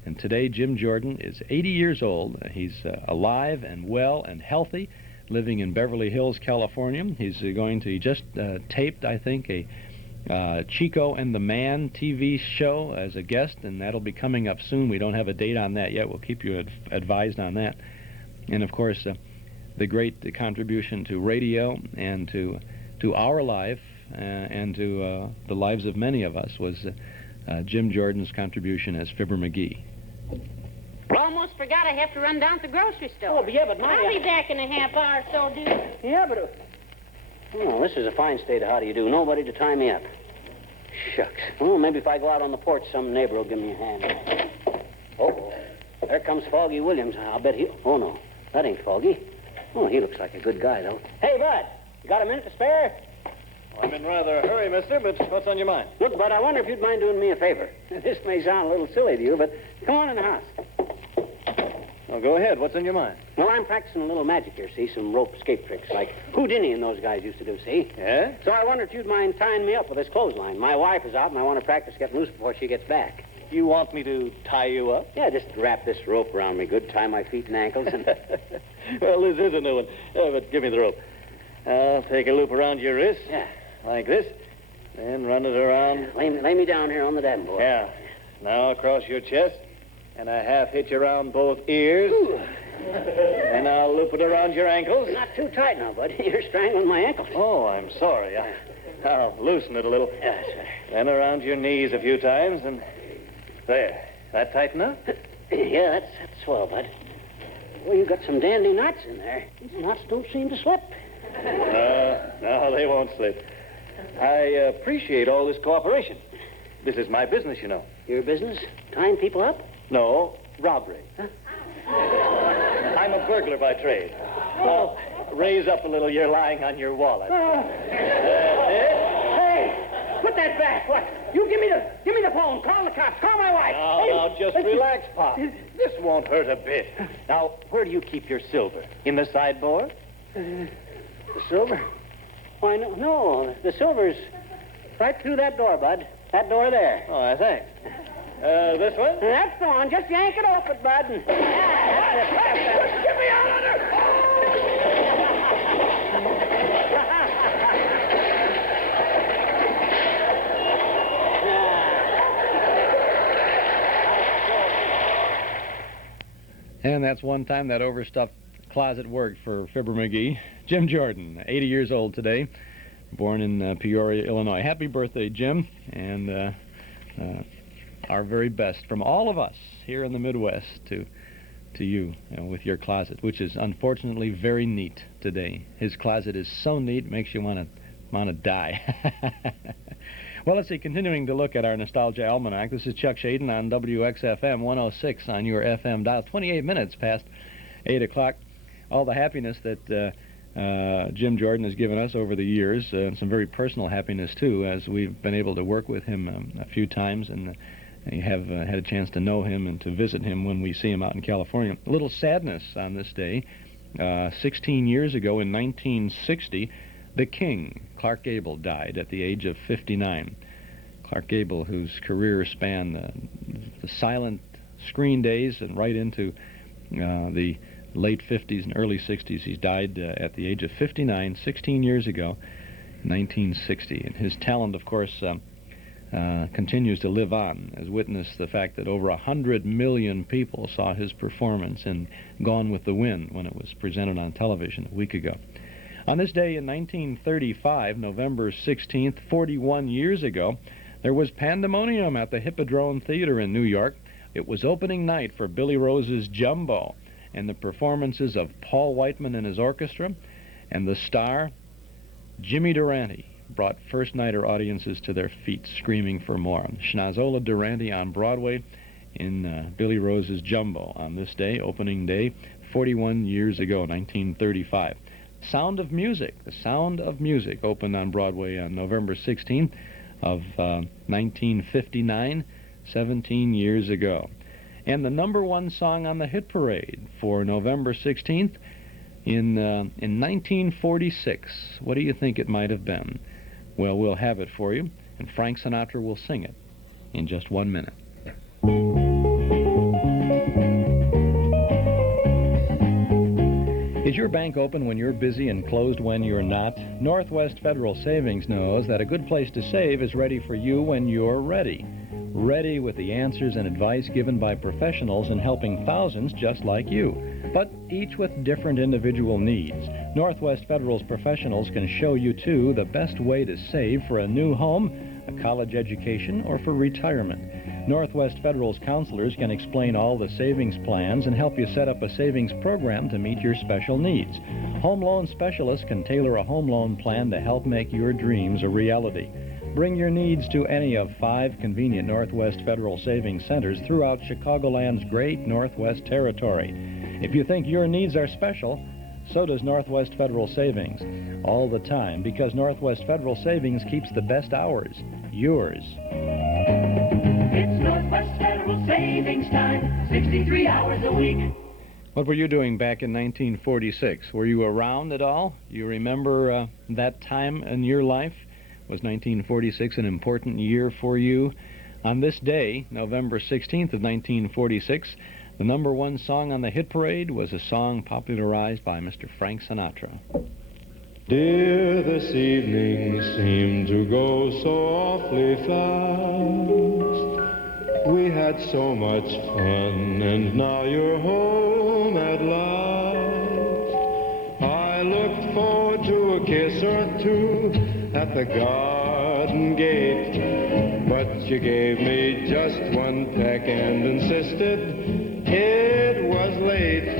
And today Jim Jordan is 80 years old. He's alive and well and healthy, living in Beverly Hills, California. He just taped, I think, a Chico and the Man TV show as a guest, and that'll be coming up soon. We don't have a date on that yet. We'll keep you advised on that. And of course, the great contribution to radio and to our life and to the lives of many of us was Jim Jordan's contribution as Fibber McGee. I almost forgot I have to run down to the grocery store. Oh, yeah, but I'll be back in a half hour or so, dear. Yeah, but... Oh, this is a fine state of how-do-you-do. Nobody to tie me up. Shucks. Well, maybe if I go out on the porch, some neighbor will give me a hand. Oh, there comes Foggy Williams. I'll bet he... Oh, no, that ain't Foggy. Oh, he looks like a good guy, though. Hey, Bud, you got a minute to spare? I'm in rather a hurry, mister, but what's on your mind? Look, Bud, I wonder if you'd mind doing me a favor. This may sound a little silly to you, but come on in the house. Well, go ahead. What's on your mind? Well, I'm practicing a little magic here, see? Some rope escape tricks like Houdini and those guys used to do, see? Yeah? So I wonder if you'd mind tying me up with this clothesline. My wife is out, and I want to practice getting loose before she gets back. You want me to tie you up? Yeah, just wrap this rope around me good, tie my feet and ankles, and... Well, this is a new one. Oh, but give me the rope. I'll take a loop around your wrist. Yeah. Like this. Then run it around. Lay me down here on the davenport. Yeah. Now across your chest. And a half hitch around both ears. Ooh. And I'll loop it around your ankles. Not too tight now, Bud. You're strangling my ankles. Oh, I'm sorry. I'll loosen it a little. Yes, sir. Then around your knees a few times, and there. That tight enough? Yeah, that's swell, Bud. Well, you got some dandy knots in there. These knots don't seem to slip. No, they won't slip. I appreciate all this cooperation. This is my business, you know. Your business? Tying people up? No, robbery. Huh? I'm a burglar by trade. Now, raise up a little. You're lying on your wallet. Hey, put that back. What? You give me the phone. Call the cops. Call my wife. Now, just relax, Pop. This won't hurt a bit. Now, where do you keep your silver? In the sideboard? The silver? Why, no. The silver's right through that door, Bud. That door there. Oh, thanks. This one? That's the one. Just yank it off it, Bud. Get me out of there! And that's one time that overstuffed closet worked for Fibber McGee. Jim Jordan, 80 years old today, born in Peoria, Illinois. Happy birthday, Jim, and our very best from all of us here in the Midwest to you, with your closet, which is unfortunately very neat today. His closet is so neat, makes you want to die. Well, let's see, continuing to look at our Nostalgia Almanac. This is Chuck Shaden on WXFM 106 on your FM dial. 28 minutes past 8 o'clock. All the happiness that Jim Jordan has given us over the years, and some very personal happiness, too, as we've been able to work with him a few times, and you have had a chance to know him and to visit him when we see him out in California. A little sadness on this day. 16 years ago, in 1960, the King, Clark Gable, died at the age of 59. Clark Gable, whose career spanned the silent screen days and right into the late 50s and early 60s. He died at the age of 59, 16 years ago, 1960. And his talent, of course, continues to live on, as witnessed the fact that over 100 million people saw his performance in Gone with the Wind when it was presented on television a week ago. On this day in 1935, November 16th, 41 years ago, there was pandemonium at the Hippodrome Theater in New York. It was opening night for Billy Rose's Jumbo, and the performances of Paul Whiteman and his orchestra, and the star, Jimmy Durante, brought first-nighter audiences to their feet, screaming for more. Schnazola Durante on Broadway in Billy Rose's Jumbo on this day, opening day, 41 years ago, 1935. Sound of Music, The Sound of Music, opened on Broadway on November 16th of 1959, 17 years ago. And the #1 song on the hit parade for November 16th in 1946. What do you think it might have been? Well, we'll have it for you, and Frank Sinatra will sing it in just 1 minute. Is your bank open when you're busy and closed when you're not? Northwest Federal Savings knows that a good place to save is ready for you when you're ready. Ready with the answers and advice given by professionals in helping thousands just like you, but each with different individual needs. Northwest Federal's professionals can show you, too, the best way to save for a new home, a college education, or for retirement. Northwest Federal's counselors can explain all the savings plans and help you set up a savings program to meet your special needs. Home loan specialists can tailor a home loan plan to help make your dreams a reality. Bring your needs to any of 5 convenient Northwest Federal Savings Centers throughout Chicagoland's great Northwest Territory. If you think your needs are special, so does Northwest Federal Savings. All the time, because Northwest Federal Savings keeps the best hours yours. It's Northwest Federal Savings time, 63 hours a week. What were you doing back in 1946? Were you around at all? You remember that time in your life? Was 1946 an important year for you? On this day, November 16th of 1946, the #1 song on the hit parade was a song popularized by Mr. Frank Sinatra. Dear, this evening seemed to go so awfully fast. We had so much fun, and now you're home at last. I looked forward to a kiss or two at the garden gate, but you gave me just one peck and insisted it was late.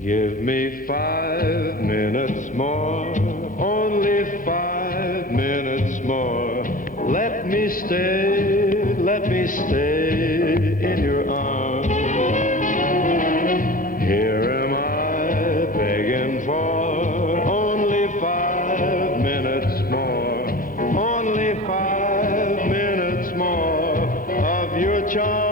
Give me 5 minutes more, only 5 minutes more. Let me stay in your arms. Here am I begging for only 5 minutes more, only 5 minutes more of your charm.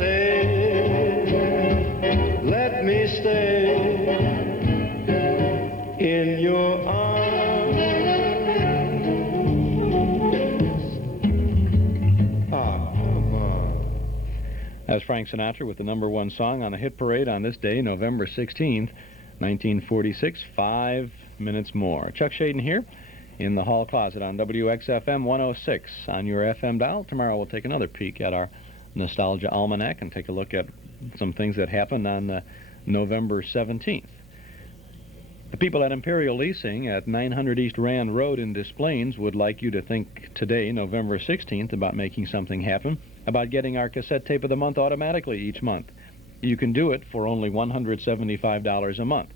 stay, let me stay in your arms. Ah, come on. That's Frank Sinatra with the #1 song on the hit parade on this day, November 16th, 1946. 5 minutes more. Chuck Shaden here in the hall closet on WXFM 106 on your FM dial. Tomorrow we'll take another peek at our Nostalgia Almanac and take a look at some things that happened on November 17th. The people at Imperial Leasing at 900 East Rand Road in Des Plaines would like you to think today, November 16th, about making something happen, about getting our cassette tape of the month automatically each month. You can do it for only $175 a month.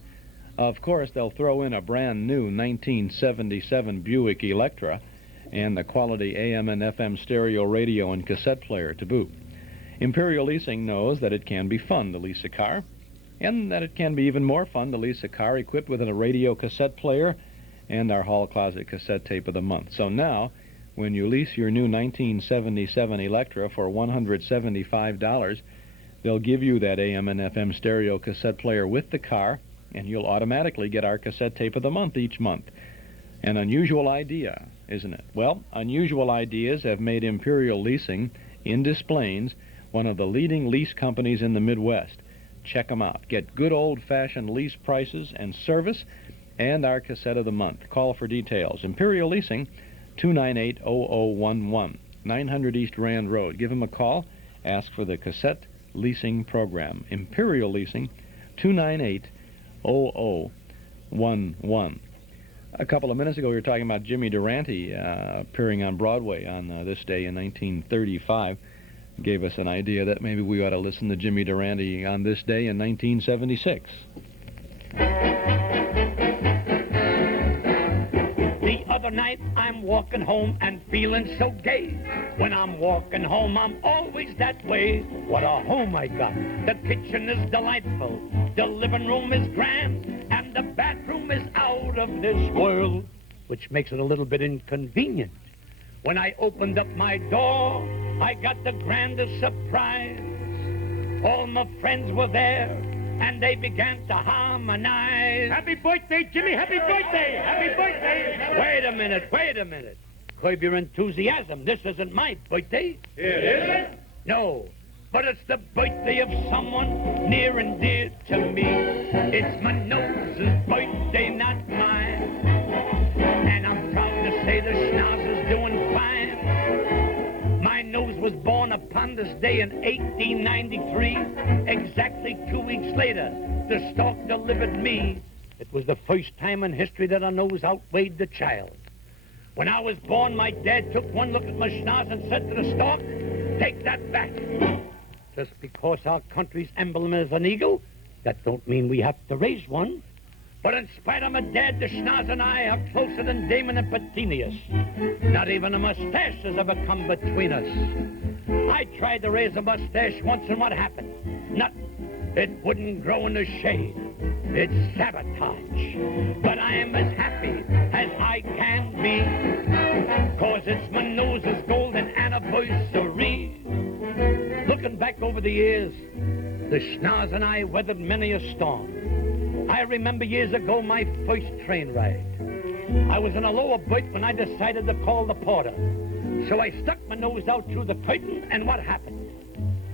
Of course, they'll throw in a brand new 1977 Buick Electra and the quality AM and FM stereo radio and cassette player to boot. Imperial Leasing knows that it can be fun to lease a car, and that it can be even more fun to lease a car equipped with a radio cassette player and our hall closet cassette tape of the month. So now, when you lease your new 1977 Electra for $175, they'll give you that AM and FM stereo cassette player with the car, and you'll automatically get our cassette tape of the month each month. An unusual idea, isn't it? Well, unusual ideas have made Imperial Leasing in Des Plaines one of the leading lease companies in the Midwest. Check them out. Get good old-fashioned lease prices and service and our cassette of the month. Call for details. Imperial Leasing, 298-0011, 900 East Rand Road. Give them a call. Ask for the cassette leasing program. Imperial Leasing, 298-0011. A couple of minutes ago, we were talking about Jimmy Durante appearing on Broadway on this day in 1935. Gave us an idea that maybe we ought to listen to Jimmy Durante on this day in 1976. The other night, I'm walking home and feeling so gay. When I'm walking home, I'm always that way. What a home I got. The kitchen is delightful. The living room is grand. And the bathroom is out of this world, which makes it a little bit inconvenient. When I opened up my door, I got the grandest surprise. All my friends were there, and they began to harmonize. Happy birthday, Jimmy! Happy birthday! Happy birthday! Wait a minute. Curb your enthusiasm. This isn't my birthday. It isn't? No, but it's the birthday of someone near and dear to me. It's my nose's birthday, not mine. And I'm proud to say the schnoz is doing fine. My nose was born upon this day in 1893. Exactly 2 weeks later, the stork delivered me. It was the first time in history that a nose outweighed the child. When I was born, my dad took one look at my schnoz and said to the stork, "Take that back." Just because our country's emblem is an eagle, that don't mean we have to raise one. But in spite of my dad, the schnoz and I are closer than Damon and Petinius. Not even a mustache has ever come between us. I tried to raise a mustache once, and what happened? Nothing. It wouldn't grow in the shade. It's sabotage. But I am as happy as I can be, 'cause it's my nose's golden anniversary. Looking back over the years, the schnoz and I weathered many a storm. I remember years ago my first train ride. I was in a lower berth when I decided to call the porter. So I stuck my nose out through the curtain, and what happened?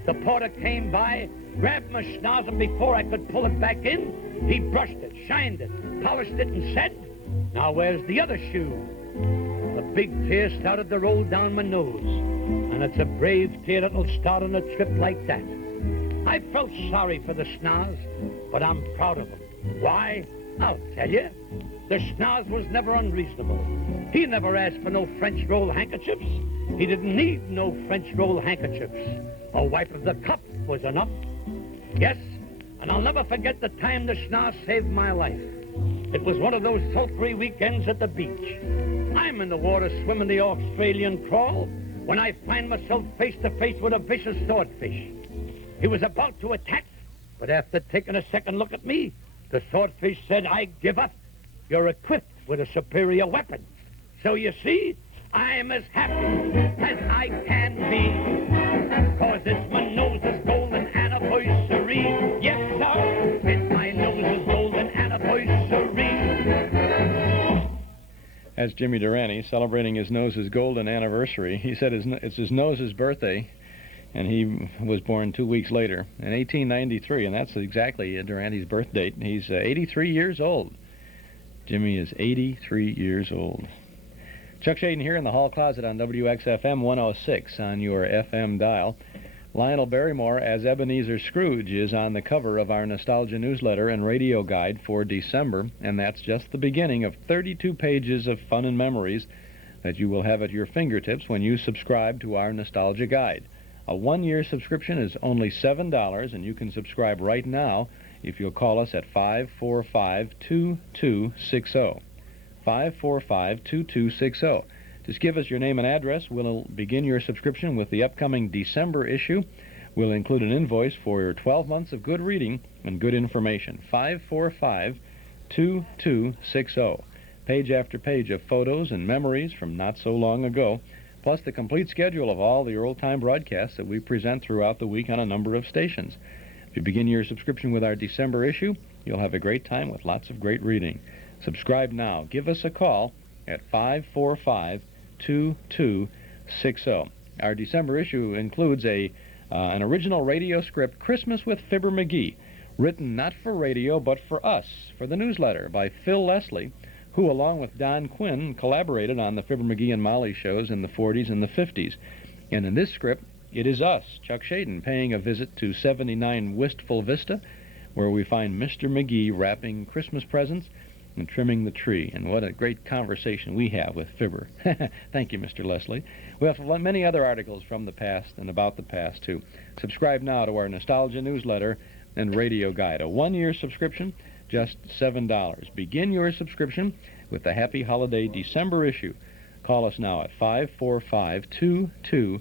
The porter came by, grabbed my schnoz, and before I could pull it back in, he brushed it, shined it, polished it, and said, "Now where's the other shoe?" A big tear started to roll down my nose, and it's a brave tear that'll start on a trip like that. I felt sorry for the schnoz, but I'm proud of him. Why? I'll tell you. The schnoz was never unreasonable. He never asked for no French roll handkerchiefs. He didn't need no French roll handkerchiefs. A wipe of the cup was enough. Yes, and I'll never forget the time the schnoz saved my life. It was one of those sultry weekends at the beach. I'm in the water swimming the Australian crawl when I find myself face to face with a vicious swordfish. He was about to attack, but after taking a second look at me, the swordfish said, "I give up. You're equipped with a superior weapon." So you see, I'm as happy as I can be, 'cause it's my nose's gold Jimmy Durante, celebrating his nose's golden anniversary. He said it's his nose's birthday, and he was born 2 weeks later in 1893, and that's exactly Durante's birth date. He's 83 years old. Jimmy is 83 years old. Chuck Shaden here in the hall closet on WXFM 106 on your FM dial. Lionel Barrymore as Ebenezer Scrooge is on the cover of our Nostalgia newsletter and radio guide for December, and that's just the beginning of 32 pages of fun and memories that you will have at your fingertips when you subscribe to our Nostalgia guide. A one-year subscription is only $7, and you can subscribe right now if you'll call us at 545-2260. 545-2260. Just give us your name and address. We'll begin your subscription with the upcoming December issue. We'll include an invoice for your 12 months of good reading and good information. 545-2260. Page after page of photos and memories from not so long ago, plus the complete schedule of all the old-time broadcasts that we present throughout the week on a number of stations. If you begin your subscription with our December issue, you'll have a great time with lots of great reading. Subscribe now. Give us a call at 545-2260. Our December issue includes an original radio script, Christmas with Fibber McGee, written not for radio but for us, for the newsletter, by Phil Leslie, who, along with Don Quinn, collaborated on the Fibber McGee and Molly shows in the 40s and the 50s. And in this script, it is us, Chuck Shaden, paying a visit to 79 Wistful Vista, where we find Mr. McGee wrapping Christmas presents and trimming the tree. And what a great conversation we have with Fibber. Thank you, Mr. Leslie. We have many other articles from the past and about the past, too. Subscribe now to our Nostalgia newsletter and radio guide. A one-year subscription, just $7. Begin your subscription with the Happy Holiday December issue. Call us now at 545-2260.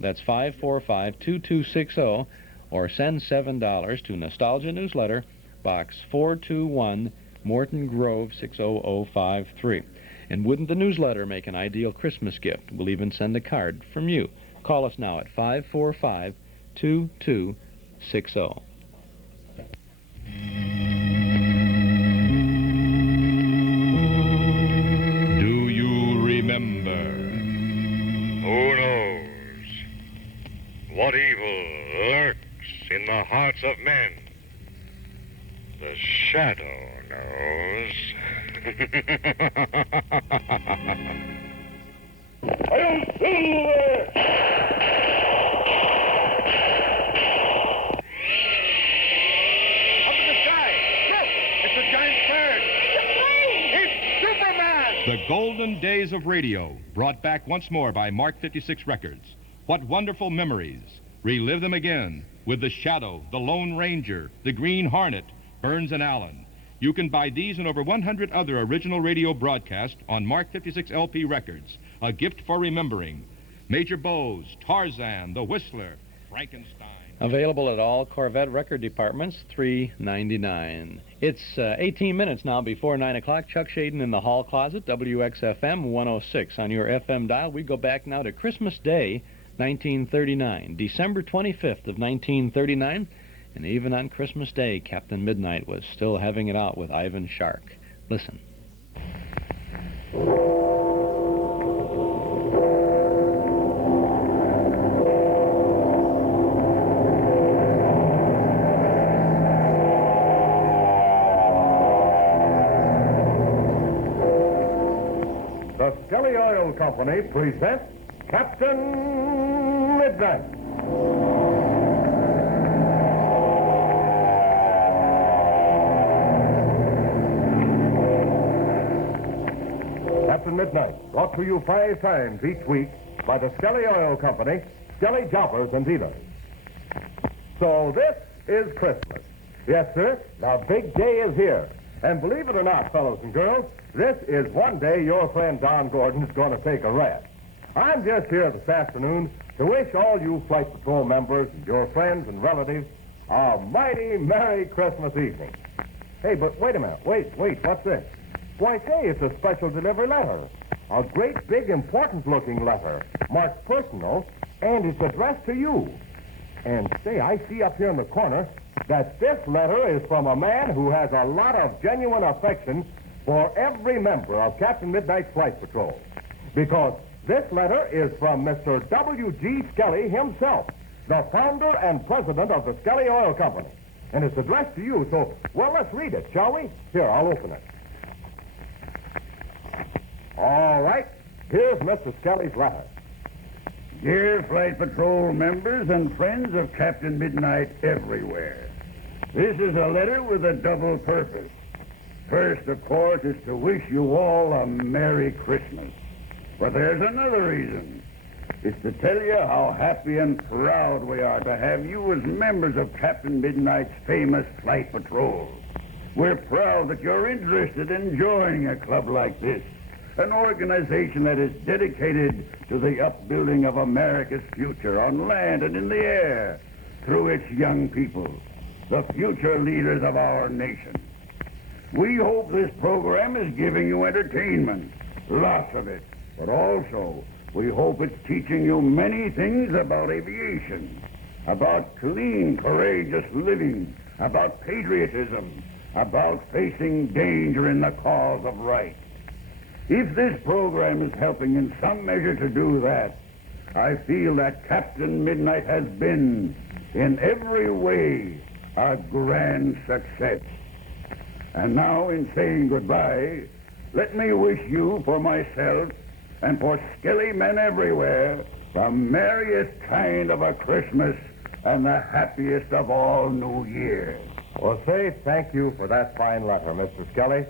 That's 545-2260, or send $7 to Nostalgia Newsletter, Box 421, Morton Grove, 60053. And wouldn't the newsletter make an ideal Christmas gift? We'll even send a card from you. Call us now at 545-2260. Do you remember? Who knows what evil lurks in the hearts of men? The shadow knows. Hail Silver! Up in the sky! Look! It's a giant bird! It's Superman! The golden days of radio, brought back once more by Mark 56 Records. What wonderful memories. Relive them again with The Shadow, The Lone Ranger, The Green Hornet, Burns and Allen. You can buy these and over 100 other original radio broadcasts on Mark 56 LP Records. A gift for remembering. Major Bose, Tarzan, The Whistler, Frankenstein. Available at all Corvette record departments, $3.99. It's 18 minutes now before 9 o'clock. Chuck Shaden in the hall closet, WXFM 106. On your FM dial, we go back now to Christmas Day, 1939, December 25th of 1939. And even on Christmas Day, Captain Midnight was still having it out with Ivan Shark. Listen. The Skelly Oil Company presents Captain Midnight. Captain Midnight, brought to you 5 times each week by the Skelly Oil Company, Skelly Jobbers and Dealers. So this is Christmas. Yes, sir, the big day is here. And believe it or not, fellows and girls, this is one day your friend Don Gordon is going to take a rest. I'm just here this afternoon to wish all you Flight Patrol members and your friends and relatives a mighty Merry Christmas evening. Hey, but wait a minute. Wait, what's this? Why, say, it's a special delivery letter. A great, big, important-looking letter, marked personal, and it's addressed to you. And, say, I see up here in the corner that this letter is from a man who has a lot of genuine affection for every member of Captain Midnight's Flight Patrol. Because this letter is from Mr. W.G. Skelly himself, the founder and president of the Skelly Oil Company. And it's addressed to you, so, well, let's read it, shall we? Here, I'll open it. All right, here's Mr. Skelly's letter. Dear Flight Patrol members and friends of Captain Midnight everywhere, this is a letter with a double purpose. First, of course, is to wish you all a Merry Christmas. But there's another reason. It's to tell you how happy and proud we are to have you as members of Captain Midnight's famous Flight Patrol. We're proud that you're interested in joining a club like this, an organization that is dedicated to the upbuilding of America's future on land and in the air through its young people, the future leaders of our nation. We hope this program is giving you entertainment, lots of it, but also we hope it's teaching you many things about aviation, about clean, courageous living, about patriotism, about facing danger in the cause of right. If this program is helping in some measure to do that, I feel that Captain Midnight has been, in every way, a grand success. And now, in saying goodbye, let me wish you, for myself, and for Skelly men everywhere, the merriest kind of a Christmas and the happiest of all New Years. Well, say thank you for that fine letter, Mr. Skelly.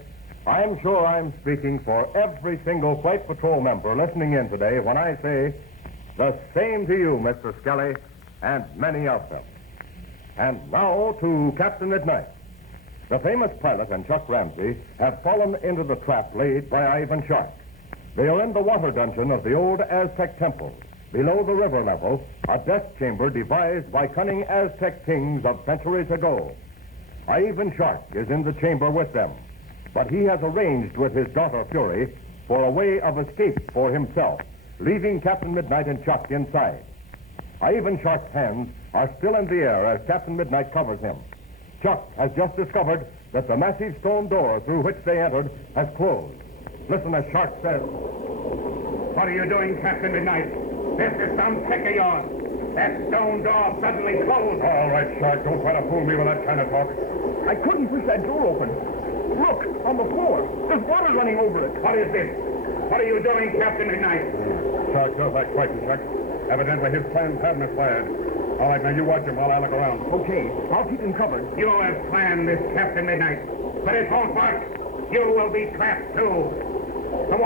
I'm sure I'm speaking for every single Flight Patrol member listening in today when I say the same to you, Mr. Skelly, and many of them. And now to Captain Midnight. The famous pilot and Chuck Ramsey have fallen into the trap laid by Ivan Shark. They are in the water dungeon of the old Aztec temple. Below the river level, a death chamber devised by cunning Aztec kings of centuries ago. Ivan Shark is in the chamber with them, but he has arranged with his daughter Fury for a way of escape for himself, leaving Captain Midnight and Chuck inside. Ivan Shark's hands are still in the air as Captain Midnight covers him. Chuck has just discovered that the massive stone door through which they entered has closed. Listen as Shark says. What are you doing, Captain Midnight? This is some trick of yours. That stone door suddenly closed. All right, Shark, don't try to fool me with that kind of talk. I couldn't push that door open. Look, on the floor. There's water running over it. What is this? What are you doing, Captain Midnight? Shark does act frightened, Chuck. Evidently his plans have misfired. All right, now you watch him while I look around. Okay, I'll keep him covered. You have planned this, Captain Midnight, but it won't work. You will be trapped, too. The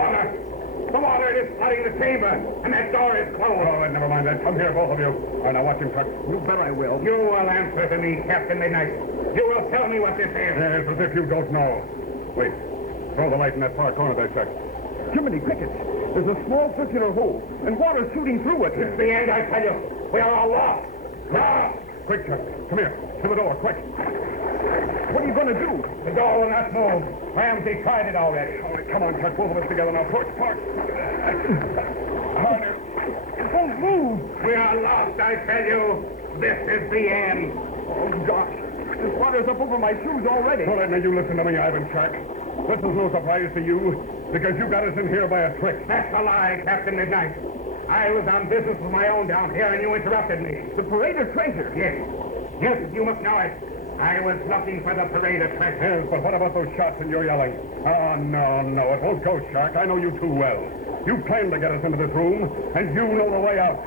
water is flooding the chamber, and that door is closed. All right, never mind that. Come here, both of you. All right, now watch him, Chuck. You bet I will. You will answer to me, Captain Midnight. You will tell me what this is. Yes, as if you don't know. Wait. Throw the light in that far corner there, Chuck. Jiminy crickets. There's a small circular hole, and water's shooting through it. It's the end, I tell you. We are all lost. Now! Quick, Chuck. Come here. To the door, quick. What are you going to do? The door will not move. Ramsey tried it already. All right, come on, Chuck. Both of us together now. Push. Harder. It won't move. We are lost, I tell you. This is the end. Oh, gosh. This water's up over my shoes already. All right, now you listen to me, Ivan Shark. This is no surprise to you, because you got us in here by a trick. That's a lie, Captain Midnight. I was on business of my own down here, and you interrupted me. The parade of treasure. Yes, you must know it. I was looking for the parade of treasure. Yes, but what about those shots and your yelling? Oh, no, it won't go, Shark. I know you too well. You planned to get us into this room, and you know the way out.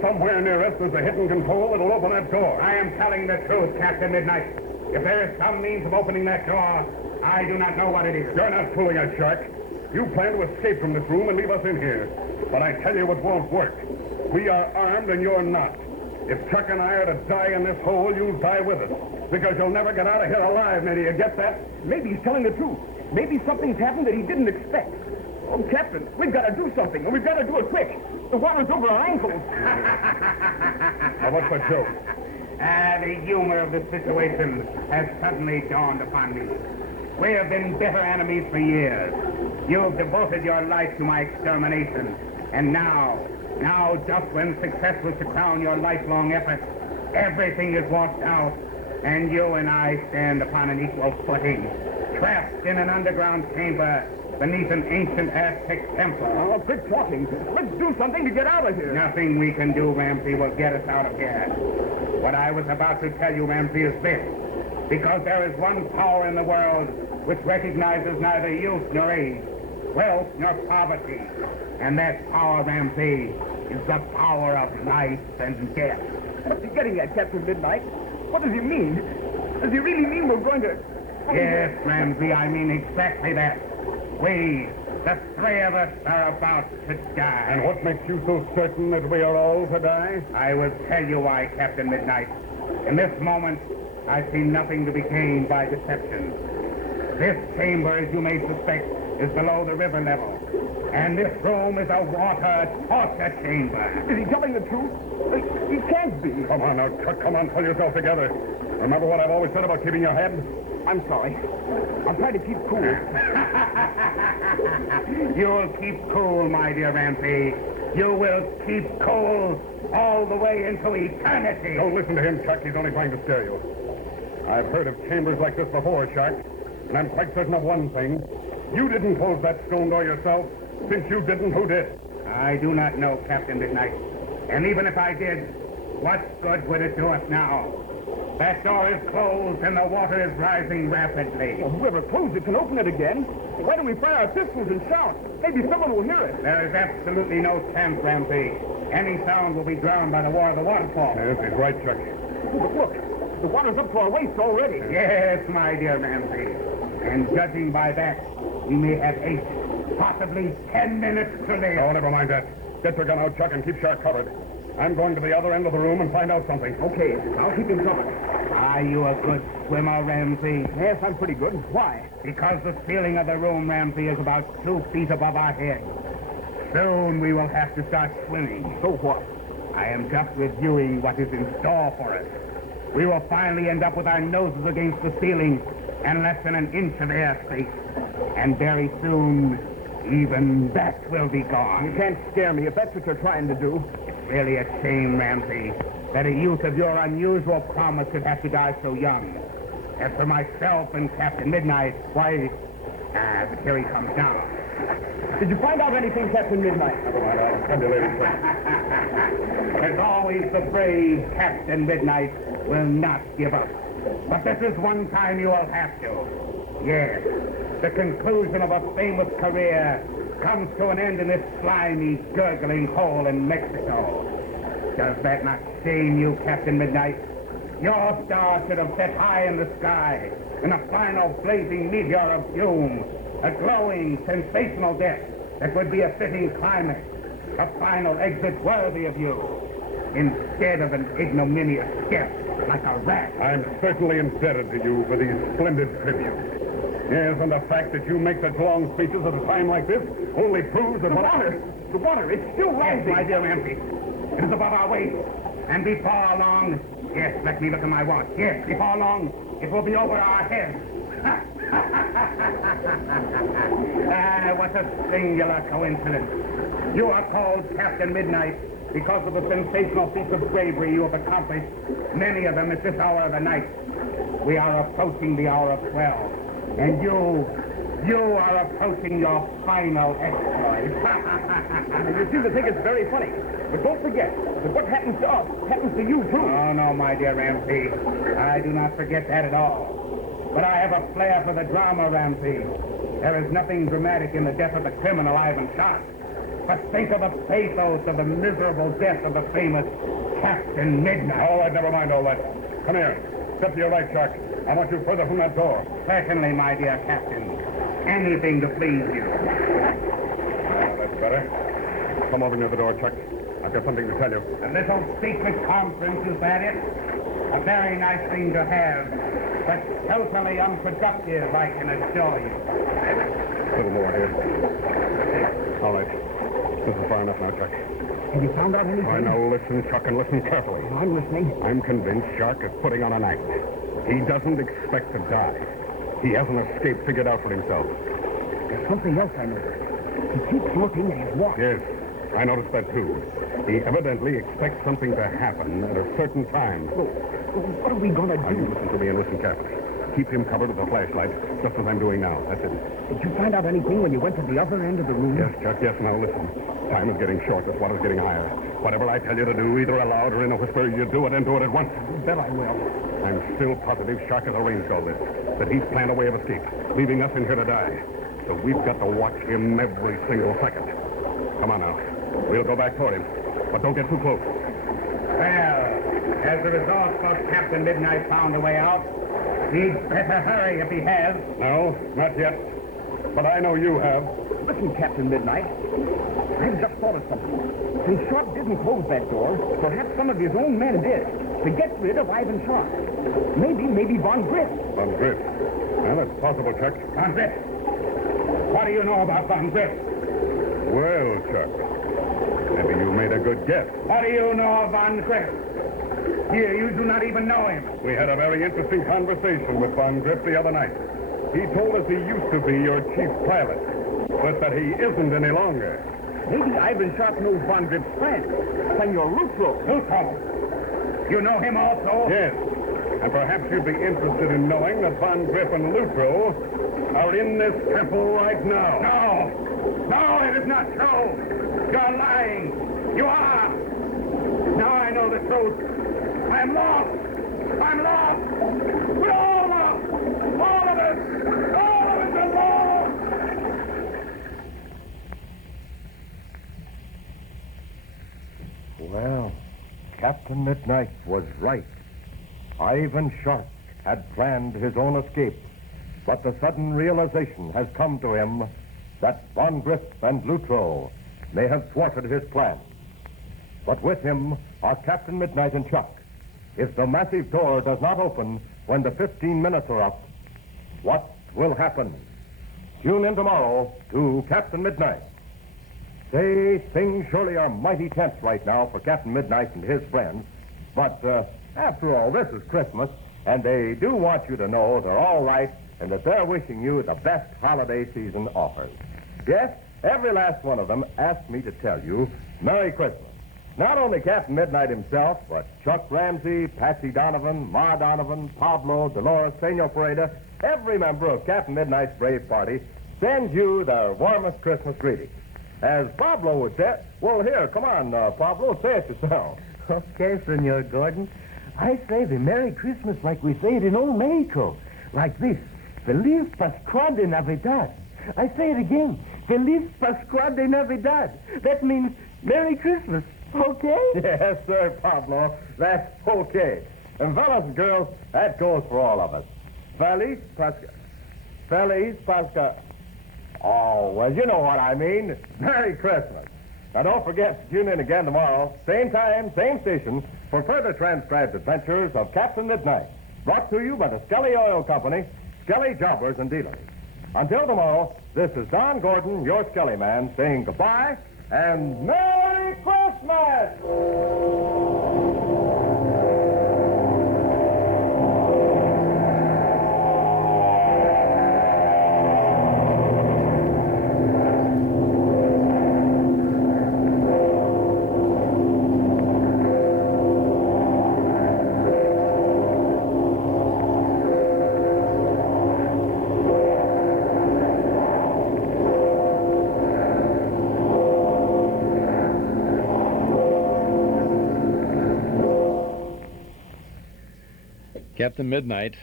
Somewhere near us, there's a hidden control that'll open that door. I am telling the truth, Captain Midnight. If there is some means of opening that door, I do not know what it is. You're not fooling us, Shark. You plan to escape from this room and leave us in here. But I tell you it won't work. We are armed and you're not. If Chuck and I are to die in this hole, you'll die with us. Because you'll never get out of here alive, Nettie. You get that? Maybe he's telling the truth. Maybe something's happened that he didn't expect. Oh, Captain, we've got to do something, and we've got to do it quick. The water's over our ankles. Now, what's the joke? The humor of the situation has suddenly dawned upon me. We have been bitter enemies for years. You've devoted your life to my extermination. And now, just when success was to crown your lifelong efforts, everything is washed out, and you and I stand upon an equal footing. trapped in an underground chamber beneath an ancient Aztec temple. Oh, quit talking. Let's do something to get out of here. Nothing we can do, Ramsey, will get us out of here. What I was about to tell you, Ramsey, is this. Because there is one power in the world which recognizes neither youth nor age, wealth nor poverty. And that power, Ramsey, is the power of life and death. What's he getting at, Captain Midnight? What does he mean? Does he really mean we're going to... Yes, Ramsey, I mean exactly that. We, the three of us, are about to die. And what makes you so certain that we are all to die? I will tell you why, Captain Midnight. In this moment, I see nothing to be gained by deception. This chamber, as you may suspect, is below the river level. And this room is a water torture chamber. Is he telling the truth? He can't be. Come on now, Chuck. Come on, pull yourself together. Remember what I've always said about keeping your head? I'm sorry. I'll try to keep cool. You'll keep cool, my dear Ramsey. You will keep cool all the way into eternity. Don't listen to him, Chuck. He's only trying to scare you. I've heard of chambers like this before, Shark. And I'm quite certain of one thing. You didn't close that stone door yourself. Since you didn't, who did? I do not know, Captain Midnight. And even if I did, what good would it do us now? That door is closed and the water is rising rapidly. Well, whoever closed it can open it again. Why don't we fire our pistols and shout? Maybe someone will hear us. There is absolutely no chance, Ramsey. Any sound will be drowned by the roar of the waterfall. Yes, he's right, Chuck. But look, the water's up to our waist already. Yes, my dear Ramsey. And judging by that, we may have 8, possibly 10 minutes to live. Oh, never mind that. Get your gun out, Chuck, and keep Shark covered. I'm going to the other end of the room and find out something. Okay, I'll keep him covered. Are you a good swimmer, Ramsey? Yes, I'm pretty good. Why? Because the ceiling of the room, Ramsey, is about 2 feet above our heads. Soon we will have to start swimming. So what? I am just reviewing what is in store for us. We will finally end up with our noses against the ceiling and less than an inch of airspace. And very soon, even that will be gone. You can't scare me if that's what you're trying to do. It's really a shame, Ramsey, that a youth of your unusual promise should have to die so young. As for myself and Captain Midnight, why... but here he comes now. Did you find out anything, Captain Midnight? Never mind, I'll tell you later. As always, the brave Captain Midnight will not give up. But this is one time you will have to. Yes, the conclusion of a famous career comes to an end in this slimy, gurgling hole in Mexico. Does that not shame you, Captain Midnight? Your star should have set high in the sky, in a final blazing meteor of doom, a glowing, sensational death that would be a fitting climax, a final exit worthy of you, instead of an ignominious death like a rat. I'm certainly indebted to you for these splendid tributes. Yes, and the fact that you make such long speeches at a time like this only proves that... The water, it's still rising. Yes, my dear Ramsey. It is above our waist. And before long... Yes, let me look at my watch. Yes, before long, it will be over our heads. What a singular coincidence. You are called Captain Midnight because of the sensational feats of bravery you have accomplished, many of them at this hour of the night. We are approaching the hour of 12. And you are approaching your final exploit. You seem to think it's very funny. But don't forget that what happens to us happens to you, too. Oh, no, my dear Ramsey. I do not forget that at all. But I have a flair for the drama, Ramsey. There is nothing dramatic in the death of the criminal I haven't shot. But think of the pathos of the miserable death of the famous Captain Midnight. All right, never mind all that. Come here. Step to your right, Shark. I want you further from that door. Certainly, my dear Captain. Anything to please you. That's better. Come over near the door, Chuck. I've got something to tell you. A little secret conference, is that it? A very nice thing to have, but totally unproductive, I can assure you. A little more here. All right. This is far enough now, Chuck. Have you found out anything? Why, now listen, Chuck, and listen carefully. I'm listening. I'm convinced Shark is putting on an act. He doesn't expect to die. He has an escape figured out for himself. There's something else I noticed. He keeps looking at his watch. Yes, I noticed that too. He evidently expects something to happen at a certain time. So what are we going to do? Now, you listen to me and listen carefully. Keep him covered with a flashlight, just as I'm doing now. That's it. Did you find out anything when you went to the other end of the room? Yes, Chuck, yes. Now listen. Time is getting short. The water's getting higher. Whatever I tell you to do, either aloud or in a whisper, you do it and do it at once. You bet I will. I'm still positive Shark has arranged all this, that he's planned a way of escape, leaving us in here to die. So we've got to watch him every single second. Come on now. We'll go back toward him, but don't get too close. Well, as a result, Captain Midnight found a way out. He'd better hurry if he has. No, not yet. But I know you have. Listen, Captain Midnight. I've just thought of something. Since Sharp didn't close that door, perhaps some of his own men did, to get rid of Ivan Sharp. Maybe Von Griff. Von Griff? Well, that's possible, Chuck. Von Griff? What do you know about Von Griff? Well, Chuck, maybe you made a good guess. What do you know of Von Griff? Here, you do not even know him. We had a very interesting conversation with Von Griff the other night. He told us he used to be your chief pilot, but that he isn't any longer. Maybe Ivan Sharp knows Von Griff's friend, Senor Lutro. Lutro? You know him also? Yes. And perhaps you'd be interested in knowing that Von Griff and Lutro are in this temple right now. No, it is not true. You're lying. You are. Now I know the truth. I'm lost. We're all lost. All of us. All of us are lost. Well, Captain Midnight was right. Ivan Sharp had planned his own escape, but the sudden realization has come to him that Von Griff and Lutro may have thwarted his plan. But with him are Captain Midnight and Chuck. If the massive door does not open when the 15 minutes are up, what will happen? Tune in tomorrow to Captain Midnight. Say, things surely are mighty tense right now for Captain Midnight and his friends. But after all, this is Christmas, and they do want you to know they're all right and that they're wishing you the best holiday season offers. Yes, every last one of them asked me to tell you Merry Christmas. Not only Captain Midnight himself, but Chuck Ramsey, Patsy Donovan, Ma Donovan, Pablo, Dolores, Senor Pareda, every member of Captain Midnight's brave party sends you their warmest Christmas greetings. As Pablo would say, well, here, come on, Pablo, say it yourself. Okay, Senor Gordon. I say the Merry Christmas like we say it in old Mexico. Like this. Feliz Pascual de Navidad. I say it again. Feliz Pascual de Navidad. That means Merry Christmas. Okay? Yes, sir, Pablo. That's okay. And fellas and girls, that goes for all of us. Feliz Pascual. Oh, well, you know what I mean. Merry Christmas. Now, don't forget to tune in again tomorrow, same time, same station, for further transcribed adventures of Captain Midnight, brought to you by the Skelly Oil Company, Skelly Jobbers and Dealers. Until tomorrow, this is Don Gordon, your Skelly man, saying goodbye and Merry Christmas! Captain Midnight,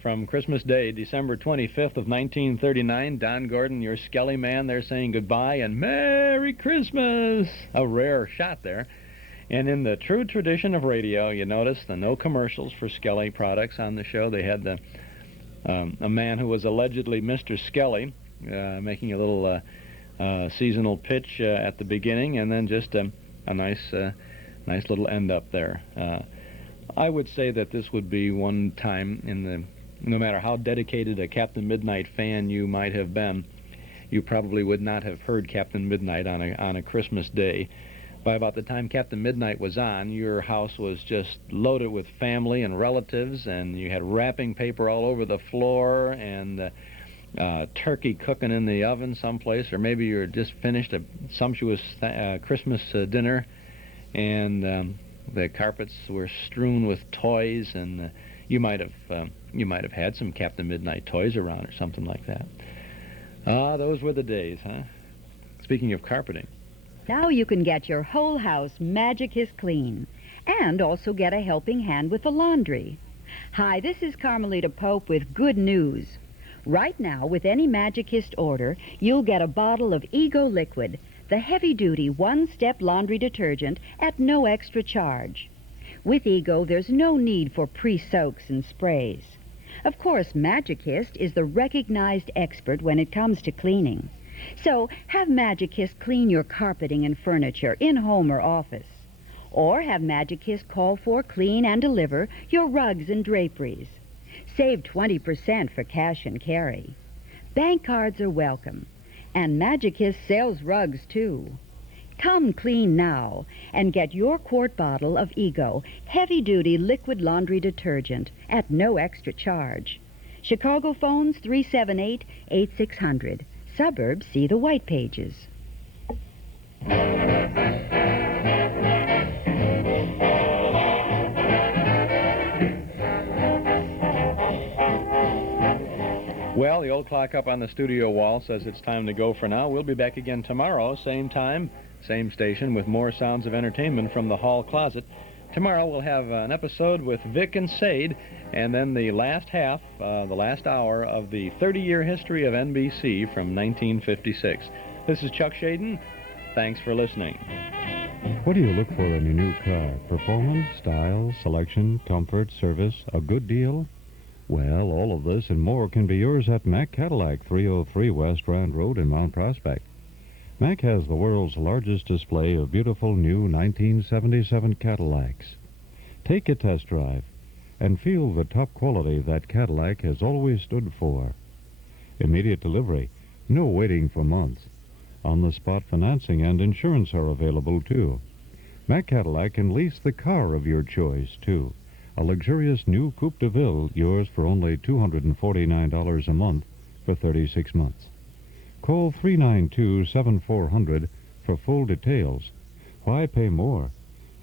from Christmas Day, December 25th of 1939. Don Gordon, your Skelly man, there saying goodbye and Merry Christmas. A rare shot there. And in the true tradition of radio, you notice the no commercials for Skelly products on the show. They had a man who was allegedly Mr. Skelly making a little seasonal pitch at the beginning, and then just a nice little end up there. I would say that this would be one time no matter how dedicated a Captain Midnight fan you might have been, you probably would not have heard Captain Midnight on a Christmas day. By about the time Captain Midnight was on, your house was just loaded with family and relatives, and you had wrapping paper all over the floor, and turkey cooking in the oven someplace, or maybe you're just finished a sumptuous Christmas dinner, and the carpets were strewn with toys, and You might have had some Captain Midnight toys around or something like that. Ah, those were the days, huh? Speaking of carpeting. Now you can get your whole house Magicist clean and also get a helping hand with the laundry. Hi, this is Carmelita Pope with good news. Right now, with any Magicist order, you'll get a bottle of Ego Liquid, the heavy-duty one-step laundry detergent at no extra charge. With Ego, there's no need for pre-soaks and sprays. Of course, Magicist is the recognized expert when it comes to cleaning. So have Magicist clean your carpeting and furniture in home or office. Or have Magicist call for, clean, and deliver your rugs and draperies. Save 20% for cash and carry. Bank cards are welcome. And Magicist sells rugs, too. Come clean now and get your quart bottle of Ego heavy-duty liquid laundry detergent at no extra charge. Chicago phones 378-8600. Suburbs see the white pages. Well, the old clock up on the studio wall says it's time to go for now. We'll be back again tomorrow, same time, same station, with more sounds of entertainment from the hall closet. Tomorrow we'll have an episode with Vic and Sade, and then the last half, the last hour of the 30-year history of NBC from 1956. This is Chuck Shaden. Thanks for listening. What do you look for in your new car? Performance, style, selection, comfort, service, a good deal? Well, all of this and more can be yours at Mack Cadillac, 303 West Grand Road in Mount Prospect. Mack has the world's largest display of beautiful new 1977 Cadillacs. Take a test drive and feel the top quality that Cadillac has always stood for. Immediate delivery, no waiting for months. On-the-spot financing and insurance are available, too. Mack Cadillac can lease the car of your choice, too. A luxurious new Coupe de Ville, yours for only $249 a month for 36 months. Call 392-7400 for full details. Why pay more?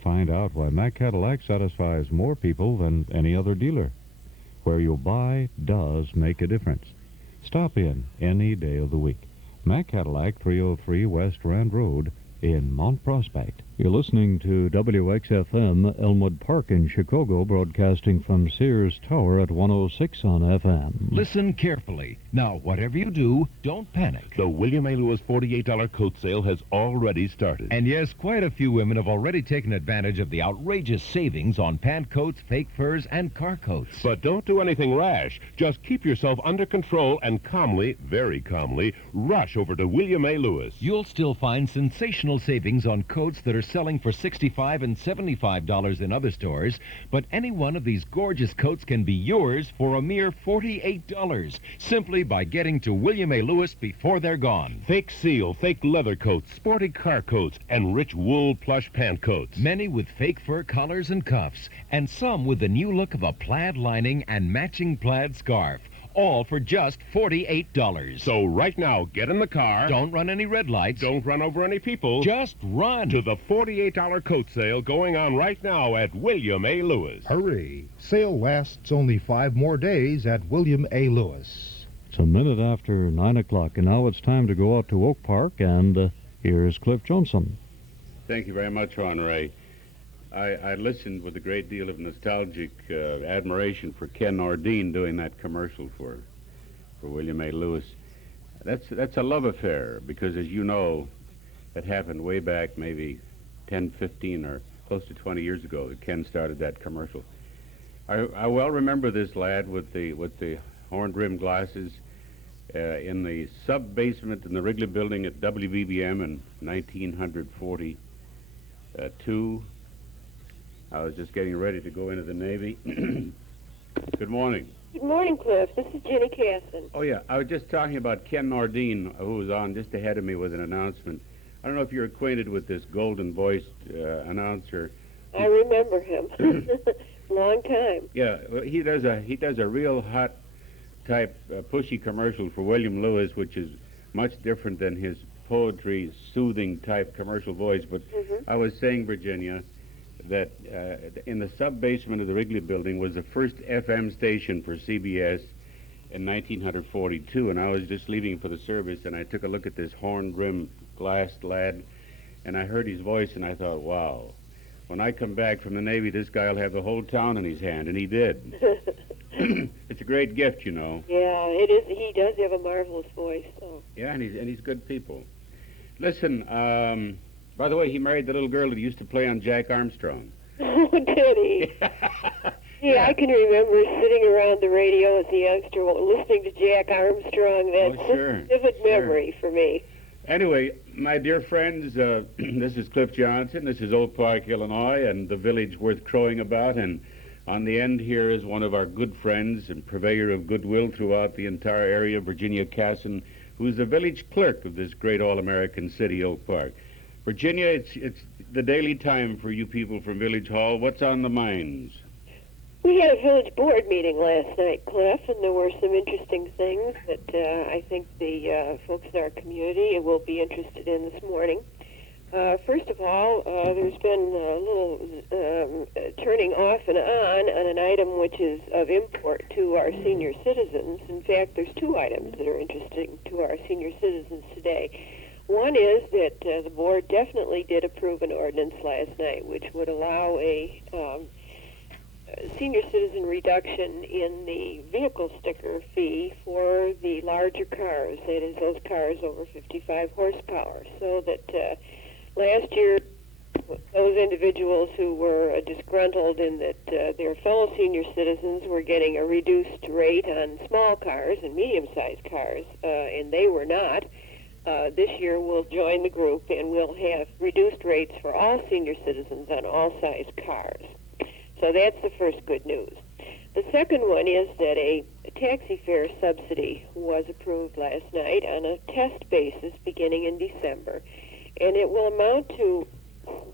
Find out why Mack Cadillac satisfies more people than any other dealer. Where you buy does make a difference. Stop in any day of the week. Mack Cadillac, 303 West Rand Road in Mount Prospect. You're listening to WXFM Elmwood Park in Chicago, broadcasting from Sears Tower at 106 on FM. Listen carefully. Now, whatever you do, don't panic. The William A. Lewis $48 coat sale has already started. And yes, quite a few women have already taken advantage of the outrageous savings on pant coats, fake furs, and car coats. But don't do anything rash. Just keep yourself under control and calmly, very calmly, rush over to William A. Lewis. You'll still find sensational savings on coats that are selling for $65 and $75 in other stores, but any one of these gorgeous coats can be yours for a mere $48, simply by getting to William A. Lewis before they're gone. Fake seal, fake leather coats, sporty car coats, and rich wool plush pant coats. Many with fake fur collars and cuffs, and some with the new look of a plaid lining and matching plaid scarf. All for just $48. So right now, get in the car. Don't run any red lights. Don't run over any people. Just run to the $48 coat sale going on right now at William A. Lewis. Hurry. Sale lasts only 5 more days at William A. Lewis. It's a minute after 9 o'clock, and now it's time to go out to Oak Park, and here's Cliff Jolson. Thank you very much, Henri. I listened with a great deal of nostalgic admiration for Ken Nordine doing that commercial for William A. Lewis. That's a love affair because, as you know, it happened way back maybe 10, 15, or close to 20 years ago that Ken started that commercial. I well remember this lad with the horn-rimmed glasses in the sub-basement in the Wrigley Building at WBBM in 1942. I was just getting ready to go into the Navy. Good morning. Good morning, Cliff. This is Jenny Casson. Oh, yeah. I was just talking about Ken Nordine, who was on just ahead of me with an announcement. I don't know if you're acquainted with this golden-voiced announcer. I remember him. Long time. Yeah, well, he does a real hot type pushy commercial for William Lewis, which is much different than his poetry, soothing type commercial voice. But I was saying, Virginia, that in the sub-basement of the Wrigley Building was the first FM station for CBS in 1942, and I was just leaving for the service, and I took a look at this horn-rimmed glassed lad, and I heard his voice, and I thought, wow, when I come back from the Navy, this guy will have the whole town in his hand, and he did. It's a great gift, you know. Yeah, it is. He does have a marvelous voice. So. Yeah, and he's good people. Listen, by the way, he married the little girl that used to play on Jack Armstrong. Oh, did he? Yeah, I can remember sitting around the radio as a youngster listening to Jack Armstrong. That's a vivid memory for me. Anyway, my dear friends, this is Cliff Johnson. This is Oak Park, Illinois, and the village worth crowing about. And on the end here is one of our good friends and purveyor of goodwill throughout the entire area, Virginia Casson, who's the village clerk of this great all-American city, Oak Park. Virginia, it's the daily time for you people from Village Hall. What's on the minds? We had a village board meeting last night, Cliff, and there were some interesting things that I think the folks in our community will be interested in this morning. First of all, there's been a little turning off and on an item which is of import to our senior citizens. In fact, there's two items that are interesting to our senior citizens today. One is that the board definitely did approve an ordinance last night which would allow a senior citizen reduction in the vehicle sticker fee for the larger cars, that is, those cars over 55 horsepower, so that last year those individuals who were disgruntled in that their fellow senior citizens were getting a reduced rate on small cars and medium-sized cars, and they were not. This year we'll join the group and we'll have reduced rates for all senior citizens on all size cars. So that's the first good news. The second one is that a taxi fare subsidy was approved last night on a test basis beginning in December, and it will amount to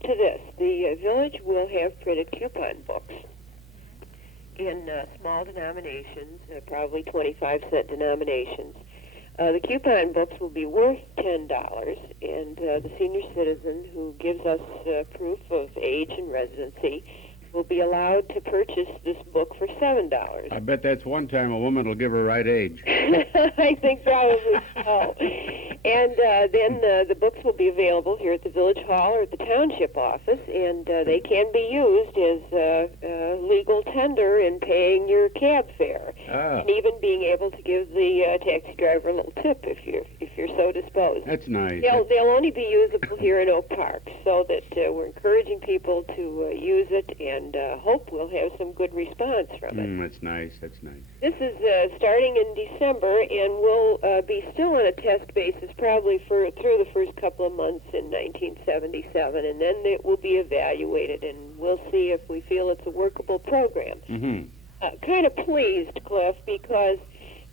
this. The village will have printed coupon books in small denominations, probably 25-cent denominations. The coupon books will be worth $10, and the senior citizen who gives us proof of age and residency will be allowed to purchase this book for $7. I bet that's one time a woman will give her right age. I think probably so. And then the books will be available here at the Village Hall or at the Township office, and they can be used as legal tender in paying your cab fare, and even being able to give the taxi driver a little tip if you're so disposed. That's nice. They'll only be usable here in Oak Park, so that we're encouraging people to use it, and hope we'll have some good response from it. That's nice. That's nice. This is starting in December, and will be still on a test basis probably through the first couple of months in 1977, and then it will be evaluated, and we'll see if we feel it's a workable program. Kind of pleased, Cliff, because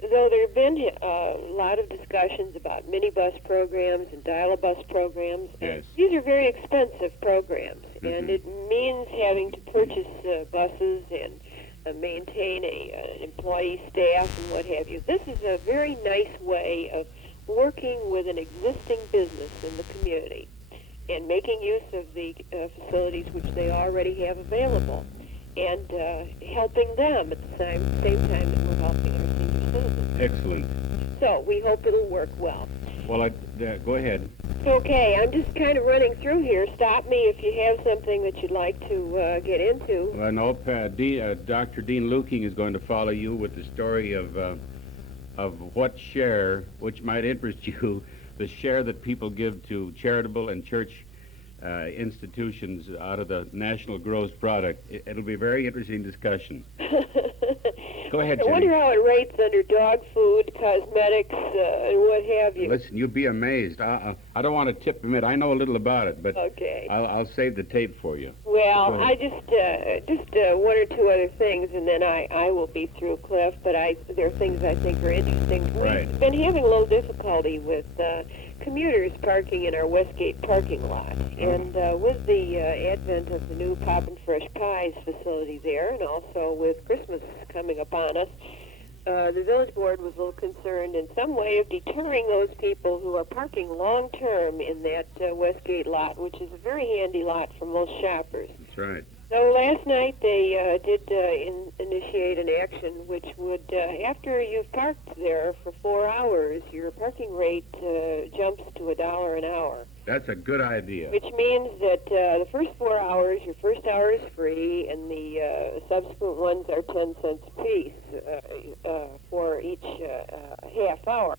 though there have been a lot of discussions about minibus programs and dial-a-bus programs, these are very expensive programs, and it means having to purchase buses and maintain an employee staff and what have you. This is a very nice way of working with an existing business in the community and making use of the facilities which they already have available, and helping them at the same time that we're helping our senior citizens. Excellent. So we hope it'll work well. Well, go ahead. Okay, I'm just kind of running through here. Stop me if you have something that you'd like to get into. Well, no, Dr. Dean Luking is going to follow you with the story of what share, which might interest you, the share that people give to charitable and church institutions out of the national gross product. It'll be a very interesting discussion. Go ahead, Jenny. I wonder how it rates under dog food, cosmetics, and what have you. Listen, you'll be amazed. I don't want to tip him in. I know a little about it, but okay. I'll save the tape for you. Well, I just one or two other things, and then I will be through, Cliff. But there are things I think are interesting. Right. We've been having a little difficulty with commuters parking in our Westgate parking lot, and with the advent of the new Poppin' Fresh Pies facility there, and also with Christmas coming upon us, the village board was a little concerned in some way of deterring those people who are parking long-term in that Westgate lot, which is a very handy lot for most shoppers. That's right. So last night they did initiate an action which would, after you've parked there for 4 hours, your parking rate jumps to $1 an hour. That's a good idea. Which means that the first 4 hours, your first hour is free, and the subsequent ones are 10 cents apiece for each half hour.